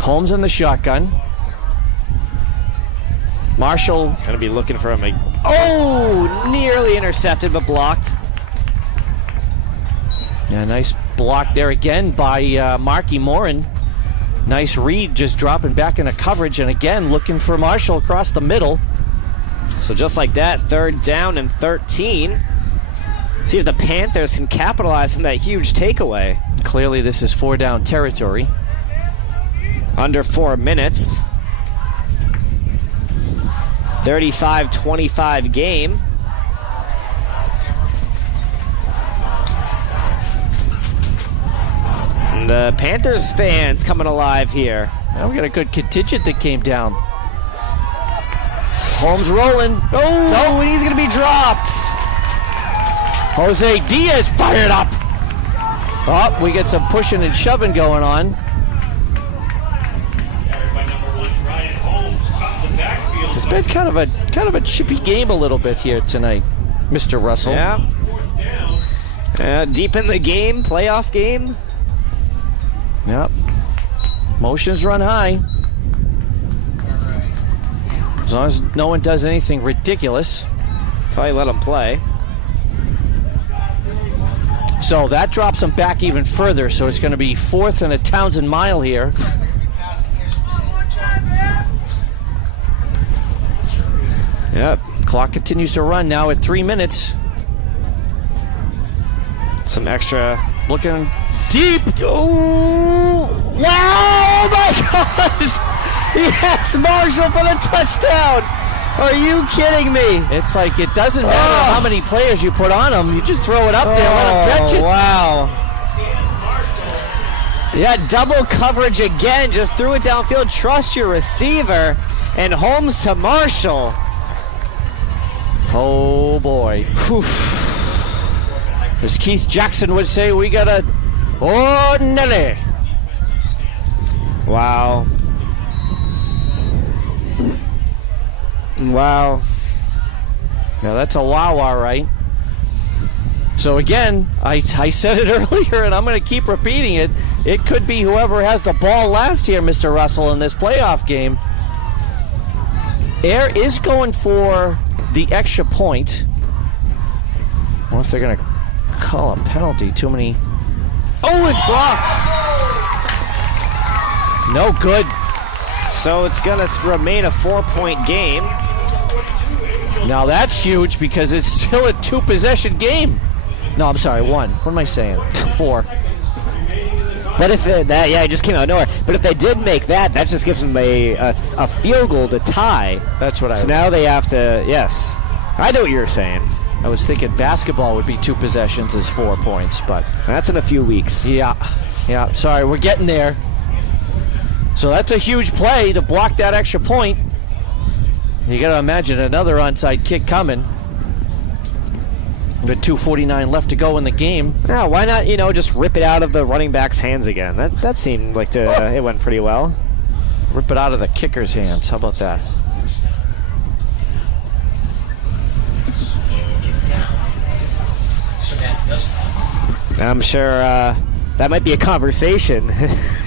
Holmes in the shotgun. Marshall. Gonna be looking for him. Oh, nearly intercepted, but blocked. Yeah, nice block there again by Marky Morin. Nice read, just dropping back into coverage, and again looking for Marshall across the middle. So just like that, 3rd down and 13. See if the Panthers can capitalize on that huge takeaway. Clearly this is 4-down territory. Under 4 minutes. 35-25 game. The Panthers fans coming alive here. Now we got a good contingent that came down. Holmes rolling. Oh, and he's going to be dropped. Jose Diaz fired up. Oh, we get some pushing and shoving going on. Carried by number 1, Ryan Holmes, caught the backfield. It's been kind of a chippy game a little bit here tonight, Mr. Russell. Yeah. 4th down. Deep in the game, playoff game. Yep. Motions run high. As long as no one does anything ridiculous. Probably let him play. So that drops them back even further. So it's going to be 4th and a Townsend mile here. Yep. Clock continues to run now at 3 minutes. Some extra. Looking deep. Oh, wow! Oh my God! Yes, Marshall for the touchdown. Are you kidding me? It's like it doesn't matter how many players you put on them. You just throw it up there and let them catch it. Wow. Yeah, double coverage again. Just threw it downfield. Trust your receiver. And Holmes to Marshall. Oh boy. Whew. As Keith Jackson would say, we got a Nelly. Wow. Wow. Now that's a wow, all right. So again, I said it earlier, and I'm going to keep repeating it. It could be whoever has the ball last here, Mr. Russell, in this playoff game. Ayer is going for the extra point. I wonder if they're going to call a penalty. Too many. Oh, it's blocked. No good. So it's going to remain a 4-point game. Now that's huge because it's still a 2-possession game. No, I'm sorry, 1. What am I saying? 4. But if it, that, yeah, it just came out of nowhere. But if they did make that, that just gives them a field goal to tie. That's what I. So now they have to. Yes, I know what you're saying. I was thinking basketball would be 2 possessions as 4 points, but That's in a few weeks. yeah. Sorry, we're getting there. So that's a huge play to block that extra point. You got to imagine another onside kick coming. With 2:49 left to go in the game. Yeah, why not? Just rip it out of the running back's hands again. That seemed like it went pretty well. Rip it out of the kicker's hands. How about that? I'm sure that might be a conversation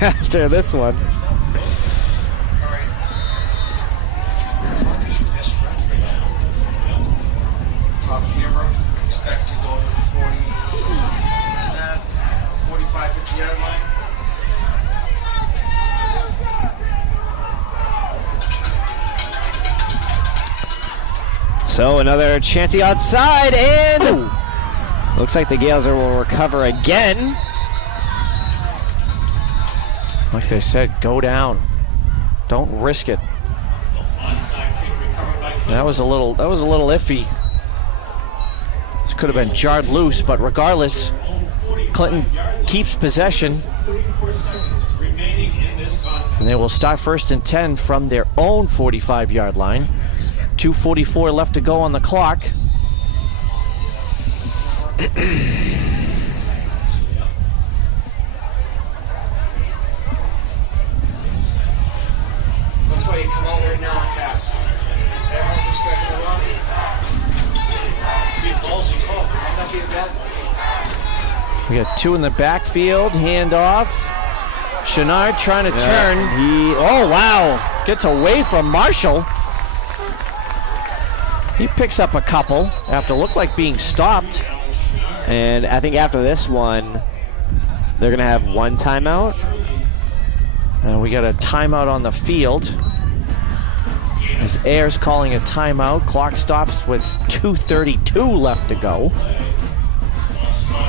after this one. Top camera, expect to go to the 45, 50 yard line. So another chance outside, and looks like the Gales will recover again. Like they said, go down. Don't risk it. That was a little iffy. This could have been jarred loose, but regardless, Clinton keeps possession. And they will start 1st and 10 from their own 45-yard line. 2:44 left to go on the clock. That's why you come out right now and pass. Everyone's expecting to run. Be a ballsy call. Might not be a bad. We got 2 in the backfield. Handoff. Chenard trying to turn. Oh, wow. Gets away from Marshall. He picks up a couple after look like being stopped. And I think after this one, they're going to have one timeout. We got a timeout on the field. As Ayer's calling a timeout. Clock stops with 2:32 left to go.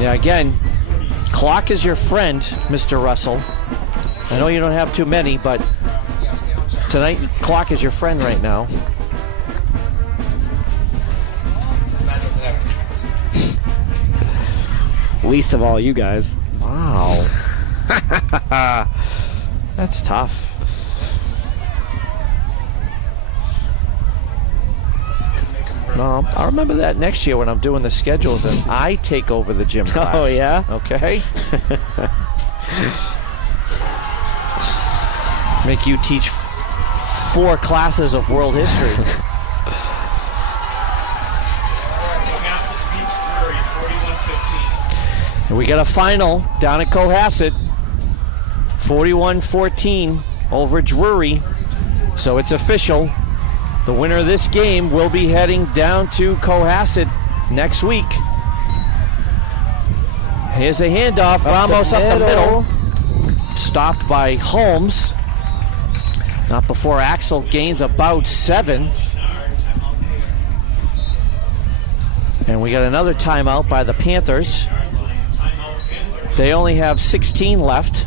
Yeah, again, clock is your friend, Mr. Russell. I know you don't have too many, but tonight, clock is your friend right now. Least of all you guys. Wow. That's tough. No, I'll remember that next year when I'm doing the schedules and I take over the gym class. Oh, yeah? Okay. Make you teach 4 classes of world history. And we got a final down at Cohasset. 41-14 over Drury. So it's official. The winner of this game will be heading down to Cohasset next week. Here's a handoff. Ramos up the middle. Stopped by Holmes. Not before Axel gains about 7. And we got another timeout by the Panthers. They only have 16 left.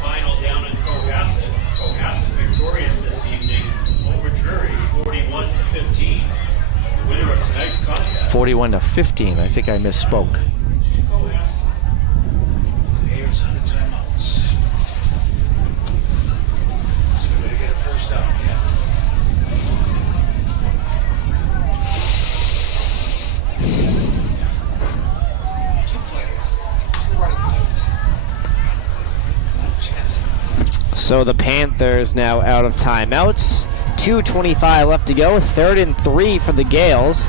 Final down in Cohasset. Cohasset's victorious this evening over Drury, 41-15. The winner of tonight's contest. 41-15. I think I misspoke. Ayer's on the timeouts. So we gotta get a first down, yeah. 2 plays. 2 running plays. Chance. So the Panthers now out of timeouts. 2:25 left to go. 3rd and 3 for the Gales.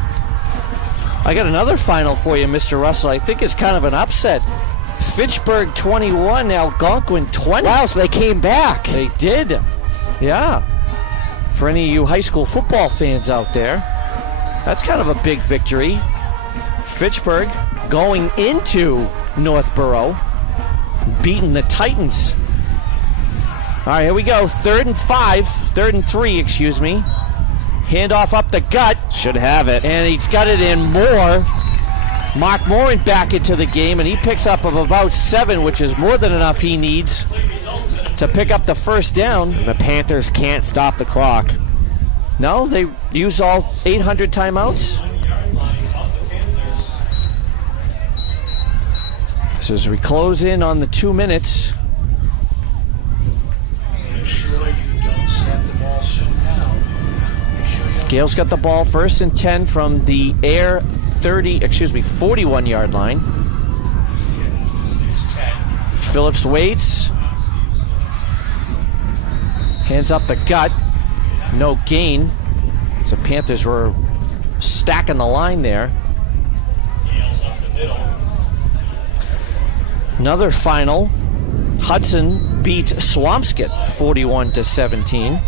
I got another final for you, Mr. Russell. I think it's kind of an upset. Fitchburg 21, Algonquin 20. Wow, so they came back. They did. Yeah. For any of you high school football fans out there, that's kind of a big victory. Fitchburg going into Northborough, beating the Titans. All right, here we go. 3rd and 3, excuse me. Handoff up the gut. Should have it. And he's got it in Moore. Mark Moore back into the game, and he picks up of about 7, which is more than enough he needs to pick up the first down. And the Panthers can't stop the clock. No, they used all 800 timeouts. So as we close in on the 2 minutes, Make sure you don't snap the ball soon now. Make sure you Gales got the ball 1st and 10 from the Ayer 41-yard line. Phillips waits. Hands up the gut. No gain. The Panthers were stacking the line there. Another final. Hudson beat Swampscott 41-17.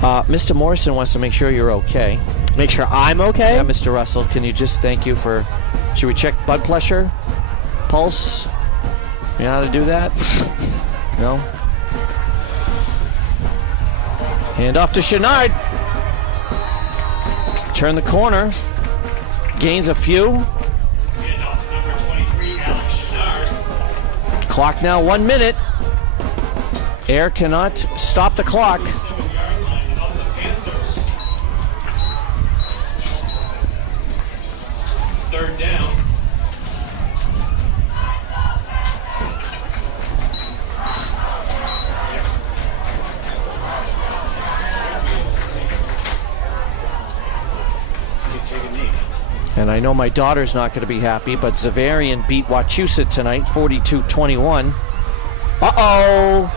Mr. Morrison wants to make sure you're okay. Make sure I'm okay? Yeah, Mr. Russell, can you just thank you for... Should we check blood pressure? Pulse? You know how to do that? No? Hand off to Chenard. turn the corner. Gains a few. Handoff to number 23, Alex Schnard. Clock now 1 minute. Ayer cannot stop the clock. 7-yard line of the Panthers. Third down. You take a knee. And I know my daughter's not going to be happy, but Zavarian beat Wachusett tonight, 42-21. Uh-oh.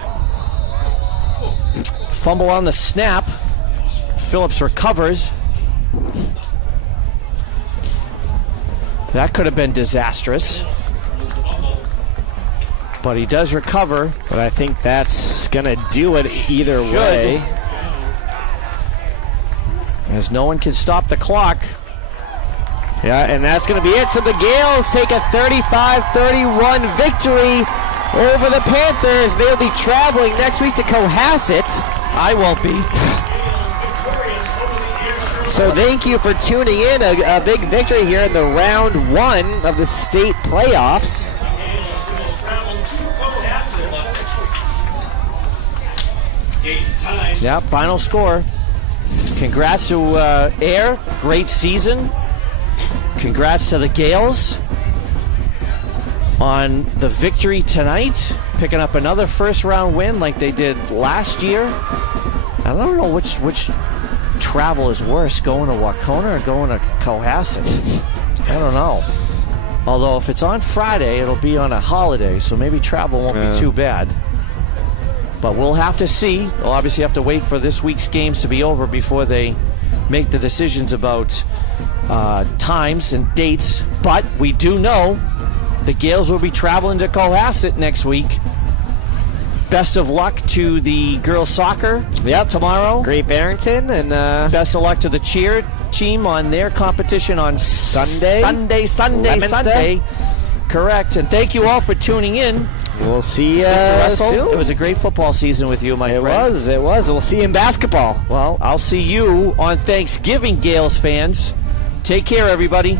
Fumble on the snap. Phillips recovers. That could have been disastrous. But he does recover. But I think that's going to do it either way. As no one can stop the clock. Yeah, and that's going to be it. So the Gales take a 35-31 victory over the Panthers. They'll be traveling next week to Cohasset. I won't be. So thank you for tuning in. A big victory here in the round 1 of the state playoffs. Travel to Cohasset next week. Date and time. Yep, final score. Congrats to Ayer. Great season. Congrats to the Gales on the victory tonight. Picking up another first-round win like they did last year. I don't know which travel is worse, going to Wacona or going to Cohasset. I don't know. Although if it's on Friday, it'll be on a holiday, so maybe travel won't be too bad. But we'll have to see. We'll obviously have to wait for this week's games to be over before they make the decisions about times and dates. But we do know the Gales will be traveling to Cohasset next week. Best of luck to the girls soccer tomorrow. Great Barrington, and Best of luck to the cheer team on their competition on Sunday. Sunday. Correct. And thank you all for tuning in. We'll see you Mr. Russell, soon. it was a great football season with you, my friend. It was. We'll see you in basketball. Well, I'll see you on Thanksgiving, Gales fans. Take care, everybody.